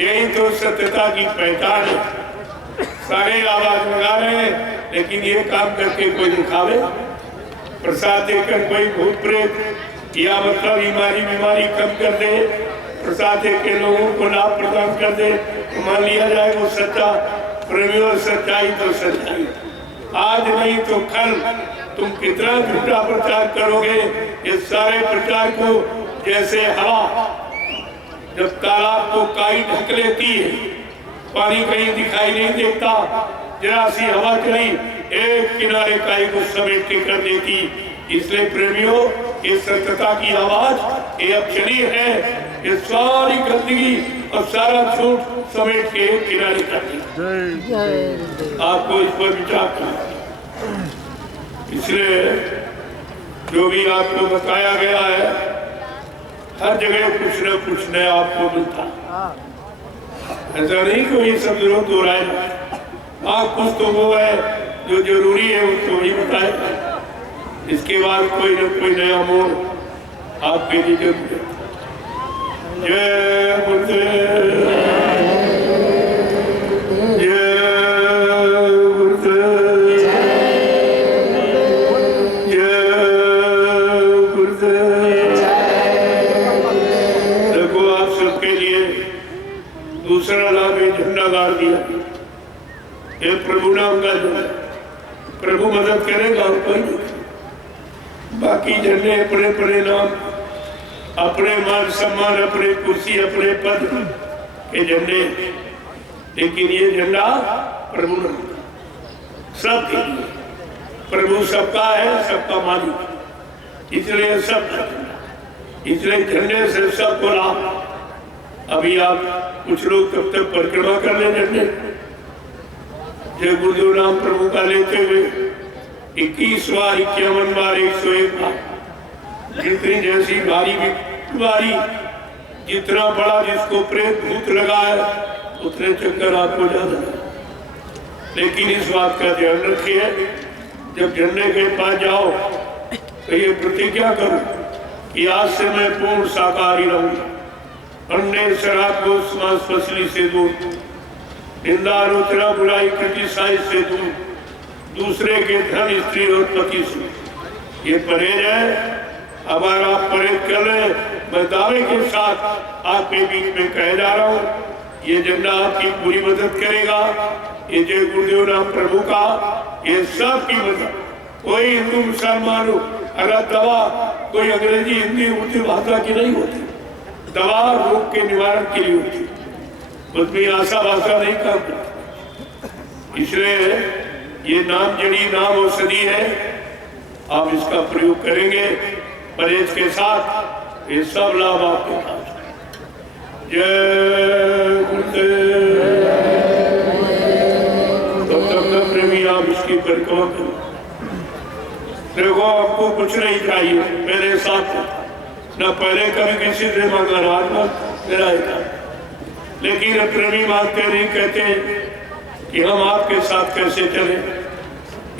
यही तो सत्यता की पहचान है। सारे आवाज लगा रहे हैं, लेकिन ये काम करके कोई दिखावे, प्रसाद देकर कोई भूत प्रेत या मतलब बीमारी कम कर दे, प्रसाद देकर लोगों को लाभ प्रदान कर दे, तो मान लिया जाए वो सच्चा प्रेमी और सच्चाई तो सच्चाई। आज नहीं तो कल तुम कितना झूठा प्रचार करोगे। ये सारे प्रचार को जैसे हवा जब तालाब को काई ढक लेती है, पानी कहीं दिखाई नहीं देता, जरा सी हवा चली एक किनारे काई को समेट के कर देती। इसलिए प्रेमियों, ये सत्यता की आवाज ये अब चली है, ये सारी गंदगी और सारा झूठ समेट के एक किनारे कर दी। आपको इस पर विचार करना। इसलिए जो भी आपको बताया गया है, हर जगह कुछ न कुछ नया आपको मिलता। ऐसा नहीं कोई सब लोग दोहराए। आप कुछ तो वो है जो जरूरी है उसको ही बताए, इसके बाद कोई न कोई नया मोड़ आपके लिए जरूर है। जय गुरुदेव, जय गुरुदेव, जय गुरुदेव। देखो आप सबके लिए दूसरा लाभ है, झंडा गाड़ दिया। ये प्रभु नाम का झंडा, प्रभु मदद करेगा और कोई नहीं। बाकी झंडे अपने अपने नाम, अपने मान सम्मान, अपने कुर्सी, अपने पद के झंडे, लेकिन ये झंडा प्रभु नाम सब के लिए। प्रभु सबका है, सबका मालिक, इसलिए सब, इसलिए झंडे से सबको लाभ। अभी आप कुछ लोग तब तक परिक्रमा कर ले झंडे, जय गुरुदेव नाम प्रभु का लेते हुए 21 बार, 51 बार, 101 बार, जितनी जैसी भारी बीमारी, जितना बड़ा जिसको प्रेत भूत लगा है, उतने चक्कर आपको ज्यादा। लेकिन इस बात का ध्यान रखिए, जब झंडे के पास जाओ तो ये प्रतिज्ञा करो कि आज से मैं पूर्ण शाकाहारी रहूंगा, अन्य शराब गोश्त मांस मछली से दूर, निंदा आलोचना बुराई क्रिटिसाइज से दूर, दूसरे के धन स्त्री और पति से ये परहेज है। अब आप परहेज कर रहे, मैं दावे के साथ आपके बीच में कह जा रहा हूँ, ये झंडा आपकी पूरी मदद करेगा। ये जय गुरुदेव नाम प्रभु का, ये सब की मदद। कोई हिंदू मुसलमान हो, अगर दवा कोई अंग्रेजी हिंदी उर्दू भाषा की नहीं होती, दवा रोग के निवारण के लिए होती, उसमें आशा भाषा नहीं काम करती। इसलिए ये नाम जड़ी नाम औषधि है, आप इसका प्रयोग करेंगे परहेज के साथ, ये सब लाभ आपके पास। जय गुरुदेव। आप इसकी परिक्रमा करो। देखो आपको कुछ नहीं चाहिए मेरे साथ, न पहले कभी किसी से मांगा ना आज मेरा था, लेकिन प्रेमी मांगते नहीं, कहते कि हम आपके साथ कैसे चले,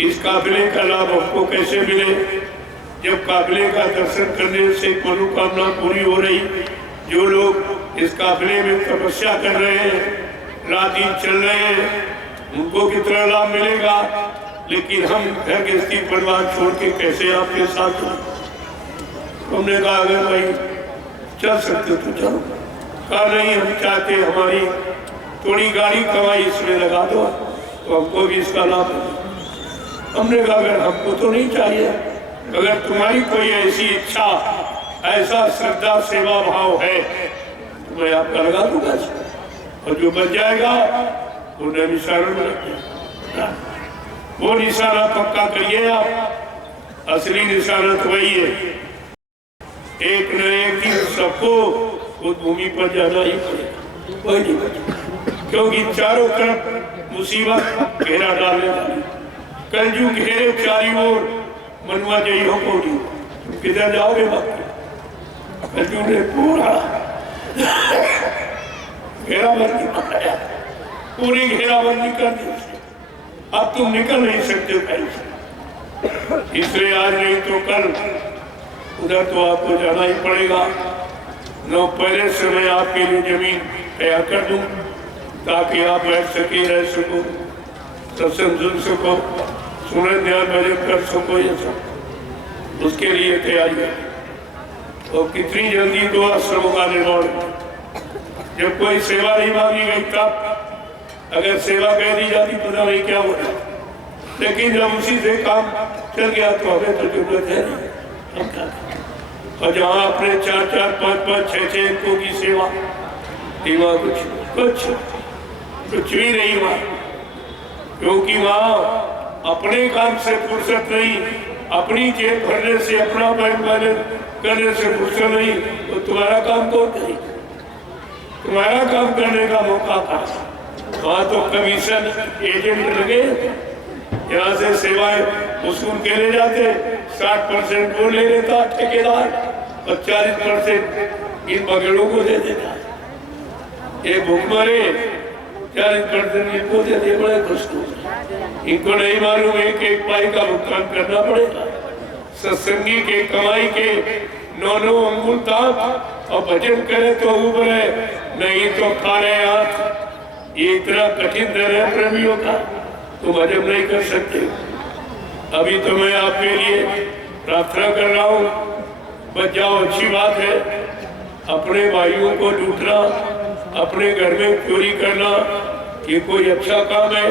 इस काफिले का लाभ आपको कैसे मिले। जब काफिले का दर्शन करने से मनोकामना पूरी हो रही, जो लोग इस काफिले में तपस्या कर रहे हैं, रात दिन चल रहे हैं, उनको कितना लाभ मिलेगा। लेकिन हम घर के स्थिति परिवार छोड़ के कैसे आपके साथ हो। हमने कहा अगर भाई चल सकते तो चलो। कहा नहीं, हम चाहते हमारी थोड़ी गाड़ी कमाई इसमें लगा दो तो हमको भी इसका लाभ है। हमने कहा अगर हमको तो नहीं चाहिए, अगर तुम्हारी कोई ऐसी इच्छा, ऐसा श्रद्धा सेवा भाव है तो मैं आपका लगा दूंगा, और जो बच जाएगा वो निशाना में रख दें। वो निशाना पक्का करिए आप, असली निशाना तो वही है। एक न एक दिन सबको उस भूमि पर जाना ही पड़ेगा, कोई नहीं बचेगा, क्योंकि चारों तरफ मुसीबत घेरा डालने वाली, कलयुग घेरे चारों ओर, मनवा जई हो कोई किधर जाओगे बाकी। कलयुग ने पूरा घेराबंदी पकड़ाया, पूरी घेराबंदी कर दी, अब तुम निकल नहीं सकते कहीं। इसलिए आज नहीं तो कल उधर तो आपको जाना ही पड़ेगा। लो पहले से मैं आपके लिए जमीन तैयार कर दूं ताकि आप बैठ सके, रह सको, सत्संग सुन सको, सुने ध्यान भजन कर सको, ये सब उसके लिए तैयारी है। और कितनी जल्दी दो आश्रमों का निर्माण, जब कोई सेवा नहीं मांगी गई तब, अगर सेवा कह दी जाती पता नहीं क्या होता, लेकिन जब उसी से काम चल गया तो हमें तो जरूरत है नहीं। और जहाँ अपने 4-4, 5-5, 6-6 अंकों की सेवा, वहाँ कुछ भी नहीं हुआ, क्योंकि वहाँ अपने काम से फुर्सत नहीं, अपनी जेब भरने से, अपना बैंक बैलेंस करने से फुर्सत नहीं, तो तुम्हारा काम कौन करे? तुम्हारा काम करने का मौका था। वहाँ तो कमीशन एजेंट लगे, यहाँ से सेवाएं वसूल के ले जाते, 60% वो ले लेता ठेकेदार और 40% इन बगड़ों को दे देता। ये भूखमरे 40% इनको दे दे, बड़े खुश। इनको नहीं मालूम एक एक पाई का भुगतान करना पड़ेगा। सत्संगी के कमाई के 9 अंगुल ताप और भजन करे तो उबरे, नहीं तो खारे हाथ। ये इतना कठिन दर है प्रेमियों का, तुम हजम नहीं कर सकते। अभी तो मैं आपके लिए प्रार्थना कर रहा हूँ, बच जाओ, अच्छी बात है। अपने भाइयों को लूटना, अपने घर में चोरी करना, ये कोई अच्छा काम है?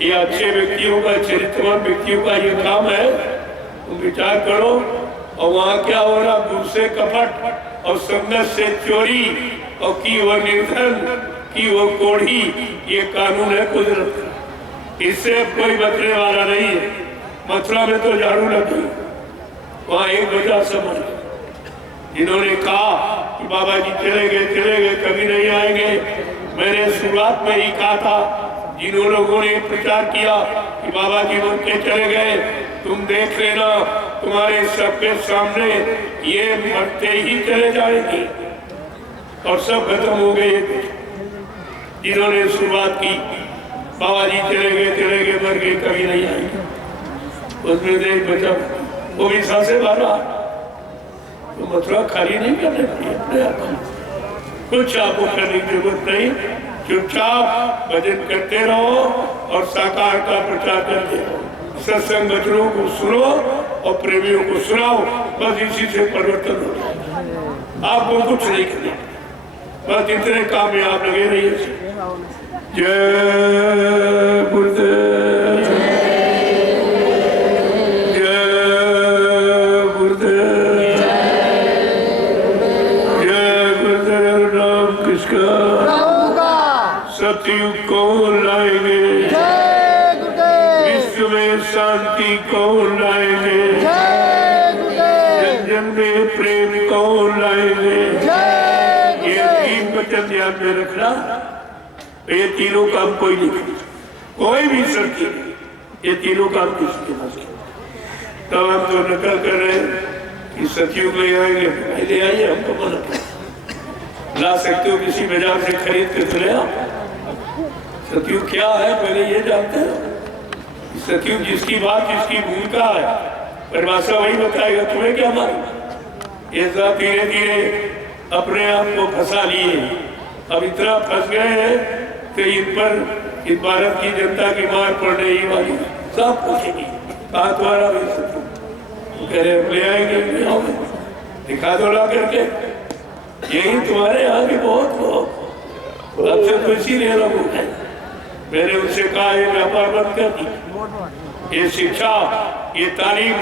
ये अच्छे व्यक्तियों का, चरित्रवान व्यक्तियों का ये काम है? तुम विचार करो। और वहाँ क्या हो रहा? गुरु से कपट और संगत से चोरी और की वो निर्धन, की वो कोढ़ी, ये कानून है कुदरत का। इससे कोई बचने वाला नहीं है। मथुरा में तो झाड़ू लगी, वहाँ एक बचा समझ, जिन्होंने कहा कि बाबा जी चले गए, कभी नहीं आएंगे। मैंने शुरुआत में ही कहा था, जिन लोगों ने प्रचार किया कि बाबा जी मन के चले गए, तुम देख लेना, तुम्हारे सबके सामने ये मरते ही चले जाएंगे। और सब खत्म हो गए। जिन्होंने शुरुआत की, बाबा जी चले गए, मर गए, कभी नहीं आएंगे। उसमें देख बचा, वो भी सांसें मारा। तो मथुरा खाली नहीं करने पड़ी अपने आप। कुछ आपको करने की जरूरत नहीं, चुपचाप भजन करते रहो और साकार का प्रचार करते रहो। सत्संग वचनों को सुनो और प्रेमियों को सुनाओ, बस इसी से परिवर्तन हो जाएगा। आपको कुछ नहीं करना, बस इतने काम में आप लगे रहिए। जय गुरुदेव, जय गुरुदेव, जय गुरुदेव। राम कृष्ण सतयुग को लाएंगे, विश्व में शांति को लाएंगे, जन जन में प्रेम को लाएंगे। ये 3 वचन ध्यान में रखना। ये तीनों काम कोई नहीं, कोई भी शक्ति ये तीनों काम किसके पास किया? तब हम तो नकल कर रहे हैं कि सतयुग ले आएंगे, पहले आइए, हमको मना कर ला सकते हो किसी बाजार से खरीद के चले आओ। सतयुग क्या है पहले ये जानते हो। सतयुग जिसकी बात, जिसकी भूमिका है, परिभाषा वही बताएगा, तुम्हें क्या मालूम। ये सब धीरे धीरे अपने आप को फंसा लिए, अब इतना फंस गए हैं कि इन पर इस भारत की जनता की मार पड़ने ही वाली है। सब पूछेगी कहा तुम्हारा भी सतयुग, कह रहे ले आएंगे, ले आओगे, दिखा दो ला करके। यही तुम्हारे यहाँ के बहुत लोग अब से तो इसीलिए लोग है। मैंने उनसे कहा ये व्यापार बंद कर दी, ये शिक्षा, ये तालीम,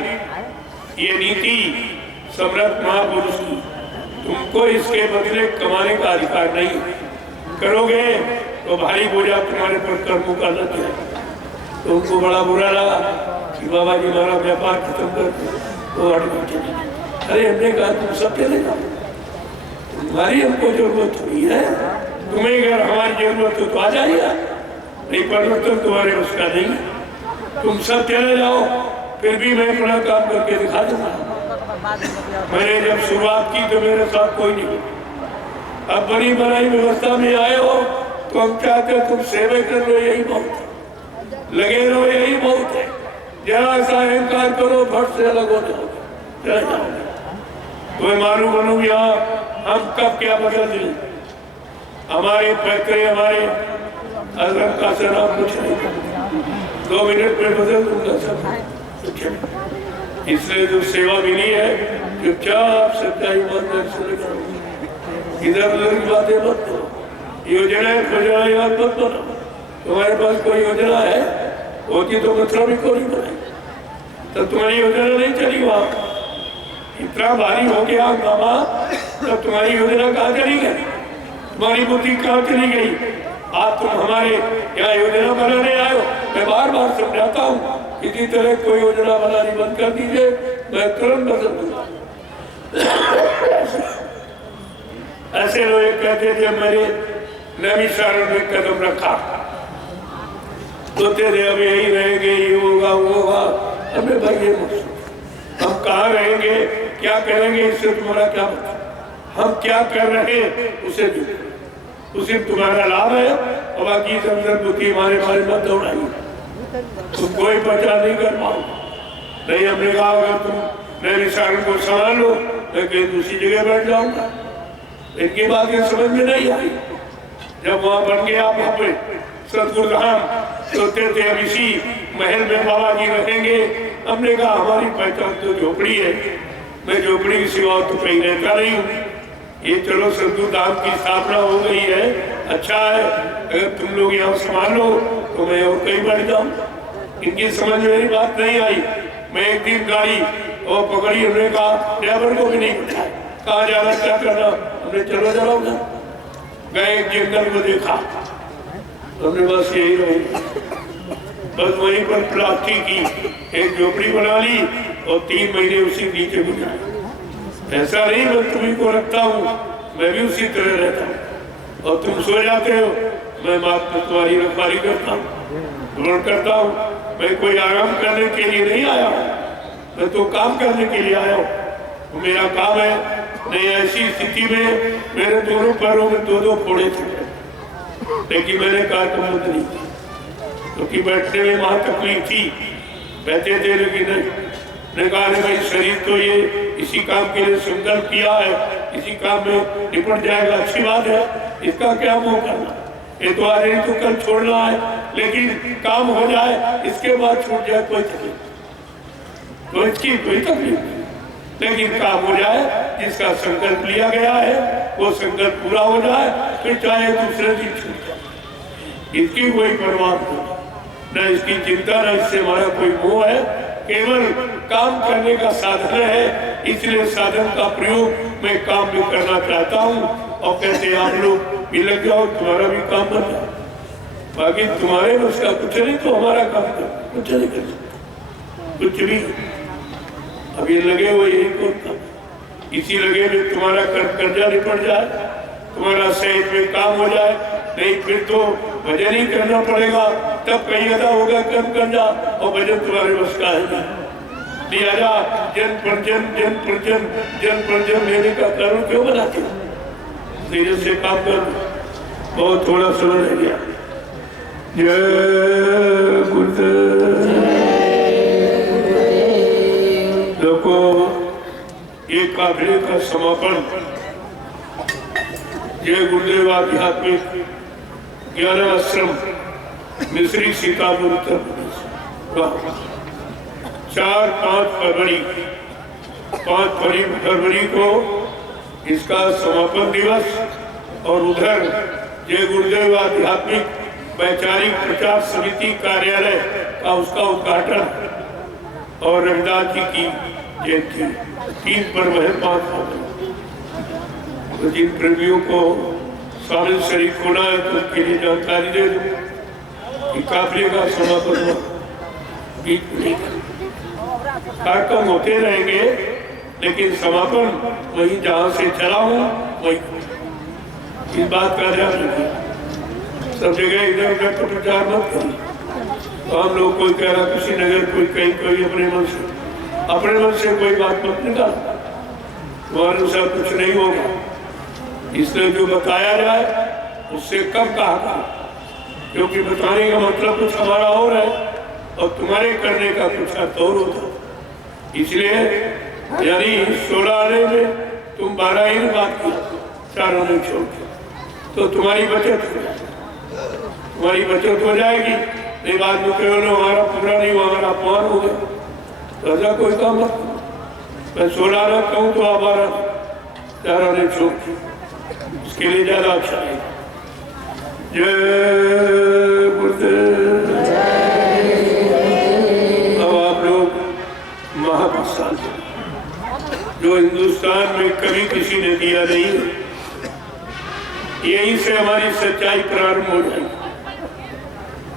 ये नीति सम्राट महापुरुष की, तुमको इसके बदले कमाने का अधिकार नहीं। करोगे तो भारी बोझा तुम्हारे पर कर्मों का लग जाए। तो उनको बड़ा बुरा लगा कि बाबा जी हमारा व्यापार खत्म कर दो, वो हट गए। अरे हमने कहा तुम सब चले जाओ, तुम्हारी हमको जरूरत नहीं है, तुम्हें अगर हमारी जरूरत हो तो आ जाइए, नहीं परिवर्तन तुम्हारे उसका नहीं, तुम सब चले जाओ, फिर भी मैं अपना काम करके दिखा दूंगा। मैंने जब शुरुआत की तो मेरे साथ कोई नहीं, अब बड़ी बनाई व्यवस्था में आए हो तो हम चाहते तुम सेवा कर लो, यही बहुत है, लगे रहो यही बहुत है। जरा सा अहंकार करो, भट से अलग हो जाओगे, चले जाओगे। तुम्हें मालूम बनूं यहाँ हम कब क्या बदल दिए, हमारे पैतरे, हमारे अजम का सना कुछ नहीं, 2 मिनट में बदल दूंगा सब। इसलिए जो सेवा मिली है चुपचाप सच्चाई ईमानदारी से करो, इधर उधर की बातें मत करो, योजनाएं खोजना याद मत बनो। तुम्हारे पास कोई योजना है होती तो मतलब भी कोई बनाई, तो तुम्हारी योजना नहीं चली। वहाँ इतना भारी हो गया बाबा, तब तुम्हारी योजना कहाँ चली गई, तुम्हारी बुद्धि कहाँ चली गई। आज तुम हमारे यहाँ योजना बनाने आए हो, मैं बार बार समझाता हूँ किसी तरह कोई योजना बनानी बंद कर दीजिए, मैं तुरंत बदल दूंगा। ऐसे लोग कहते थे मेरे नैमिषारण्य में कदम रखा, सोचते थे अब यही रहेंगे, ये होगा वो होगा। हमें भाई ये हम कहाँ रहेंगे, क्या करेंगे, इससे तुम्हारा क्या मतलब। हम क्या कर रहे हैं उसे तुम्हारा लाभ है, और बाकी समझ बुद्धि हमारे बारे में दौड़ाइए, तुम कोई बचा नहीं कर पाओ। नहीं हमने कहा अगर तुम नैमिषारण्य को संभाल लो मैं कहीं दूसरी जगह बैठ जाऊंगा। इनकी बातें समझ में नहीं आई। जब वहां बन गया वहां सतगुरु धाम, सोचते थे अब इसी महल में बाबा जी रहेंगे। हमने कहा हमारी पहचान तो झोपड़ी है, मैं झोपड़ी की सिवा तो कहीं रहता नहीं हूँ। ये चलो सतगुरु धाम की स्थापना हो गई है, अच्छा है, अगर तुम लोग यहाँ संभालो तो मैं और कहीं बैठ जाऊँ। इनकी समझ में मेरी बात नहीं आई। मैं एक दिन गाड़ी और पकड़ी, हमने कहा ड्राइवर को भी नहीं बताया कहाँ जाना क्या करना, हमने चलो जाओ ना। गए एक जंगल को देखा, हमने बस यही रही, बस वहीं पर प्लास्टिक की एक झोपड़ी बना ली और 3 महीने उसी नीचे गुजारे। ऐसा नहीं मैं तुम्ही को रखता हूँ, मैं भी उसी तरह रहता हूँ और तुम सो जाते हो, मैं बात में तुम्हारी रखवाली करता हूँ, ग्रहण करता हूँ। मैं कोई आराम करने के लिए नहीं आया हूँ, मैं तो काम करने के लिए आया हूँ। मेरा काम है। नहीं ऐसी स्थिति में मेरे दोनों पैरों में 2-2 फोड़े थे, लेकिन मैंने कहा तुम मत नहीं, क्योंकि बैठने में वहां तकलीफ थी, बैठे थे लेकिन नहीं। कहा भाई शरीर तो ये इसी काम के लिए संकल्प किया है, इसी काम में निपट जाएगा, अच्छी बात है, इसका क्या मोह करना। ये तो आज नहीं तो कल छोड़ना है, लेकिन काम हो जाए इसके बाद छूट जाए कोई तकलीफ, तो इसकी कोई तकलीफ नहीं, लेकिन काम हो जाए, जिसका संकल्प लिया गया है वो संकल्प पूरा हो जाए, फिर चाहे दूसरे दिन छूट जाए, इसकी कोई परवाह नहीं, न इसकी चिंता, न इससे हमारा कोई मोह है। केवल काम करने का साधन है, इसलिए साधन का प्रयोग मैं काम भी करना चाहता हूँ। और कहते आप लोग भी लग जाओ, तुम्हारा भी काम बन जाए, बाकी तुम्हारे बस का कुछ नहीं, तो हमारा काम कर कुछ नहीं कर सकते, कुछ भी। अब ये लगे हुए यही कौन, इसी लगे में तुम्हारा कर्जा निपट जाए, तुम्हारा सहित में काम हो जाए, नहीं फिर तो भजन ही करना पड़ेगा, तब कहीं अदा होगा कम करना, और भजन तुम्हारे बस का है लिहाजा जन पर जन लेने का कारण क्यों बनाते हो? धीरे से काम कर, बहुत थोड़ा समय रह गया। जय गुरुदेव। देखो ये काफिले का समापन जय गुरुदेव आध्यात्मिक 11 आश्रम मिश्री सीतापुर उत्तर प्रदेश 4-5 फरवरी को इसका समापन दिवस, और उधर जय गुरुदेव आध्यात्मिक वैचारिक प्रचार समिति कार्यालय का उसका उद्घाटन और रविदास जी की जयंती 3 पर्व है 5 फरवरी। तो जिन प्रेमियों को शामिल शरीक होना है तो उनके लिए जानकारी दे दूं कि काफिले का समापन कार्यक्रम होते रहेंगे, लेकिन समापन वही जहाँ से चला हूँ वही। इस बात का ध्यान रखिए, सब जगह इधर उधर का प्रचार मत करिए। तो हम लोग कोई कह रहा किसी नगर, कोई कहीं, कोई अपने मन से कोई बात मत निकाल, तुम्हारे अनुसार कुछ नहीं होगा। इसलिए जो बताया जाए उससे कम कहा, क्योंकि बताने का मतलब कुछ हमारा और है और तुम्हारे करने का कुछ अर्थ और होता। इसलिए यानी 16 आने में तुम 12 ही बात की, 4 आने छोड़ के, तो तुम्हारी बचत हो जाएगी। नहीं बाद में केवल हमारा पूरा नहीं हुआ, हमारा अपमान हो गया, तो ऐसा कोई काम मत। मैं 16 आना कहूँ तो आप 4 आने छोड़ के, इसके लिए ज्यादा अच्छा है। जय गुरुदेव। अब आप लोग महाप्रसाद जो हिंदुस्तान में कभी किसी ने दिया नहीं, यहीं से हमारी सच्चाई प्रारंभ हो जाएगी।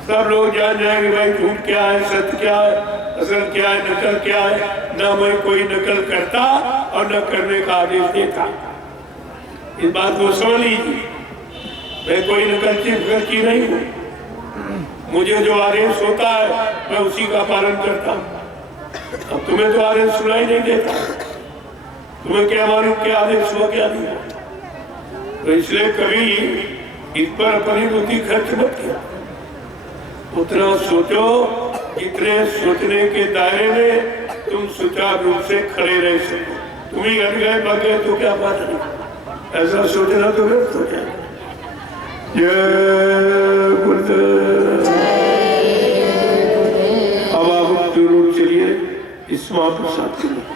सब लोग जान जाएंगे भाई झूठ क्या है, सत्य क्या है, असल क्या है, नकल क्या है। न मैं कोई नकल करता और न करने का आदेश देता, इस बात को समझ लीजिए। मैं कोई नकलची नहीं हूँ, मुझे जो आदेश होता है मैं उसी का पालन करता हूँ। अब तुम्हें तो आदेश सुनाई नहीं देता, तुम्हें क्या मालूम क्या आदेश हुआ क्या नहीं हुआ। तो इसलिए कभी इस पर अपनी बुद्धि खर्च मत किया, उतना सोचो जितने सोचने के दायरे में तुम सुचारू रूप से खड़े रह सको। तुम ही हट गए भाग गए तो क्या बात नहीं, ऐसा सोचना तो व्यर्थ हो जाए। जय गुरुदेव। अब आप जरूर चलिए इस महाप्रसाद के लिए।